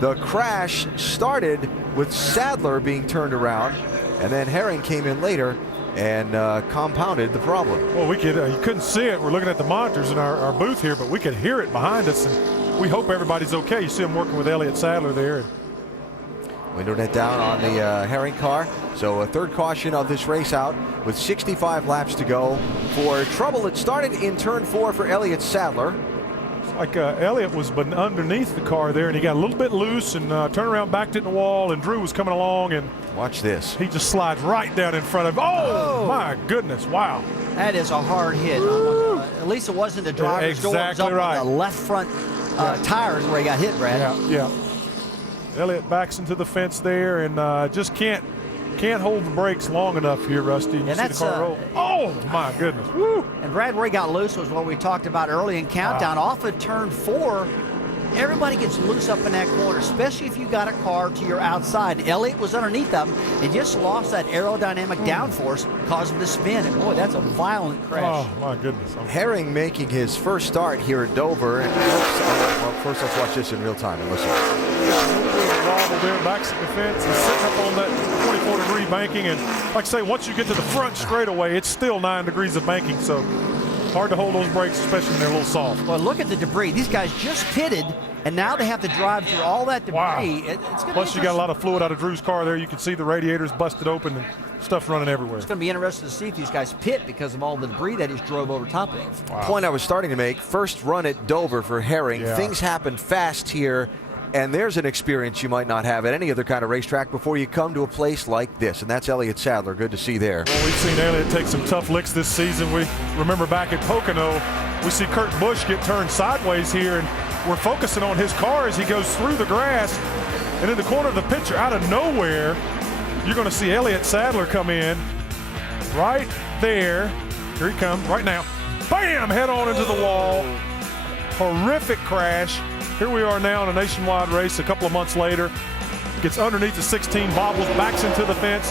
The crash started with Sadler being turned around, and then Herring came in later and compounded the problem. Well, we could you couldn't see it. We're looking at the monitors in our booth here, but we could hear it behind us, and we hope everybody's okay. You see him working with Elliott Sadler there. Window net down on the Herring car. So a 3rd caution of this race out with 65 laps to go for trouble that started in turn 4 for Elliott Sadler. Like Elliott was underneath the car there, and he got a little bit loose and turned around, backed it in the wall, and Drew was coming along, and watch this. He just slides right down in front of him. Oh, my goodness, wow. That is a hard hit. At least it wasn't the driver's door. It was up on the left front tires where he got hit, Brad. Yeah. Elliott backs into the fence there and just can't hold the brakes long enough here, Rusty. You see the car roll. Oh, my goodness. Woo. And Brad, where he got loose was what we talked about early in Countdown. Off of turn 4, everybody gets loose up in that corner, especially if you got a car to your outside. Elliott was underneath them and just lost that aerodynamic downforce, causing the spin. And boy, that's a violent crash. Oh, my goodness. Herring making his first start here at Dover. And well, first let's watch this in real time and listen. Wobble there, backs at the fence, and sitting up on that 24-degree banking. And like I say, once you get to the front straightaway, it's still 9 degrees of banking. So hard to hold those brakes, especially when they're a little soft. Well, look at the debris. These guys just pitted, and now they have to drive through all that debris. Wow. Plus, you got a lot of fluid out of Drew's car there. You can see the radiators busted open and stuff running everywhere. It's going to be interesting to see if these guys pit because of all the debris that he's drove over top of. Wow. Point I was starting to make, first run at Dover for Herring. Yeah. Things happen fast here. And there's an experience you might not have at any other kind of racetrack before you come to a place like this. And that's Elliott Sadler. Good to see there. Well, we've seen Elliott take some tough licks this season. We remember back at Pocono, we see Kurt Busch get turned sideways here, and we're focusing on his car as he goes through the grass. And in the corner of the picture, out of nowhere, you're going to see Elliott Sadler come in right there. Here he comes right now. Bam! Head on into the wall. Horrific crash. Here we are now in a nationwide race a couple of months later. Gets underneath the 16, bobbles, backs into the fence.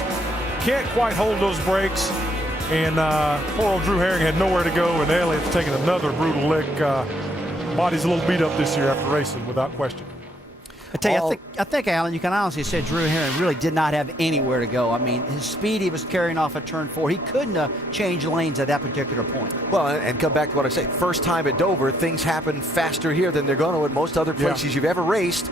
Can't quite hold those brakes. And poor old Drew Herring had nowhere to go, and Elliott's taking another brutal lick. Body's a little beat up this year after racing, without question. I tell you, I think, Alan, you can honestly say Drew Herring really did not have anywhere to go. I mean, his speed he was carrying off at turn 4. He couldn't have changed lanes at that particular point. Well, and come back to what I say. First time at Dover, things happen faster here than they're going to at most other places you've ever raced.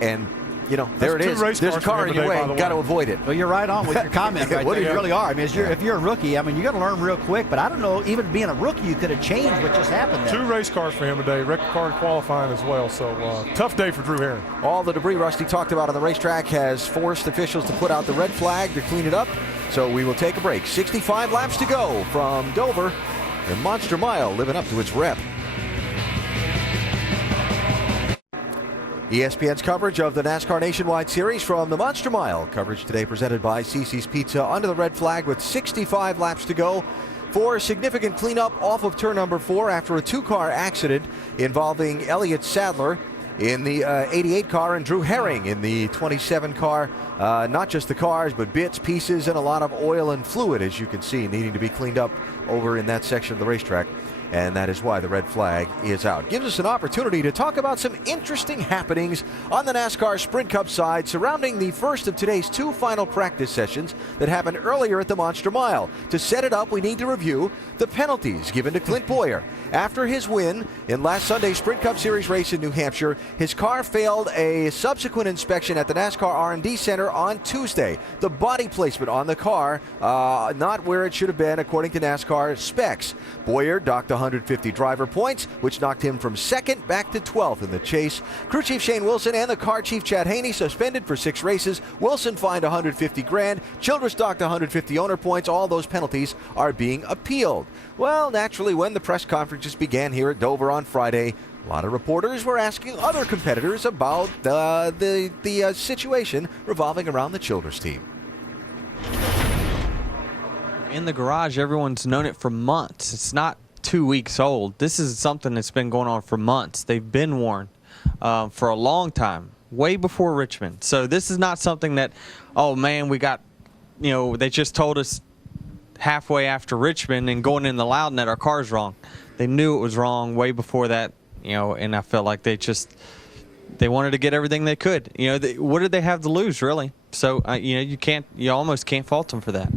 And, you know, there it is. There's a car in your way. Got to avoid it. Well, you're right on with your comment right there. You really are. I mean, if you're a rookie, I mean, you got to learn real quick. But I don't know, even being a rookie, you could have changed what just happened there. 2 race cars for him today, record car qualifying as well. So tough day for Drew Herring. All the debris Rusty talked about on the racetrack has forced officials to put out the red flag to clean it up. So we will take a break. 65 laps to go from Dover. The Monster Mile living up to its rep. ESPN's coverage of the NASCAR Nationwide Series from the Monster Mile. Coverage today presented by CC's Pizza under the red flag with 65 laps to go for a significant cleanup off of turn number 4 after a 2-car accident involving Elliott Sadler in the 88 car and Drew Herring in the 27 car. Not just the cars, but bits, pieces, and a lot of oil and fluid, as you can see, needing to be cleaned up over in that section of the racetrack. And that is why the red flag is out. Gives us an opportunity to talk about some interesting happenings on the NASCAR Sprint Cup side surrounding the first of today's 2 final practice sessions that happened earlier at the Monster Mile. To set it up, we need to review the penalties given to Clint Boyer. After his win in last Sunday's Sprint Cup Series race in New Hampshire, his car failed a subsequent inspection at the NASCAR R&D Center on Tuesday. The body placement on the car, not where it should have been according to NASCAR specs. Boyer docked 150 driver points, which knocked him from 2nd back to 12th in the chase. Crew Chief Shane Wilson and the car chief Chad Haney suspended for 6 races. Wilson fined $150,000. Childress docked 150 owner points. All those penalties are being appealed. Well, naturally, when the press conferences began here at Dover on Friday, A lot of reporters were asking other competitors about the situation revolving around the Childress team. In the garage, everyone's known it for months. It's not 2 weeks old. This is something that's been going on for months. They've been warned for a long time, way before Richmond. So this is not something that, oh man, we got, they just told us halfway after Richmond and going in the Loudon that our car's wrong. They knew it was wrong way before that, and I felt like they wanted to get everything they could. What did they have to lose, really? So, you almost can't fault them for that.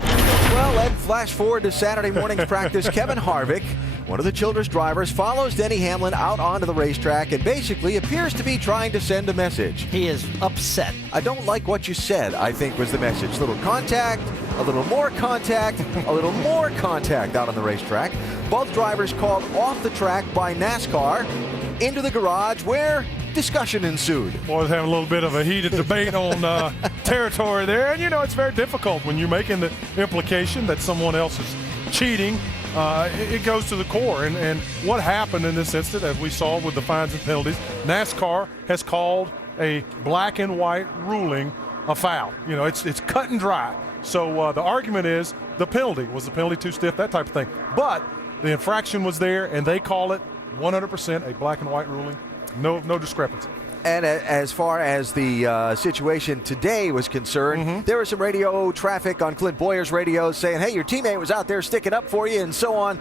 Well, and flash forward to Saturday morning's practice. Kevin Harvick, one of the Childress drivers, follows Denny Hamlin out onto the racetrack and basically appears to be trying to send a message. He is upset. I don't like what you said, I think was the message. Little contact, a little more contact, a little more contact out on the racetrack. Both drivers called off the track by NASCAR into the garage where discussion ensued. Boys having a little bit of a heated debate on territory there. And, it's very difficult when you're making the implication that someone else is cheating. It goes to the core. And what happened in this instance, as we saw with the fines and penalties, NASCAR has called a black and white ruling a foul. It's cut and dry. So the argument is the penalty. Was the penalty too stiff? That type of thing. But the infraction was there, and they call it 100% a black and white ruling. No discrepancy. And as far as the situation today was concerned, there was some radio traffic on Clint Boyer's radio saying, hey, your teammate was out there sticking up for you and so on.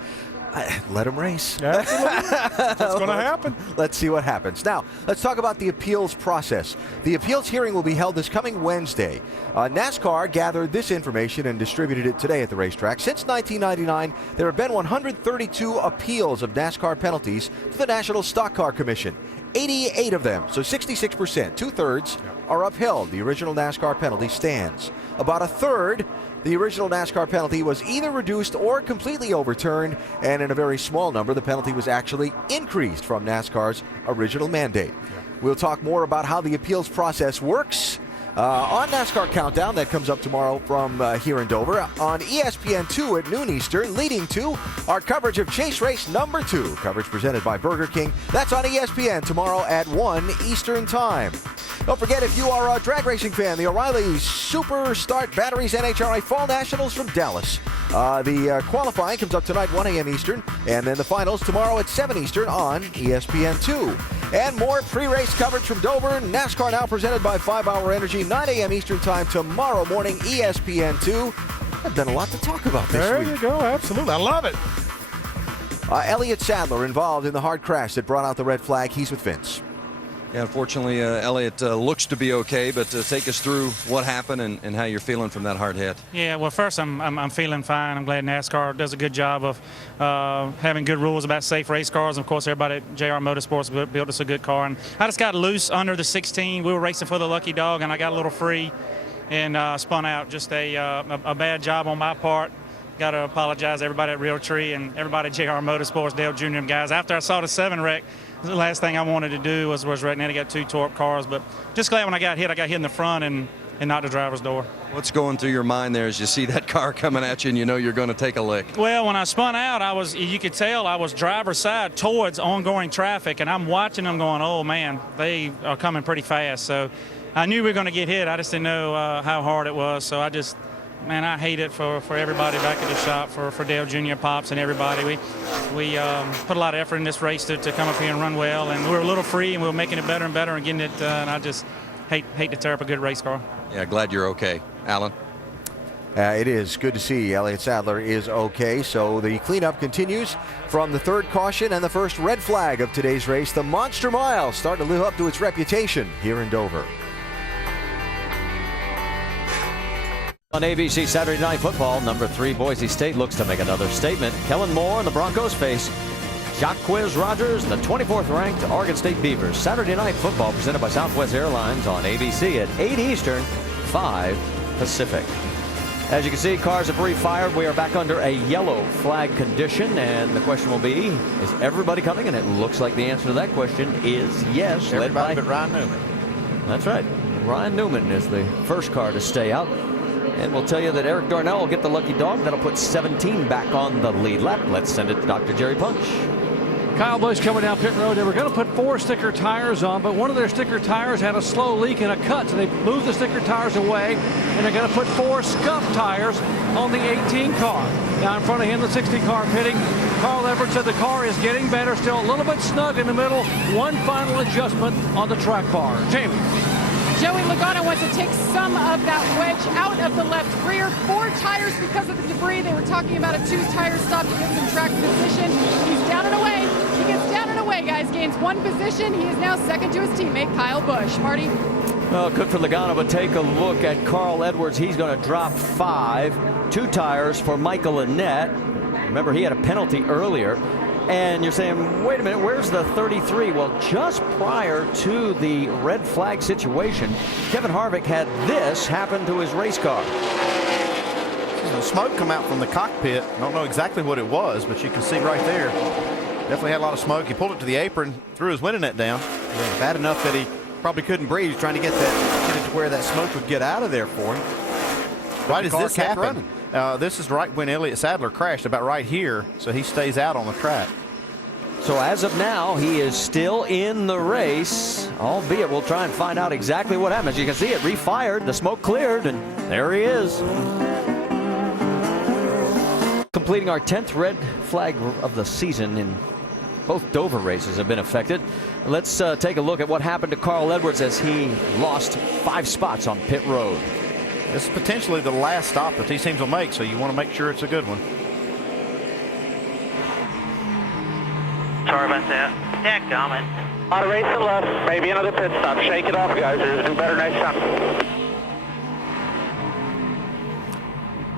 Let him race. Absolutely. That's what's going to happen. Let's see what happens. Now, let's talk about the appeals process. The appeals hearing will be held this coming Wednesday. NASCAR gathered this information and distributed it today at the racetrack. Since 1999, there have been 132 appeals of NASCAR penalties to the National Stock Car Commission. 88 of them, so 66%, two-thirds, are upheld. The original NASCAR penalty stands. About a third, the original NASCAR penalty was either reduced or completely overturned, and in a very small number, the penalty was actually increased from NASCAR's original mandate. We'll talk more about how the appeals process works on NASCAR Countdown. That comes up tomorrow from here in Dover on ESPN2 at noon Eastern, leading to our coverage of Chase Race number 2, coverage presented by Burger King. That's on ESPN tomorrow at 1 Eastern Time. Don't forget, if you are a drag racing fan, the O'Reilly Super Start Batteries NHRA Fall Nationals from Dallas. The qualifying comes up tonight, 1 a.m. Eastern, and then the finals tomorrow at 7 Eastern on ESPN2. And more pre-race coverage from Dover. NASCAR now presented by 5 Hour Energy, 9 a.m. Eastern Time tomorrow morning, ESPN2. I've done a lot to talk about this week. There you go, absolutely. I love it. Elliott Sadler involved in the hard crash that brought out the red flag. He's with Vince. Yeah, unfortunately, Elliott looks to be okay, but take us through what happened and how you're feeling from that hard hit. Yeah, well, first, I'm feeling fine. I'm glad NASCAR does a good job of having good rules about safe race cars. And of course, everybody at JR Motorsports built us a good car. And I just got loose under the 16. We were racing for the Lucky Dog, and I got a little free and spun out. Just a bad job on my part. Got to apologize to everybody at Realtree and everybody at JR Motorsports, Dale Jr. guys. After I saw the 7 wreck, the last thing I wanted to do was wreck. Now I got 2 tore-up cars, but just glad when I got hit in the front and not the driver's door. What's going through your mind there as you see that car coming at you and you know you're going to take a lick? Well, when I spun out, you could tell I was driver's side towards ongoing traffic, and I'm watching them going, oh man, they are coming pretty fast. So I knew we were going to get hit. I just didn't know how hard it was. So I hate it for everybody back at the shop, for Dale Jr., Pops, and everybody. We put a lot of effort in this race to come up here and run well, and we were a little free, and we were making it better and better and getting it, and I just hate to tear up a good race car. Yeah, glad you're okay. Alan? It is good to see Elliott Sadler is okay. So the cleanup continues from the third caution and the first red flag of today's race. The Monster Mile starting to live up to its reputation here in Dover. On ABC Saturday Night Football, number 3 Boise State looks to make another statement. Kellen Moore and the Broncos face Jacquez Rogers and the 24th ranked Oregon State Beavers. Saturday Night Football presented by Southwest Airlines on ABC at 8 Eastern, 5 Pacific. As you can see, cars have refired. We are back under a yellow flag condition, and the question will be, is everybody coming? And it looks like the answer to that question is yes. Everybody but Ryan Newman. That's right. Ryan Newman is the first car to stay out. And we'll tell you that Eric Darnell will get the lucky dog. That'll put 17 back on the lead lap. Let's send it to Dr. Jerry Punch. Kyle Busch coming down pit road. They were going to put 4 sticker tires on, but one of their sticker tires had a slow leak and a cut, so they moved the sticker tires away, and they're going to put 4 scuff tires on the 18 car. Now in front of him, the 60 car pitting. Carl Edwards said the car is getting better, still a little bit snug in the middle. One final adjustment on the track bar. Jamie. Joey Logano wants to take some of that wedge out of the left rear. 4 tires because of the debris. They were talking about a 2-tire stop to get some track position. He's down and away. He gets down and away, guys. Gains 1 position. He is now second to his teammate, Kyle Busch. Marty? Well, good for Logano, but take a look at Carl Edwards. He's going to drop 5. 2 tires for Michael Annett. Remember, he had a penalty earlier. And you're saying, wait a minute, where's the 33? Well, just prior to the red flag situation, Kevin Harvick had this happen to his race car. The smoke come out from the cockpit. I don't know exactly what it was, but you can see right there. Definitely had a lot of smoke. He pulled it to the apron, threw his winning net down. Yeah, bad enough that he probably couldn't breathe. He was trying to get it to where that smoke would get out of there for him. Right as this happened, this is right when Elliott Sadler crashed, about right here, so he stays out on the track. So as of now, he is still in the race, albeit we'll try and find out exactly what happened. As you can see, it refired, the smoke cleared, and there he is. Completing our 10th red flag of the season, in both Dover races have been affected. Let's take a look at what happened to Carl Edwards as he lost 5 spots on pit road. This is potentially the last stop that these teams will make, so you want to make sure it's a good one. Sorry about that. Dadgummit. On a race to left, maybe another pit stop. Shake it off, guys. Do better next time.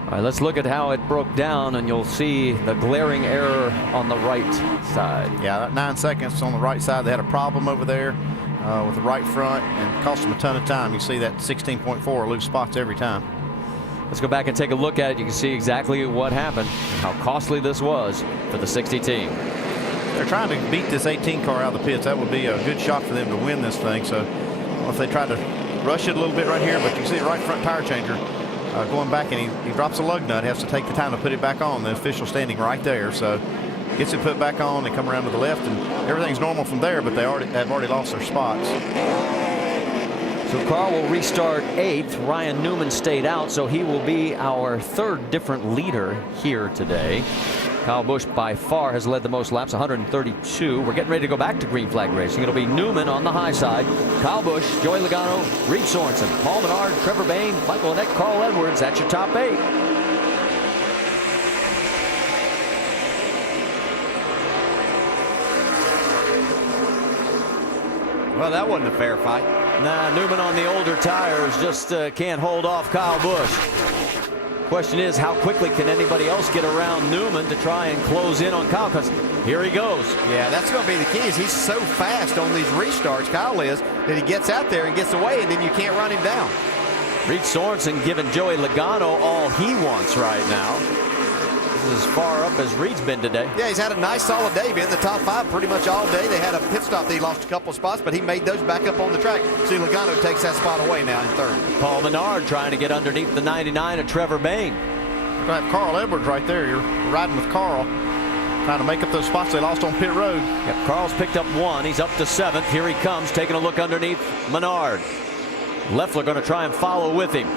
All right, let's look at how it broke down, and you'll see the glaring error on the right side. Yeah, that 9 seconds on the right side. They had a problem over there with the right front, and cost them a ton of time. You see that 16.4 lose spots every time. Let's go back and take a look at it. You can see exactly what happened, how costly this was for the 60 team. They're trying to beat this 18 car out of the pits. That would be a good shot for them to win this thing. So if they try to rush it a little bit right here, but you see the right front tire changer going back, and he drops a lug nut, has to take the time to put it back on. The official standing right there. So gets it put back on. They come around to the left, and everything's normal from there, but they have already lost their spots. So Carl will restart 8th. Ryan Newman stayed out, so he will be our 3rd different leader here today. Kyle Busch by far has led the most laps, 132. We're getting ready to go back to green flag racing. It'll be Newman on the high side, Kyle Busch, Joey Logano, Reed Sorensen, Paul Menard, Trevor Bayne, Michael Annett, Carl Edwards. That's your top 8. Well, that wasn't a fair fight. Nah, Newman on the older tires just can't hold off Kyle Busch. Question is, how quickly can anybody else get around Newman to try and close in on Kyle? Because here he goes. Yeah, that's going to be the key. Is he's so fast on these restarts, Kyle is, that he gets out there and gets away, and then you can't run him down. Reed Sorensen giving Joey Logano all he wants right now. This is as far up as Reed's been today. Yeah, he's had a nice solid day. Been in the top 5 pretty much all day. They had a pit stop that he lost a couple of spots, but he made those back up on the track. See, Logano takes that spot away now in 3rd. Paul Menard trying to get underneath the 99 of Trevor Bayne. You're going to have Carl Edwards right there. You're riding with Carl, trying to make up those spots they lost on pit road. Yep, Carl's picked up 1. He's up to 7th. Here he comes, taking a look underneath Menard. Leffler going to try and follow with him.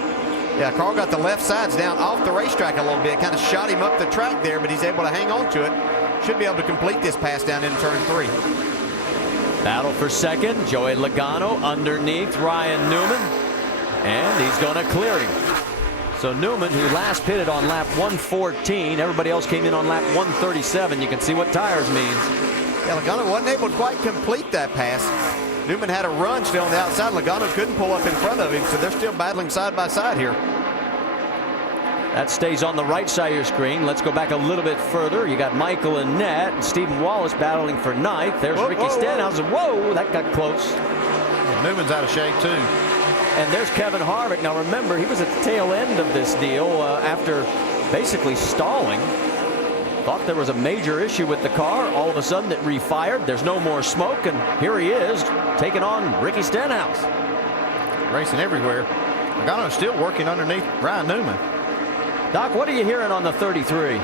Yeah, Carl got the left sides down off the racetrack a little bit. Kind of shot him up the track there, but he's able to hang on to it. Should be able to complete this pass down in turn 3. Battle for 2nd. Joey Logano underneath Ryan Newman. And he's going to clear him. So Newman, who last pitted on lap 114, everybody else came in on lap 137. You can see what tires means. Yeah, Logano wasn't able to quite complete that pass. Newman had a run still on the outside. Logano couldn't pull up in front of him, so they're still battling side by side here. That stays on the right side of your screen. Let's go back a little bit further. You got Michael Annett and Stephen Wallace battling for 9th. There's Ricky Stenhouse. Whoa, that got close. And Newman's out of shape, too. And there's Kevin Harvick. Now, remember, he was at the tail end of this deal after basically stalling. Thought there was a major issue with the car. All of a sudden, it refired. There's no more smoke, and here he is taking on Ricky Stenhouse. Racing everywhere. Logano's still working underneath Ryan Newman. Doc, what are you hearing on the 33?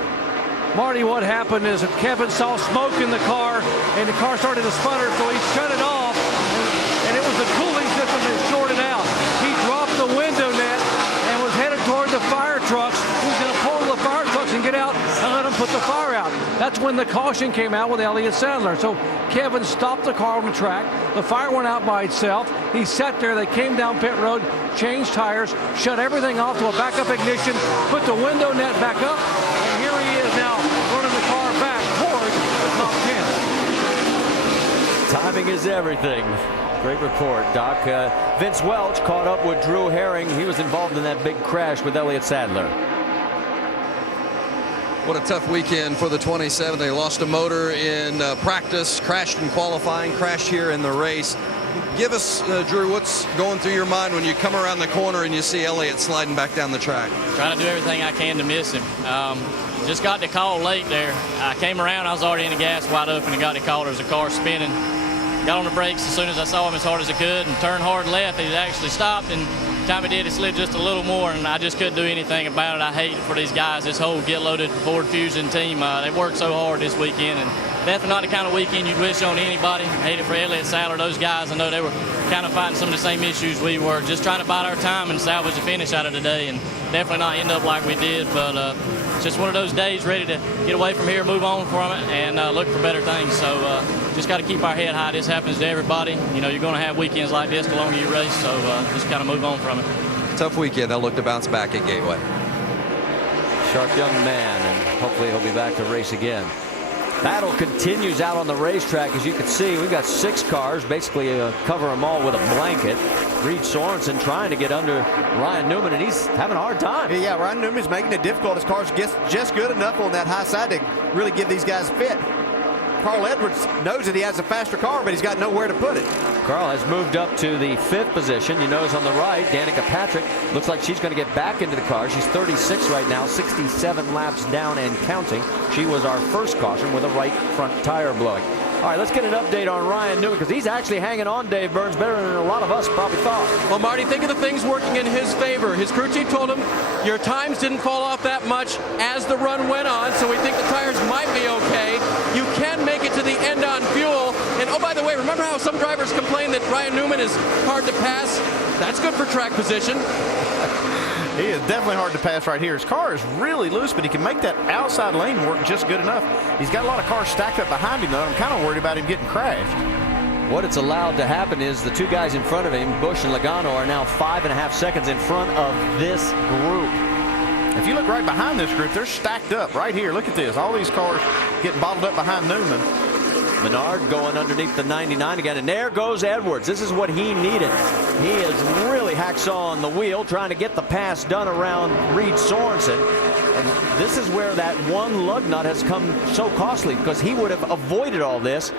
Marty, what happened is that Kevin saw smoke in the car, and the car started to sputter, so he shut it off, and it was the cooling system that shorted out. He dropped the window net and was headed toward the fire trucks. He was going to pull the fire trucks and get out and let them put the fire out. That's when the caution came out with Elliott Sadler. So Kevin stopped the car on the track. The fire went out by itself. He sat there. They came down pit road, changed tires, shut everything off to a backup ignition, put the window net back up, and here he is now running the car back towards the top 10. Timing is everything. Great report, Doc. Vince Welch caught up with Drew Herring. He was involved in that big crash with Elliott Sadler. What a tough weekend for the 27. They lost a motor in practice, crashed in qualifying, crashed here in the race. Give us, Drew, what's going through your mind when you come around the corner and you see Elliott sliding back down the track? Trying to do everything I can to miss him. Just got the call late there. I came around, I was already in the gas wide open and got the call. There was a car spinning. Got on the brakes as soon as I saw him as hard as I could and turned hard left. He actually stopped, and the time he did, it slid just a little more, and I just couldn't do anything about it. I hate it for these guys, this whole Get Loaded Ford Fusion team. They worked so hard this weekend, and definitely not the kind of weekend you'd wish on anybody. I hate it for Elliott Sadler, those guys. I know they were kind of fighting some of the same issues we were, just trying to bide our time and salvage the finish out of today, and definitely not end up like we did, but it's just one of those days ready to get away from here, move on from it, and look for better things. So just got to keep our head high. This happens to everybody. You know, you're going to have weekends like this the longer you race, so just kind of move on from it. Tough weekend. They'll look to bounce back at Gateway. Sharp young man, and hopefully he'll be back to race again. Battle continues out on the racetrack. As you can see, we've got 6 cars, basically cover them all with a blanket. Reed Sorensen trying to get under Ryan Newman, and he's having a hard time. Yeah, Ryan Newman's making it difficult. His car's just good enough on that high side to really give these guys fit. Carl Edwards knows that he has a faster car, but he's got nowhere to put it. Carl has moved up to the 5th position. You notice on the right, Danica Patrick looks like she's going to get back into the car. She's 36 right now, 67 laps down and counting. She was our first caution with a right front tire blowing. All right, let's get an update on Ryan Newman, because he's actually hanging on, Dave Burns, better than a lot of us probably thought. Well, Marty, think of the things working in his favor. His crew chief told him your times didn't fall off that much as the run went on, so we think the tires might be okay. You can make it to the end on fuel. And, oh, by the way, remember how some drivers complain that Ryan Newman is hard to pass? That's good for track position. He is definitely hard to pass right here. His car is really loose, but he can make that outside lane work just good enough. He's got a lot of cars stacked up behind him, though. I'm kind of worried about him getting crashed. What it's allowed to happen is the 2 guys in front of him, Busch and Logano, are now 5.5 seconds in front of this group. If you look right behind this group, they're stacked up right here. Look at this. All these cars getting bottled up behind Newman. Menard going underneath the 99 again, and there goes Edwards. This is what he needed. He is really hacksawing the wheel, trying to get the pass done around Reed Sorensen. And this is where that one lug nut has come so costly, because he would have avoided all this.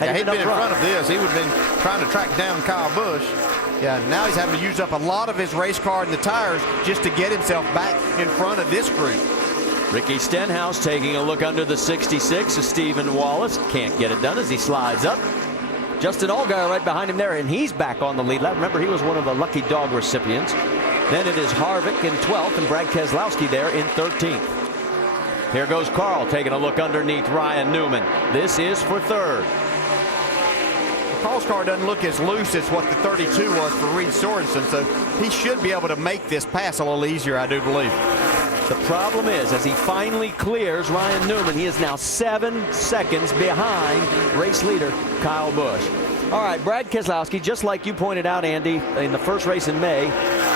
Yeah, he'd been in front of this. He would have been trying to track down Kyle Busch. Yeah, now he's having to use up a lot of his race car and the tires just to get himself back in front of this group. Ricky Stenhouse taking a look under the 66 of Stephen Wallace. Can't get it done as he slides up. Justin Allgaier right behind him there, and he's back on the lead lap. Remember, he was one of the lucky dog recipients. Then it is Harvick in 12th and Brad Keselowski there in 13th. Here goes Carl taking a look underneath Ryan Newman. This is for 3rd. Carl's car doesn't look as loose as what the 32 was for Reed Sorensen, so he should be able to make this pass a little easier, I do believe. The problem is, as he finally clears Ryan Newman, he is now 7 seconds behind race leader Kyle Busch. All right, Brad Keselowski, just like you pointed out, Andy, in the first race in May,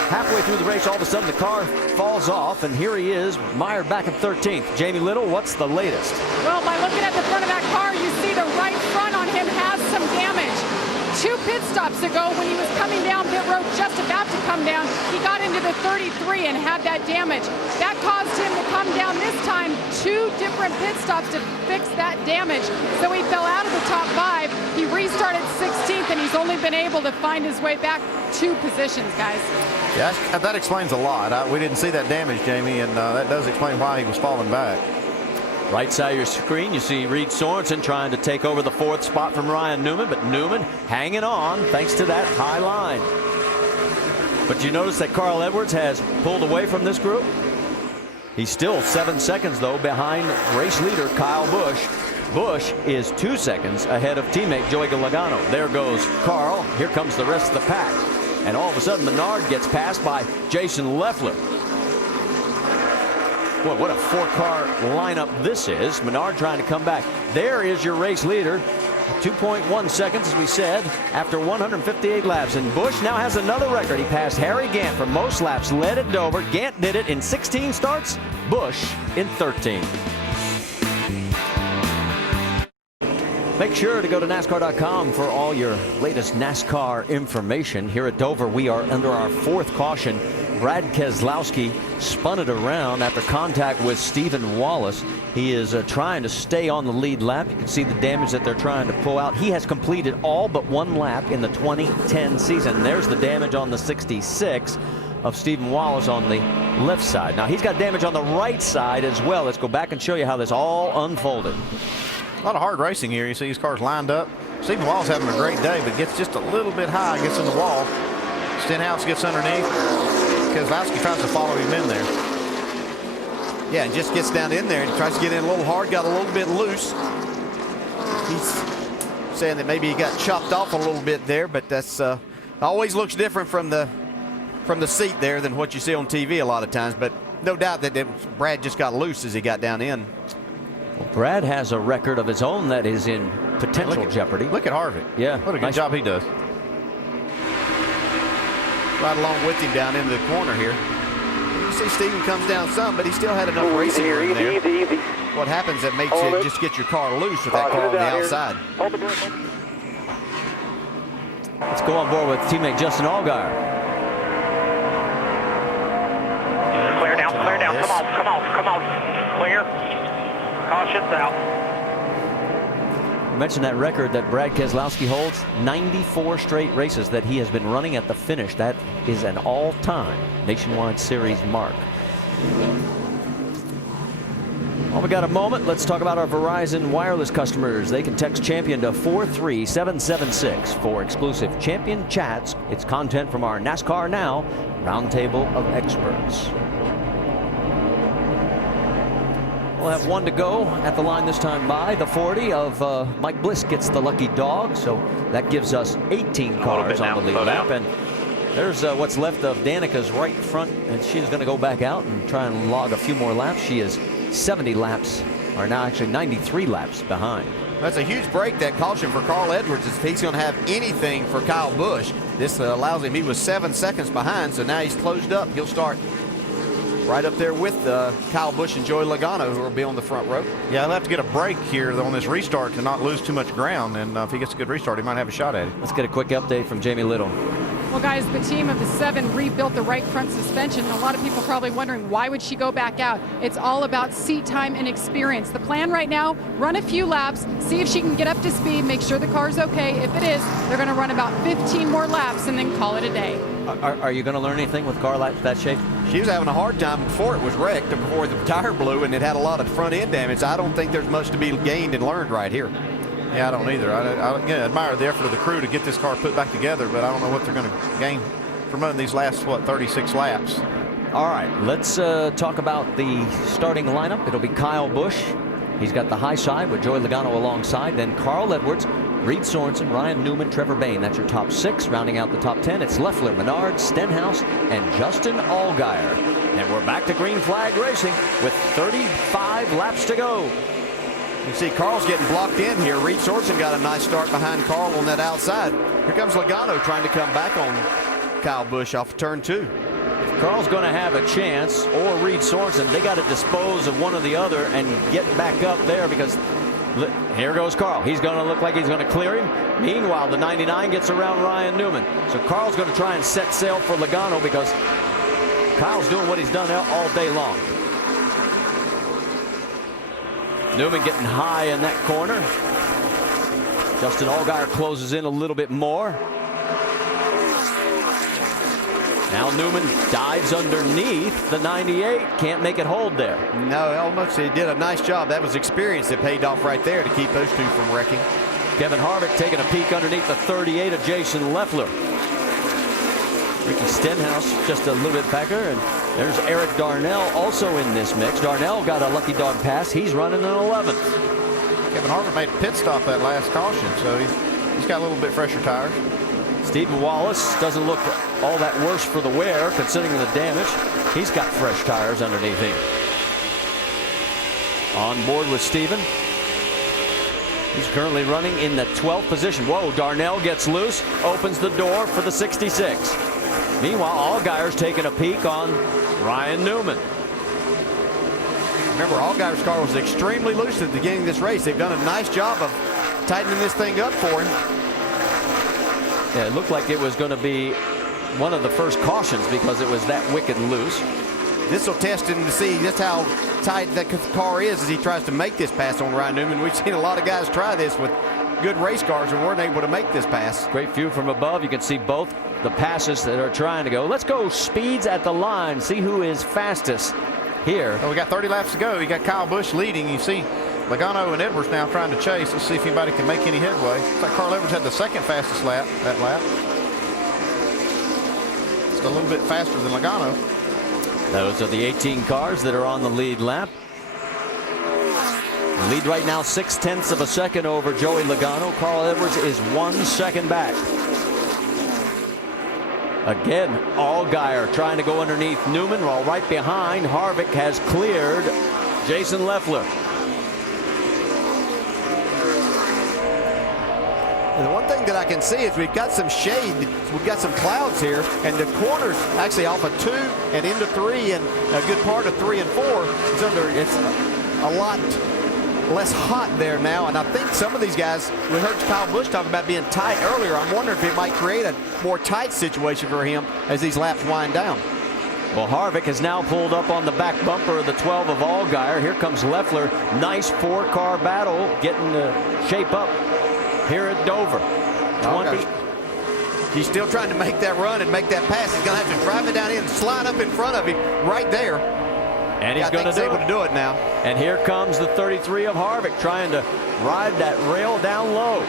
halfway through the race, all of a sudden the car falls off, and here he is, mired back in 13th. Jamie Little, what's the latest? Well, by looking at the front of that car, you see the right front on him has some damage. 2 pit stops ago, when he was coming down pit road, just about to come down, he got into the 33 and had that damage. That caused him to come down this time 2 different pit stops to fix that damage. So he fell out of the top 5. He restarted 16th, and he's only been able to find his way back 2 positions, guys. Yeah, that explains a lot. We didn't see that damage, Jamie, and that does explain why he was falling back. Right side of your screen, you see Reed Sorensen trying to take over the 4th spot from Ryan Newman, but Newman hanging on thanks to that high line. But you notice that Carl Edwards has pulled away from this group? He's still 7 seconds, though, behind race leader Kyle Busch. Busch is 2 seconds ahead of teammate Joey Logano. There goes Carl. Here comes the rest of the pack. And all of a sudden, Menard gets passed by Jason Leffler. Boy, what a four-car lineup this is. Menard trying to come back. There is your race leader. 2.1 seconds, as we said, after 158 laps. And Busch now has another record. He passed Harry Gant for most laps led at Dover. Gant did it in 16 starts. Busch in 13. Make sure to go to NASCAR.com for all your latest NASCAR information. Here at Dover, we are under our fourth caution. Brad Keselowski spun it around after contact with Stephen Wallace. He is trying to stay on the lead lap. You can see the damage that they're trying to pull out. He has completed all but one lap in the 2010 season. There's the damage on the 66 of Stephen Wallace on the left side. Now he's got damage on the right side as well. Let's go back and show you how this all unfolded. A lot of hard racing here. You see these cars lined up. Stephen Wallace having a great day, but gets just a little bit high, gets in the wall. Stenhouse gets underneath. Keselowski tries to follow him in there. Yeah, and just gets down in there and tries to get in a little hard, got a little bit loose. He's saying that maybe he got chopped off a little bit there, but that's always looks different from the seat there than what you see on TV a lot of times. But no doubt that Brad just got loose as he got down in. Well, Brad has a record of his own that is in potential jeopardy. Look at Harvick. Yeah. What a good job he does. Right along with him down into the corner here. You see Stephen comes down some, but he still had enough racing room there. Easy. What happens that makes you just get your car loose with that car on the outside. Let's go on board with teammate Justin Allgaier. Clear down. Come on. Clear. Caution's out. I mentioned that record that Brad Keselowski holds, 94 straight races that he has been running at the finish. That is an all-time Nationwide Series mark. Well, we got a moment. Let's talk about our Verizon Wireless customers. They can text Champion to 43776 for exclusive Champion chats. It's content from our NASCAR Now Roundtable of Experts. We'll have one to go at the line this time by the 40 of Mike Bliss gets the lucky dog, so that gives us 18 cars on the lead lap. And there's what's left of Danica's right front, and she's going to go back out and try and log a few more laps. She is 70 laps, or now actually 93 laps behind. That's a huge break, that caution for Carl Edwards, if he's going to have anything for Kyle Busch. This allows him, he was 7 seconds behind, so now he's closed up. He'll start right up there with Kyle Busch and Joey Logano, who will be on the front row. Yeah, he'll have to get a break here on this restart to not lose too much ground, and if he gets a good restart, he might have a shot at it. Let's get a quick update from Jamie Little. Well, guys, the team of the 7 rebuilt the right front suspension. A lot of people probably wondering, why would she go back out? It's all about seat time and experience. The plan right now, run a few laps, see if she can get up to speed, make sure the car's okay. If it is, they're going to run about 15 more laps and then call it a day. Are you going to learn anything with car like that shape? She was having a hard time before it was wrecked, before the tire blew, and it had a lot of front end damage. I don't think there's much to be gained and learned right here. Yeah, I don't either. I admire the effort of the crew to get this car put back together, but I don't know what they're going to gain from running these last, 36 laps. All right, let's talk about the starting lineup. It'll be Kyle Busch. He's got the high side with Joey Logano alongside. Then Carl Edwards, Reed Sorensen, Ryan Newman, Trevor Bayne. That's your top 6. Rounding out the top 10, it's Leffler, Menard, Stenhouse, and Justin Allgaier. And we're back to green flag racing with 35 laps to go. You see Carl's getting blocked in here. Reed Sorensen got a nice start behind Carl on that outside. Here comes Logano trying to come back on Kyle Busch off turn 2. If Carl's going to have a chance, or Reed Sorensen, they got to dispose of one or the other and get back up there, because here goes Carl. He's going to look like he's going to clear him. Meanwhile, the 99 gets around Ryan Newman. So Carl's going to try and set sail for Logano, because Kyle's doing what he's done all day long. Newman getting high in that corner. Justin Allgaier closes in a little bit more. Now Newman dives underneath the 98. Can't make it hold there. No, almost. He did a nice job. That was experience that paid off right there to keep those two from wrecking. Kevin Harvick taking a peek underneath the 38 of Jason Leffler. Ricky Stenhouse just a little bit backer, and there's Eric Darnell also in this mix. Darnell got a lucky dog pass. He's running an 11th. Kevin Harvick made a pit stop that last caution, so he's got a little bit fresher tires. Stephen Wallace doesn't look all that worse for the wear considering the damage. He's got fresh tires underneath him. On board with Stephen. He's currently running in the 12th position. Whoa, Darnell gets loose, opens the door for the 66. Meanwhile, Allgaier's taking a peek on Ryan Newman. Remember, Allgaier's car was extremely loose at the beginning of this race. They've done a nice job of tightening this thing up for him. Yeah, it looked like it was going to be one of the first cautions because it was that wicked loose. This will test him to see just how tight that car is as he tries to make this pass on Ryan Newman. We've seen a lot of guys try this with good race cars and weren't able to make this pass. Great view from above. You can see both the passes that are trying to go. Let's go speeds at the line. See who is fastest here. Well, we got 30 laps to go. You got Kyle Busch leading. You see Logano and Edwards now trying to chase. Let's see if anybody can make any headway. Looks like Carl Edwards had the second fastest lap that lap. Just a little bit faster than Logano. Those are the 18 cars that are on the lead lap. The lead right now 0.6 of a second over Joey Logano. Carl Edwards is 1 second back. Again, Allgaier trying to go underneath Newman, while right behind Harvick has cleared Jason Leffler. And the one thing that I can see is we've got some shade, we've got some clouds here, and the corners actually off of 2 and into 3 and a good part of 3 and 4 is under. It's a lot less hot there now, and I think some of these guys, we heard Kyle Busch talk about being tight earlier. I'm wondering if it might create a more tight situation for him as these laps wind down. Well, Harvick has now pulled up on the back bumper of the 12 of Allgaier. Here comes Leffler. Nice 4-car battle getting to shape up here at Dover. 20. He's still trying to make that run and make that pass. He's going to have to drive it down in and slide up in front of him right there. And he's going to able to do it now. And here comes the 33 of Harvick trying to ride that rail down low.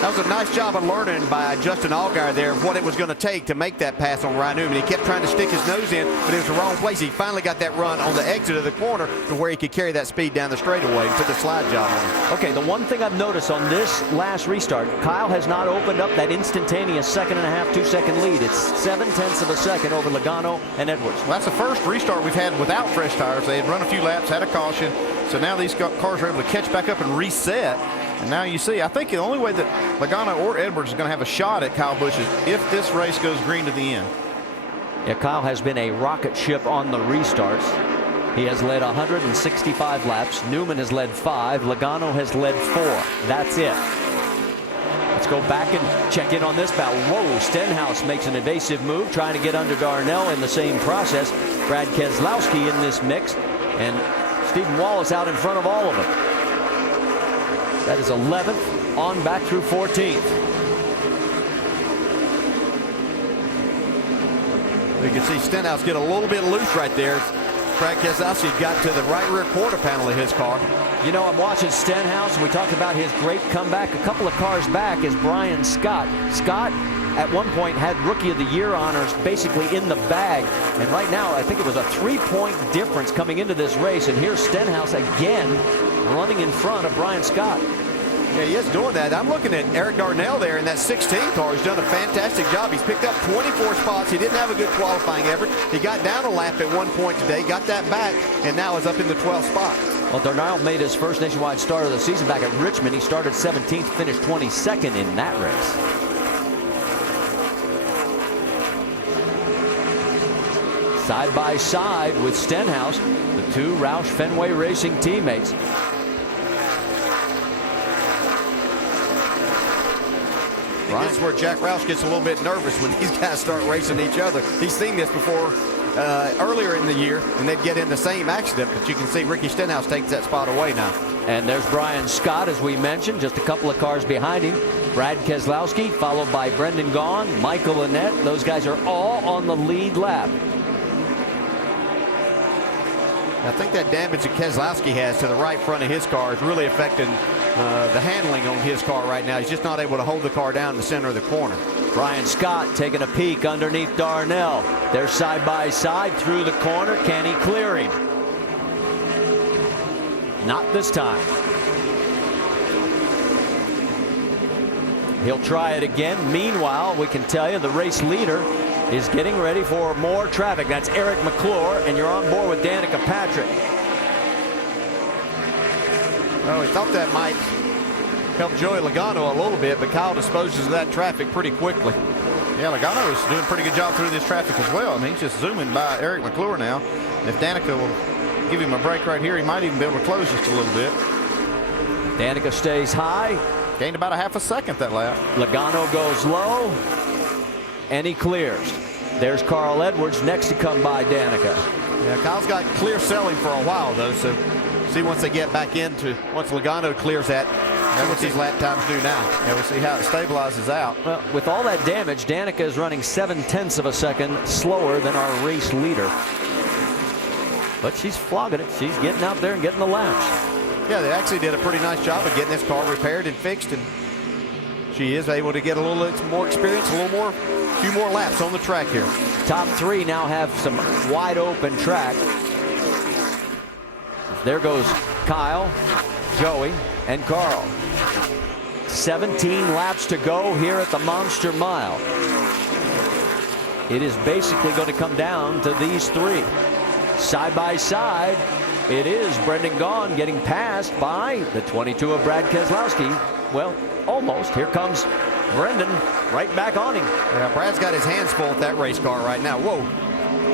That was a nice job of learning by Justin Allgaier there what it was going to take to make that pass on Ryan Newman. He kept trying to stick his nose in, but it was the wrong place. He finally got that run on the exit of the corner to where he could carry that speed down the straightaway and took a slide job on him. Okay, the one thing I've noticed on this last restart, Kyle has not opened up that instantaneous 2.5, 2-second lead. It's 0.7 of a second over Logano and Edwards. Well, that's the first restart we've had without fresh tires. They had run a few laps, had a caution, so now these cars are able to catch back up and reset. And now you see, I think the only way that Logano or Edwards is going to have a shot at Kyle Busch is if this race goes green to the end. Yeah, Kyle has been a rocket ship on the restarts. He has led 165 laps. Newman has led 5. Logano has led 4. That's it. Let's go back and check in on this battle. Whoa, Stenhouse makes an evasive move, trying to get under Darnell in the same process. Brad Keselowski in this mix, and Stephen Wallace out in front of all of them. That is 11th on back through 14th. You can see Stenhouse get a little bit loose right there. Brad Keselowski got to the right rear quarter panel of his car. You know, I'm watching Stenhouse, and we talked about his great comeback. A couple of cars back is Brian Scott. Scott, at one point, had Rookie of the Year honors basically in the bag. And right now, I think it was a 3-point difference coming into this race. And here's Stenhouse again running in front of Brian Scott. Yeah, he is doing that. I'm looking at Eric Darnell there in that 16 car. He's done a fantastic job. He's picked up 24 spots. He didn't have a good qualifying effort. He got down a lap at one point today, got that back, and now is up in the 12th spot. Well, Darnell made his first nationwide start of the season back at Richmond. He started 17th, finished 22nd in that race. Side by side with Stenhouse, the two Roush Fenway Racing teammates. This is where Jack Roush gets a little bit nervous when these guys start racing each other. He's seen this before earlier in the year, and they'd get in the same accident, but you can see Ricky Stenhouse takes that spot away now. And there's Brian Scott, as we mentioned, just a couple of cars behind him. Brad Keselowski, followed by Brendan Gaughan, Michael Annett. Those guys are all on the lead lap. I think that damage that Keselowski has to the right front of his car is really affecting the handling on his car right now. He's just not able to hold the car down in the center of the corner. Brian Scott taking a peek underneath Darnell. They're side by side through the corner. Can he clear him? Not this time. He'll try it again. Meanwhile, we can tell you the race leader is getting ready for more traffic. That's Eric McClure, and you're on board with Danica Patrick. Oh, he thought that might help Joey Logano a little bit, but Kyle disposes of that traffic pretty quickly. Yeah, Logano is doing a pretty good job through this traffic as well. I mean, he's just zooming by Eric McClure now. If Danica will give him a break right here, he might even be able to close just a little bit. Danica stays high. Gained about a half a second that lap. Logano goes low, and he clears. There's Carl Edwards next to come by Danica. Yeah, Kyle's got clear selling for a while, though, so see once they get back into, once Logano clears that, that's what these lap times do now. Yeah, we'll see how it stabilizes out. Well, with all that damage, Danica is running 0.7 of a second slower than our race leader. But she's flogging it. She's getting out there and getting the laps. Yeah, they actually did a pretty nice job of getting this car repaired and fixed, and she is able to get a little more experience, a few more laps on the track here. Top three now have some wide open track. There goes Kyle, Joey, and Carl. 17 laps to go here at the Monster Mile. It is basically going to come down to these three. Side by side, it is Brendan Gaughan getting passed by the 22 of Brad Keselowski. Well, almost. Here comes Brendan right back on him. Yeah, Brad's got his hands full with that race car right now. Whoa.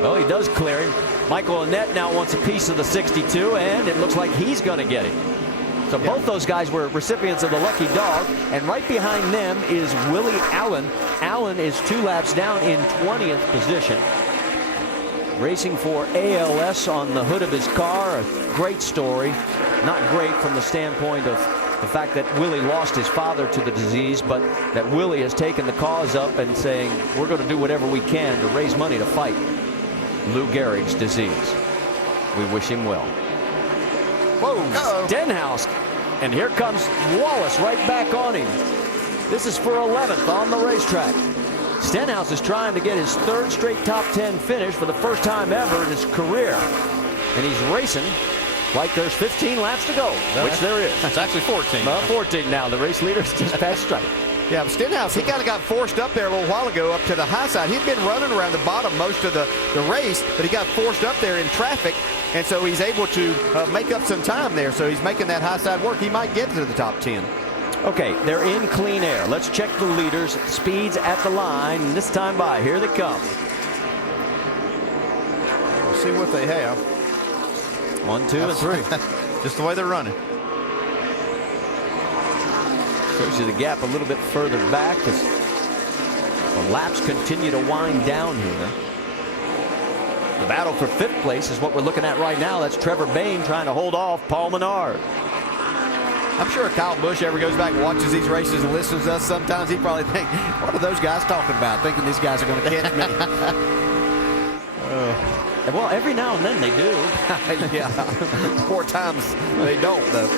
Well, he does clear him. Michael Annett now wants a piece of the 62, and it looks like he's going to get it. So both those guys were recipients of the lucky dog, and right behind them is Willie Allen. Allen is 2 laps down in 20th position. Racing for ALS on the hood of his car. A great story. Not great from the standpoint of the fact that Willie lost his father to the disease, but that Willie has taken the cause up and saying, we're going to do whatever we can to raise money to fight Lou Gehrig's disease. We wish him well. Whoa, Stenhouse. And here comes Wallace right back on him. This is for 11th on the racetrack. Stenhouse is trying to get his 3rd straight top 10 finish for the first time ever in his career. And he's racing like there's 15 laps to go, which there is. It's actually 14. 14 now. The race leader's just past straight. Yeah, but Stenhouse, he kind of got forced up there a little while ago up to the high side. He'd been running around the bottom most of the race, but he got forced up there in traffic, and so he's able to make up some time there. So he's making that high side work. He might get to the top 10. Okay, they're in clean air. Let's check the leaders. Speeds at the line. This time by, here they come. We'll see what they have. 1, 2, and 3. Just the way they're running. Shows you the gap a little bit further back as the laps continue to wind down here. The battle for 5th place is what we're looking at right now. That's Trevor Bayne trying to hold off Paul Menard. I'm sure if Kyle Busch ever goes back and watches these races and listens to us sometimes, he probably think, what are those guys talking about? Thinking these guys are going to catch me. Well, every now and then they do. Yeah. 4 times they don't, though.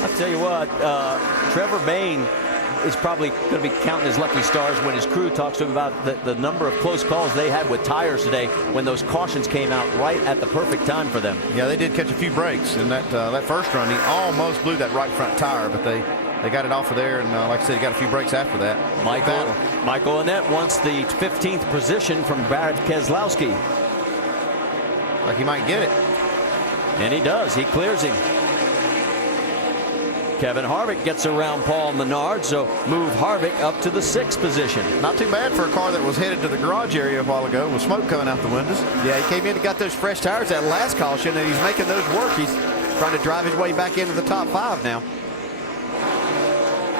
I'll tell you what, Trevor Bayne is probably going to be counting his lucky stars when his crew talks to him about the number of close calls they had with tires today when those cautions came out right at the perfect time for them. Yeah, they did catch a few breaks in that first run. He almost blew that right front tire, but they got it off of there, and like I said, he got a few breaks after that. Michael Annett wants the 15th position from Brad Keselowski. Like he might get it. And he does. He clears him. Kevin Harvick gets around Paul Menard, so move Harvick up to the 6th position. Not too bad for a car that was headed to the garage area a while ago with smoke coming out the windows. Yeah, he came in and got those fresh tires that last caution, and he's making those work. He's trying to drive his way back into the top 5 now.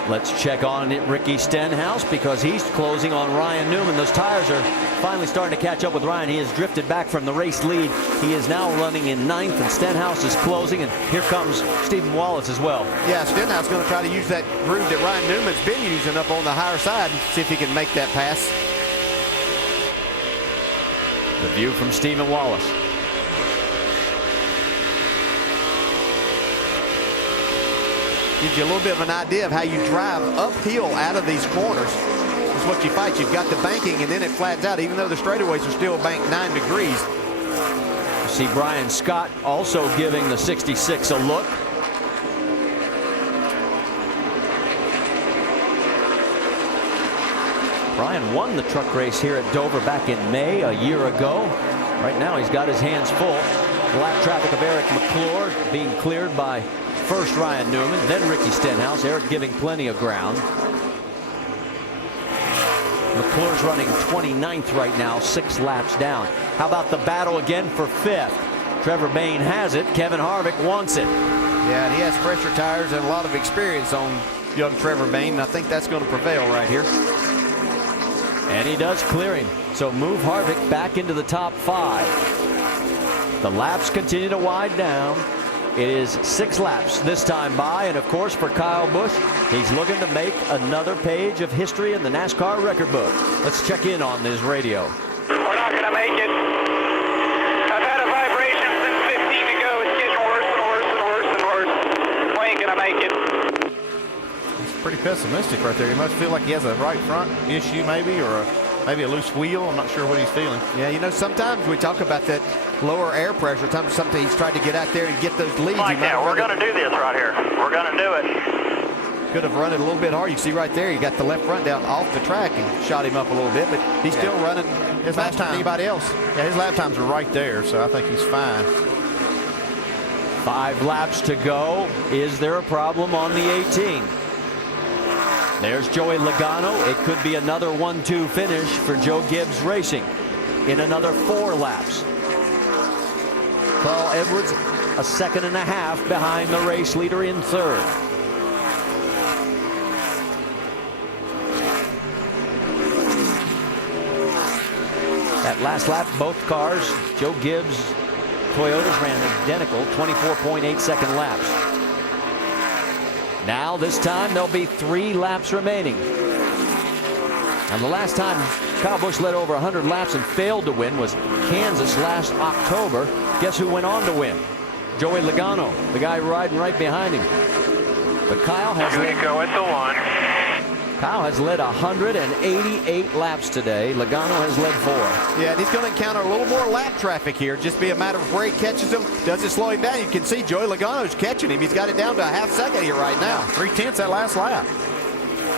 Let's check on Ricky Stenhouse because he's closing on Ryan Newman. Those tires are finally starting to catch up with Ryan. He has drifted back from the race lead. He is now running in 9th, and Stenhouse is closing, and here comes Stephen Wallace as well. Yeah, Stenhouse is going to try to use that groove that Ryan Newman's been using up on the higher side and see if he can make that pass. The view from Stephen Wallace. Gives you a little bit of an idea of how you drive uphill out of these corners. It's what you fight. You've got the banking, and then it flattens out, even though the straightaways are still banked 9 degrees. You see Brian Scott also giving the 66 a look. Brian won the truck race here at Dover back in May a year ago. Right now he's got his hands full. The lap traffic of Eric McClure being cleared by first Ryan Newman, then Ricky Stenhouse. Eric giving plenty of ground. McClure's running 29th right now, 6 laps down. How about the battle again for 5th? Trevor Bayne has it. Kevin Harvick wants it. Yeah, and he has fresher tires and a lot of experience on young Trevor Bayne, and I think that's going to prevail right here. And he does clear him. So move Harvick back into the top 5. The laps continue to widen down. It is 6 laps this time by, and of course for Kyle Busch, he's looking to make another page of history in the NASCAR record book. Let's check in on this radio. We're not going to make it. I've had a vibration since 15 to go. It's getting worse and worse and worse and worse. We ain't going to make it. It's pretty pessimistic right there. He must feel like he has a right front issue maybe, or maybe a loose wheel. I'm not sure what he's feeling. Yeah, you know, sometimes we talk about that lower air pressure. Sometimes he's tried to get out there and get those leads. Like that, we're going to do this right here. We're going to do it. Could have run it a little bit hard. You see right there, he got the left front down off the track and shot him up a little bit, but he's still running his lap faster than time. Anybody else. Yeah, his lap times are right there, so I think he's fine. 5 laps to go. Is there a problem on the 18? There's Joey Logano. It could be another 1-2 finish for Joe Gibbs Racing in another 4 laps. Carl Edwards a 2.5 seconds behind the race leader in 3rd. That last lap, both cars, Joe Gibbs, Toyotas ran identical 24.8-second laps. Now this time there'll be 3 laps remaining. And the last time Kyle Busch led over 100 laps and failed to win was Kansas last October. Guess who went on to win? Joey Logano, the guy riding right behind him. But Kyle has Kyle has led 188 laps today. Logano has led 4. Yeah, and he's going to encounter a little more lap traffic here. Just be a matter of where he catches him. Does it slow him down? You can see Joey Logano's catching him. He's got it down to a 0.5 second here right now. 3/10 that last lap.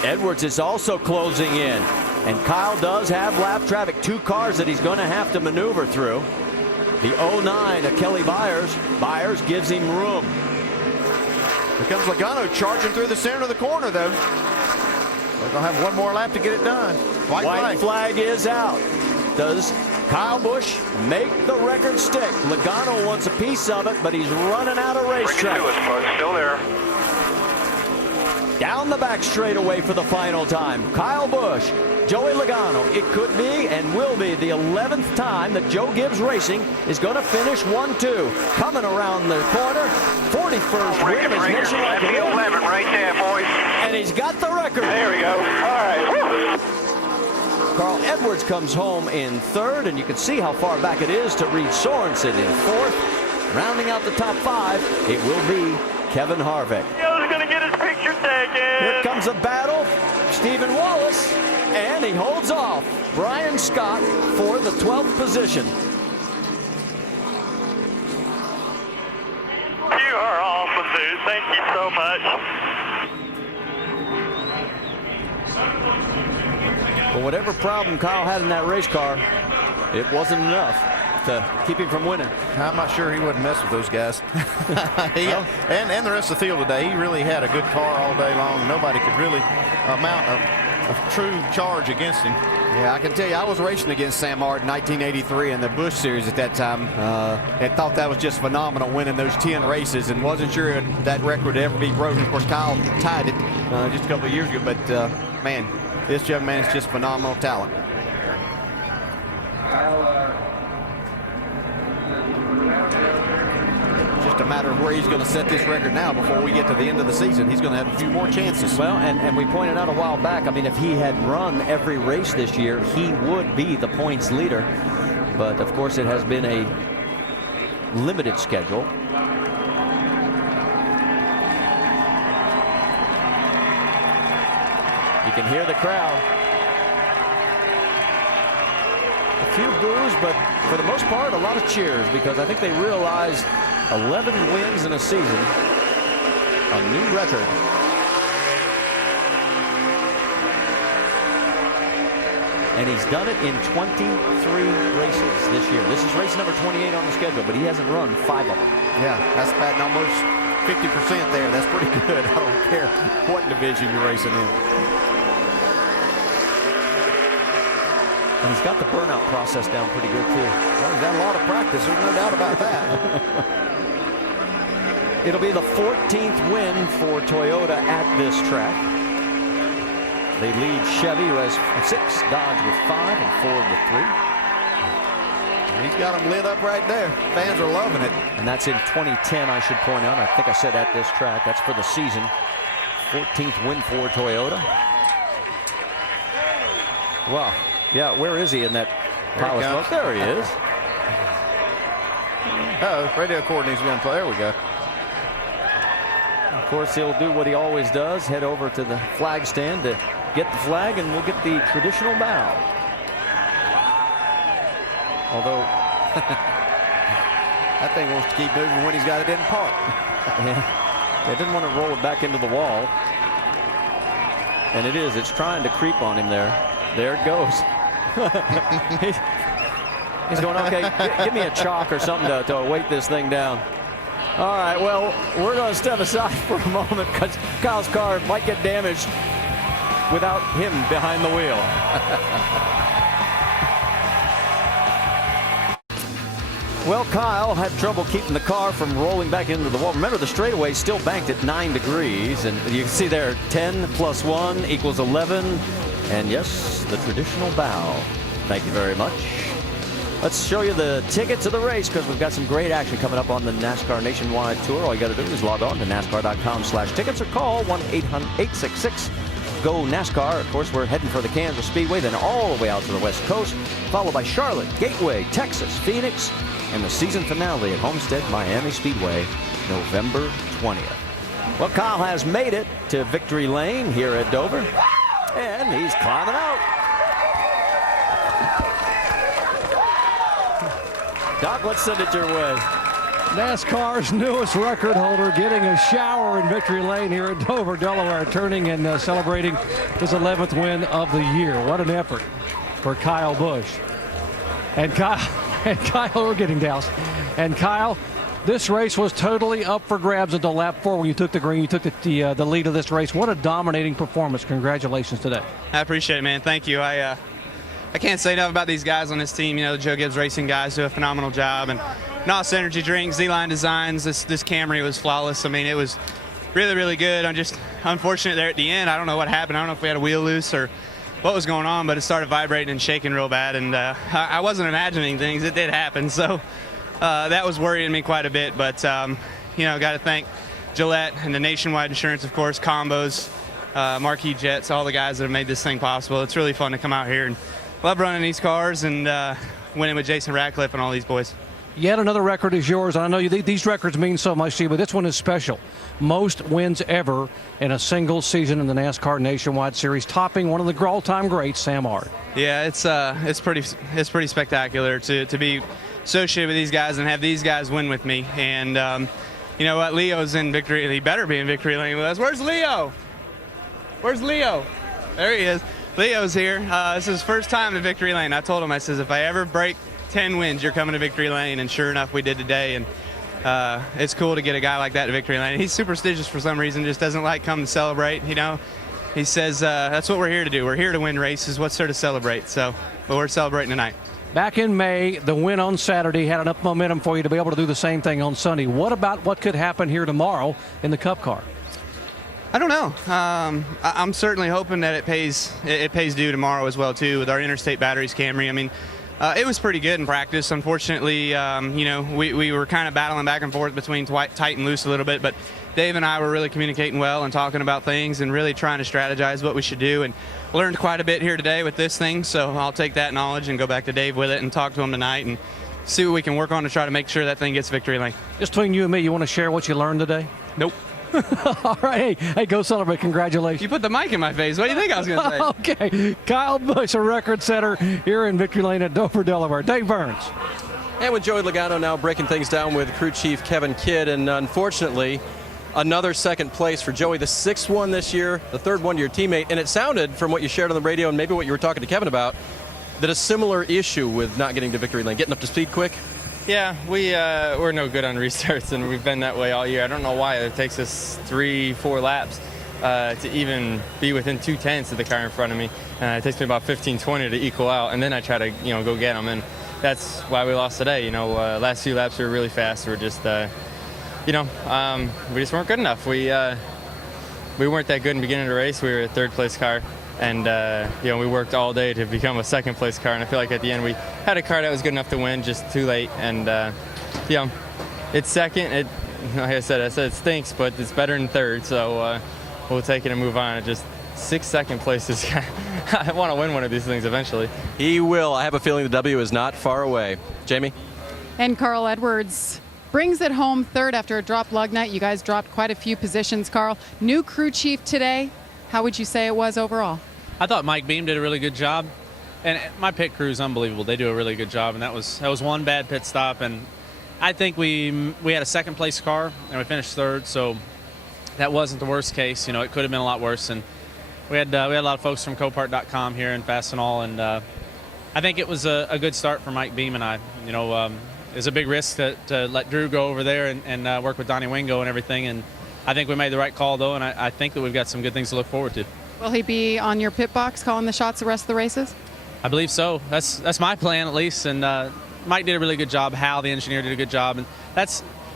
Edwards is also closing in. And Kyle does have lap traffic. 2 cars that he's going to have to maneuver through. The 09 of Kelly Byers. Byers gives him room. Here comes Logano charging through the center of the corner, though. They're going to have one more lap to get it done. White flag is out. Does Kyle Busch make the record stick? Logano wants a piece of it, but he's running out of racetrack. Bring it to us, folks. Still there. Down the back straightaway for the final time. Kyle Busch, Joey Logano. It could be and will be the 11th time that Joe Gibbs Racing is going to finish 1-2. Coming around the corner, 41st win of his nationwide career. 11 right there, boys. And he's got the record. There we go. All right. Woo. Carl Edwards comes home in 3rd, and you can see how far back it is to Reed Sorensen in 4th. Rounding out the top 5, it will be Kevin Harvick. Joe's going to get his picture taken. Here comes a battle. Stephen Wallace, and he holds off Brian Scott for the 12th position. You are awesome, dude. Thank you so much. But whatever problem Kyle had in that race car, it wasn't enough to keep him from winning. I'm not sure he wouldn't mess with those guys. And the rest of the field today, he really had a good car all day long. Nobody could really mount a true charge against him. Yeah, I can tell you, I was racing against Sam Ard in 1983 in the Busch Series at that time, and thought that was just phenomenal, winning those 10 races, and wasn't sure that record would ever be broken. Of course, Kyle tied it just a couple of years ago, but man, this young man is just phenomenal talent. Just a matter of where he's going to set this record now before we get to the end of the season. He's going to have a few more chances. Well, and we pointed out a while back, I mean, if he had run every race this year, he would be the points leader. But, of course, it has been a limited schedule. You can hear the crowd. A few boos, but for the most part, a lot of cheers, because I think they realize 11 wins in a season, a new record. And he's done it in 23 races this year. This is race number 28 on the schedule, but he hasn't run 5 of them. Yeah, that's batting almost 50% there. That's pretty good. I don't care what division you're racing in. And he's got the burnout process down pretty good, too. Well, he's got a lot of practice. There's no doubt about that. It'll be the 14th win for Toyota at this track. They lead Chevy, who has 6, Dodge with 5, and Ford with 3. And he's got them lit up right there. Fans are loving it. And that's in 2010, I should point out. I think I said at this track. That's for the season. 14th win for Toyota. Wow. Yeah, where is he in that pile of smoke? There he is. Uh-oh, radio coordinate's going to play. There we go. Of course, he'll do what he always does, head over to the flag stand to get the flag, and we'll get the traditional bow. Although that thing wants to keep moving when he's got it in park. Yeah, they didn't want to roll it back into the wall. And it is. It's trying to creep on him there. There it goes. He's going, okay, give me a chalk or something to weight this thing down. All right, well, we're going to step aside for a moment because Kyle's car might get damaged without him behind the wheel. Well, Kyle had trouble keeping the car from rolling back into the wall. Remember, the straightaway is still banked at 9 degrees, and you can see there 10 plus 1 equals 11. And yes, the traditional bow. Thank you very much. Let's show you the ticket to the race because we've got some great action coming up on the NASCAR Nationwide Tour. All you got to do is log on to NASCAR.com/tickets or call 1-800-866-GO-NASCAR. Of course, we're heading for the Kansas Speedway, then all the way out to the West Coast, followed by Charlotte, Gateway, Texas, Phoenix, and the season finale at Homestead Miami Speedway, November 20th. Well, Kyle has made it to Victory Lane here at Dover, and he's climbing out. Doc, let's send it your way. NASCAR's newest record holder getting a shower in Victory Lane here at Dover, Delaware, turning and celebrating his 11th win of the year. What an effort for Kyle Busch. And Kyle, we're getting doused. And Kyle, this race was totally up for grabs until lap 4 when you took the green. You took the lead of this race. What a dominating performance. Congratulations today. I appreciate it, man. Thank you. I can't say enough about these guys on this team. You know, the Joe Gibbs Racing guys do a phenomenal job. And NOS Energy Drinks, Z-Line Designs, this Camry was flawless. I mean, it was really, really good. I'm just unfortunate there at the end. I don't know what happened. I don't know if we had a wheel loose or what was going on, but it started vibrating and shaking real bad. And I wasn't imagining things. It did happen. So that was worrying me quite a bit. But, you know, got to thank Gillette and the Nationwide Insurance, of course, Combos, Marquis Jets, all the guys that have made this thing possible. It's really fun to come out here and love running these cars and winning with Jason Ratcliffe and all these boys. Yet another record is yours. I know these records mean so much to you, but this one is special. Most wins ever in a single season in the NASCAR Nationwide Series, topping one of the all-time greats, Sam Ard. Yeah, it's pretty spectacular to be associated with these guys and have these guys win with me. And you know what? Leo's in victory. He better be in victory lane with us. Where's Leo? Where's Leo? There he is. Leo's here. This is his first time in victory lane. I told him, I says, if I ever break 10 wins, you're coming to victory lane. And sure enough, we did today. And it's cool to get a guy like that to victory lane. He's superstitious for some reason, just doesn't like come to celebrate, you know. He says, that's what we're here to do. We're here to win races. What's there to celebrate? So, but we're celebrating tonight. Back in May, the win on Saturday had enough momentum for you to be able to do the same thing on Sunday. What about what could happen here tomorrow in the Cup car? I don't know. I'm certainly hoping that it pays due tomorrow as well too with our Interstate Batteries Camry. I mean, it was pretty good in practice. Unfortunately, you know, we were kind of battling back and forth between tight and loose a little bit, but Dave and I were really communicating well and talking about things and really trying to strategize what we should do, and learned quite a bit here today with this thing. So I'll take that knowledge and go back to Dave with it and talk to him tonight and see what we can work on to try to make sure that thing gets victory lane. Just between you and me, you want to share what you learned today? Nope. All right. Hey, go celebrate. Congratulations. You put the mic in my face. What do you think I was going to say? Okay. Kyle Busch, a record setter here in Victory Lane at Dover, Delaware. Dave Burns. And with Joey Logano now breaking things down with crew chief Kevin Kidd, and unfortunately, another second place for Joey, the 6th one this year, the 3rd one to your teammate. And it sounded, from what you shared on the radio and maybe what you were talking to Kevin about, that a similar issue with not getting to victory lane, getting up to speed quick. Yeah, we're no good on restarts, and we've been that way all year. I don't know why. It takes us 3-4 laps to even be within 2/10 of the car in front of me. It takes me about 15-20 to equal out, and then I try to go get them. And that's why we lost today. Last few laps we were really fast. We were just we just weren't good enough. We weren't that good in the beginning of the race. We were a 3rd place car, and we worked all day to become a 2nd place car. And I feel like at the end we had a car that was good enough to win, just too late. And it's 2nd. Like I said it stinks, but it's better than 3rd. So we'll take it and move on. It just 6 second places. I want to win one of these things eventually. He will. I have a feeling the W is not far away. Jamie? And Carl Edwards brings it home 3rd after a dropped lug nut. You guys dropped quite a few positions, Carl. New crew chief today. How would you say it was overall? I thought Mike Beam did a really good job. And my pit crew is unbelievable. They do a really good job. And that was one bad pit stop. And I think we had a 2nd place car and we finished 3rd. So that wasn't the worst case. It could have been a lot worse. And we had a lot of folks from Copart.com here in Fastenal, and I think it was a good start for Mike Beam and I. It was a big risk to let Drew go over there and work with Donnie Wingo and everything, and I think we made the right call, though, and I think that we've got some good things to look forward to. Will he be on your pit box calling the shots the rest of the races? I believe so. That's my plan, at least, and Mike did a really good job. Hal, the engineer, did a good job, and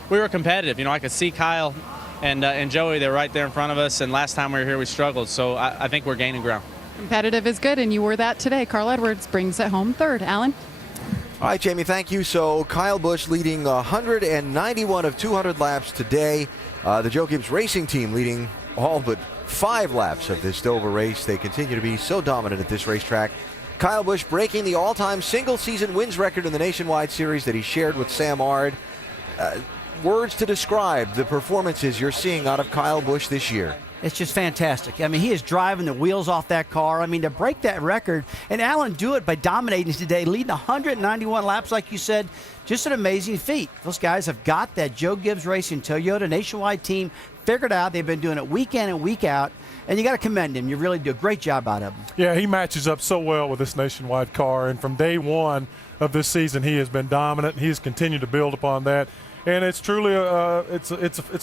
we were competitive. I could see Kyle and Joey, they're right there in front of us, and last time we were here we struggled, so I think we're gaining ground. Competitive is good, and you were that today. Carl Edwards brings it home 3rd. Alan? All right, Jamie, thank you. So Kyle Busch leading 191 of 200 laps today. The Joe Gibbs Racing Team leading all but 5 laps of this Dover race. They continue to be so dominant at this racetrack. Kyle Busch breaking the all-time single-season wins record in the Nationwide Series that he shared with Sam Ard. Words to describe the performances you're seeing out of Kyle Busch this year. It's just fantastic. I mean, he is driving the wheels off that car. I mean, to break that record, and Alan do it by dominating today, leading 191 laps, like you said, just an amazing feat. Those guys have got that Joe Gibbs Racing Toyota Nationwide team figured out. They've been doing it week in and week out, and you got to commend him. You really do a great job out of him. Yeah, he matches up so well with this Nationwide car, and from day one of this season, he has been dominant. He has continued to build upon that. And it's truly it's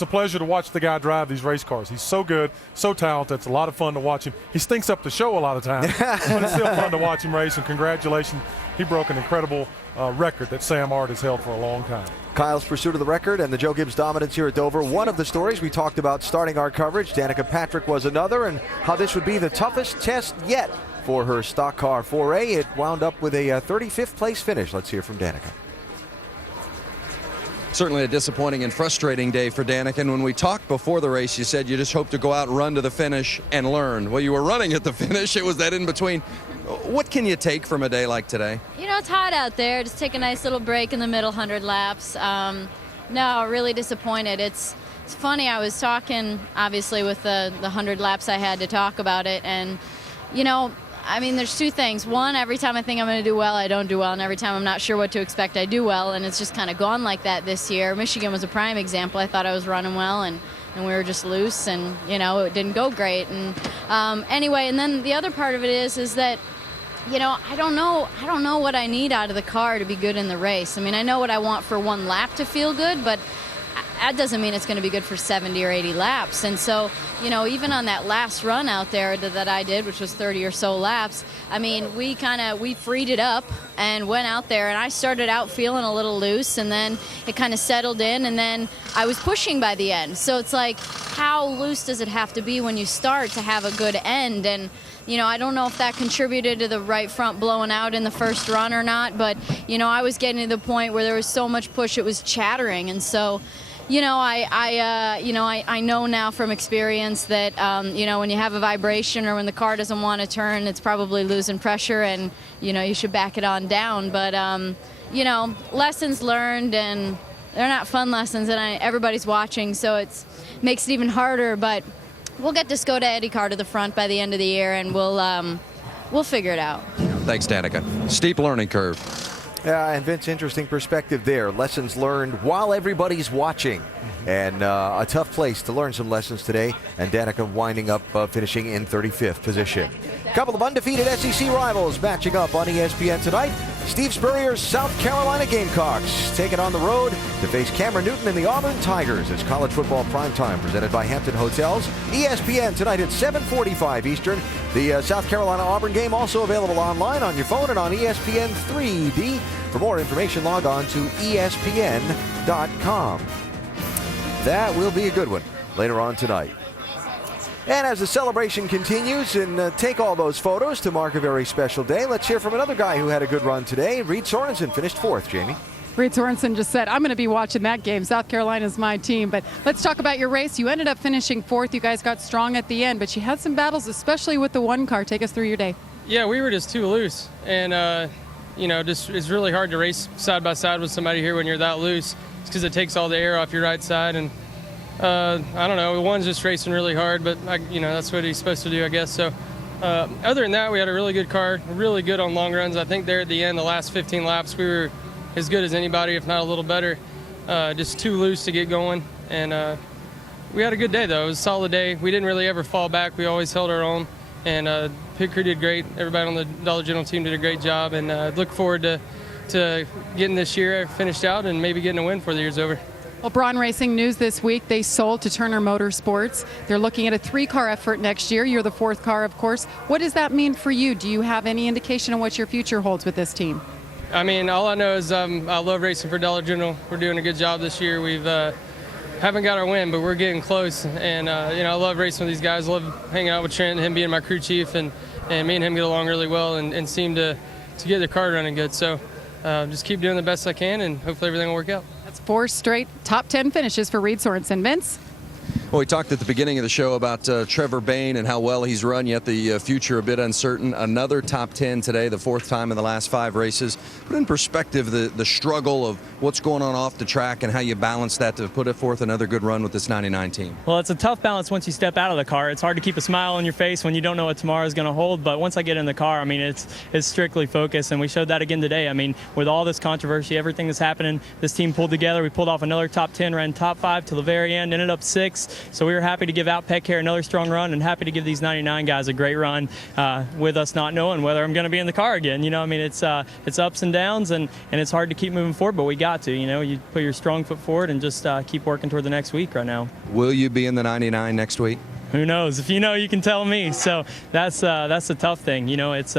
a pleasure to watch the guy drive these race cars. He's so good, so talented. It's a lot of fun to watch him. He stinks up the show a lot of times, but it's still fun to watch him race. And congratulations, he broke an incredible record that Sam Ard has held for a long time. Kyle's pursuit of the record and the Joe Gibbs dominance here at Dover. One of the stories we talked about starting our coverage. Danica Patrick was another, and how this would be the toughest test yet for her stock car foray. It wound up with a 35th place finish. Let's hear from Danica. Certainly a disappointing and frustrating day for Danica. And when we talked before the race, you said you just hope to go out and run to the finish and learn. Well, you were running at the finish. It was that in between. What can you take from a day like today? It's hot out there. Just take a nice little break in the middle 100 laps. No, really disappointed. It's funny. I was talking, obviously, with the 100 laps I had to talk about it. And, there's two things. One, every time I think I'm going to do well, I don't do well. And every time I'm not sure what to expect, I do well. And it's just kind of gone like that this year. Michigan was a prime example. I thought I was running well, and we were just loose, and, it didn't go great. And anyway, and then the other part of it is that, I don't know what I need out of the car to be good in the race. I know what I want for one lap to feel good, but that doesn't mean it's going to be good for 70 or 80 laps. And so, even on that last run out there that I did, which was 30 or so laps, we freed it up and went out there, and I started out feeling a little loose, and then it kind of settled in, and then I was pushing by the end. So it's like, how loose does it have to be when you start to have a good end? And I don't know if that contributed to the right front blowing out in the first run or not, but I was getting to the point where there was so much push it was chattering. And so I know now from experience that, when you have a vibration or when the car doesn't want to turn, it's probably losing pressure, and, you should back it on down. But, lessons learned, and, not fun lessons, and everybody's watching, so it makes it even harder. But we'll get to go to Eddie Car to the front by the end of the year, and we'll figure it out. Thanks, Danica. Steep learning curve. Yeah, and Vince, interesting perspective there. Lessons learned while everybody's watching. And a tough place to learn some lessons today. And Danica winding up finishing in 35th position. A couple of undefeated SEC rivals matching up on ESPN tonight. Steve Spurrier's South Carolina Gamecocks take it on the road to face Cameron Newton and the Auburn Tigers. It's college football primetime presented by Hampton Hotels. ESPN tonight at 7:45 Eastern. The South Carolina-Auburn game also available online on your phone and on ESPN 3D. For more information, log on to ESPN.com. That will be a good one later on tonight. And as the celebration continues, and take all those photos to mark a very special day, let's hear from another guy who had a good run today. Reed Sorensen finished 4th, Jamie. Reed Sorensen just said, I'm going to be watching that game. South Carolina's my team. But let's talk about your race. You ended up finishing 4th. You guys got strong at the end, but you had some battles, especially with the one car. Take us through your day. Yeah, we were just too loose. And, just it's really hard to race side by side with somebody here when you're that loose. It's because it takes all the air off your right side. And I don't know, one's just racing really hard, but that's what he's supposed to do, I guess. So other than that, we had a really good car, really good on long runs. I think there at the end, the last 15 laps, we were as good as anybody, if not a little better. Just too loose to get going. And we had a good day, though. It was a solid day. We didn't really ever fall back. We always held our own. And pit crew did great. Everybody on the Dollar General team did a great job. And look forward to getting this year finished out and maybe getting a win before the year's over. Well, Braun Racing news this week, they sold to Turner Motorsports. They're looking at a 3-car effort next year. You're the 4th car, of course. What does that mean for you? Do you have any indication of what your future holds with this team? I mean, all I know is I love racing for Dollar General. We're doing a good job this year. We've haven't got our win, but we're getting close. And, I love racing with these guys. I love hanging out with Trent, him being my crew chief, and me and him get along really well and seem to get the car running good. So just keep doing the best I can, and hopefully everything will work out. That's 4 straight top 10 finishes for Reed Sorensen. Vince? Well, we talked at the beginning of the show about Trevor Bayne and how well he's run, yet the future a bit uncertain. Another top 10 today, the 4th time in the last 5 races. Put in perspective the struggle of what's going on off the track and how you balance that to put it forth another good run with this 99 team. Well, it's a tough balance once you step out of the car. It's hard to keep a smile on your face when you don't know what tomorrow is going to hold, but once I get in the car, I mean, it's strictly focused, and we showed that again today. I mean, with all this controversy, everything that's happening, this team pulled together. We pulled off another top 10, ran top 5 till the very end, ended up 6th. So we were happy to give out Pet Care another strong run, and happy to give these 99 guys a great run with us not knowing whether I'm going to be in the car again. I mean, it's ups and downs, and it's hard to keep moving forward, but we got to. You put your strong foot forward and just keep working toward the next week right now. Will you be in the 99 next week? Who knows? If you know, you can tell me. So that's the tough thing. It's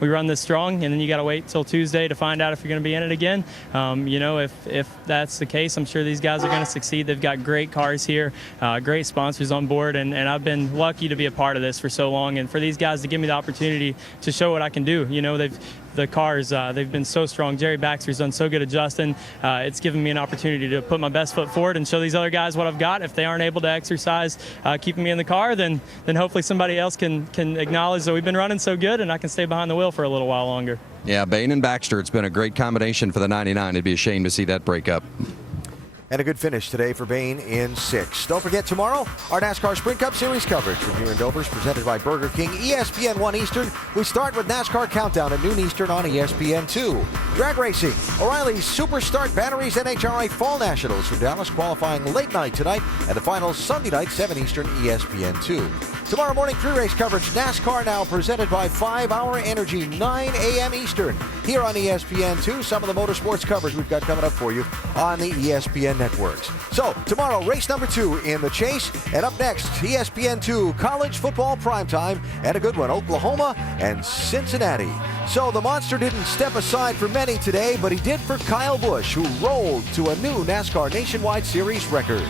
we run this strong, and then you got to wait till Tuesday to find out if you're going to be in it again. If that's the case, I'm sure these guys are going to succeed. They've got great cars here, great sponsors on board, and I've been lucky to be a part of this for so long. And for these guys to give me the opportunity to show what I can do. The cars, they've been so strong. Jerry Baxter's done so good adjusting. It's given me an opportunity to put my best foot forward and show these other guys what I've got. If they aren't able to exercise keeping me in the car, then hopefully somebody else can acknowledge that we've been running so good and I can stay behind the wheel for a little while longer. Yeah, Bayne and Baxter, it's been a great combination for the 99. It'd be a shame to see that break up. And a good finish today for Bayne in 6th. Don't forget, tomorrow, our NASCAR Sprint Cup Series coverage from here in Dover is presented by Burger King, ESPN 1 Eastern. We start with NASCAR Countdown at noon Eastern on ESPN 2. Drag racing, O'Reilly's Super Start Batteries NHRA Fall Nationals from Dallas qualifying late night tonight, and the finals Sunday night, 7 Eastern, ESPN 2. Tomorrow morning, pre-race coverage, NASCAR Now, presented by 5 Hour Energy, 9 a.m. Eastern. Here on ESPN 2, some of the motorsports coverage we've got coming up for you on the ESPN networks. So, tomorrow, race number 2 in the chase. And up next, ESPN 2 college football primetime, and a good one, Oklahoma and Cincinnati. So, the monster didn't step aside for many today, but he did for Kyle Busch, who rolled to a new NASCAR Nationwide Series record.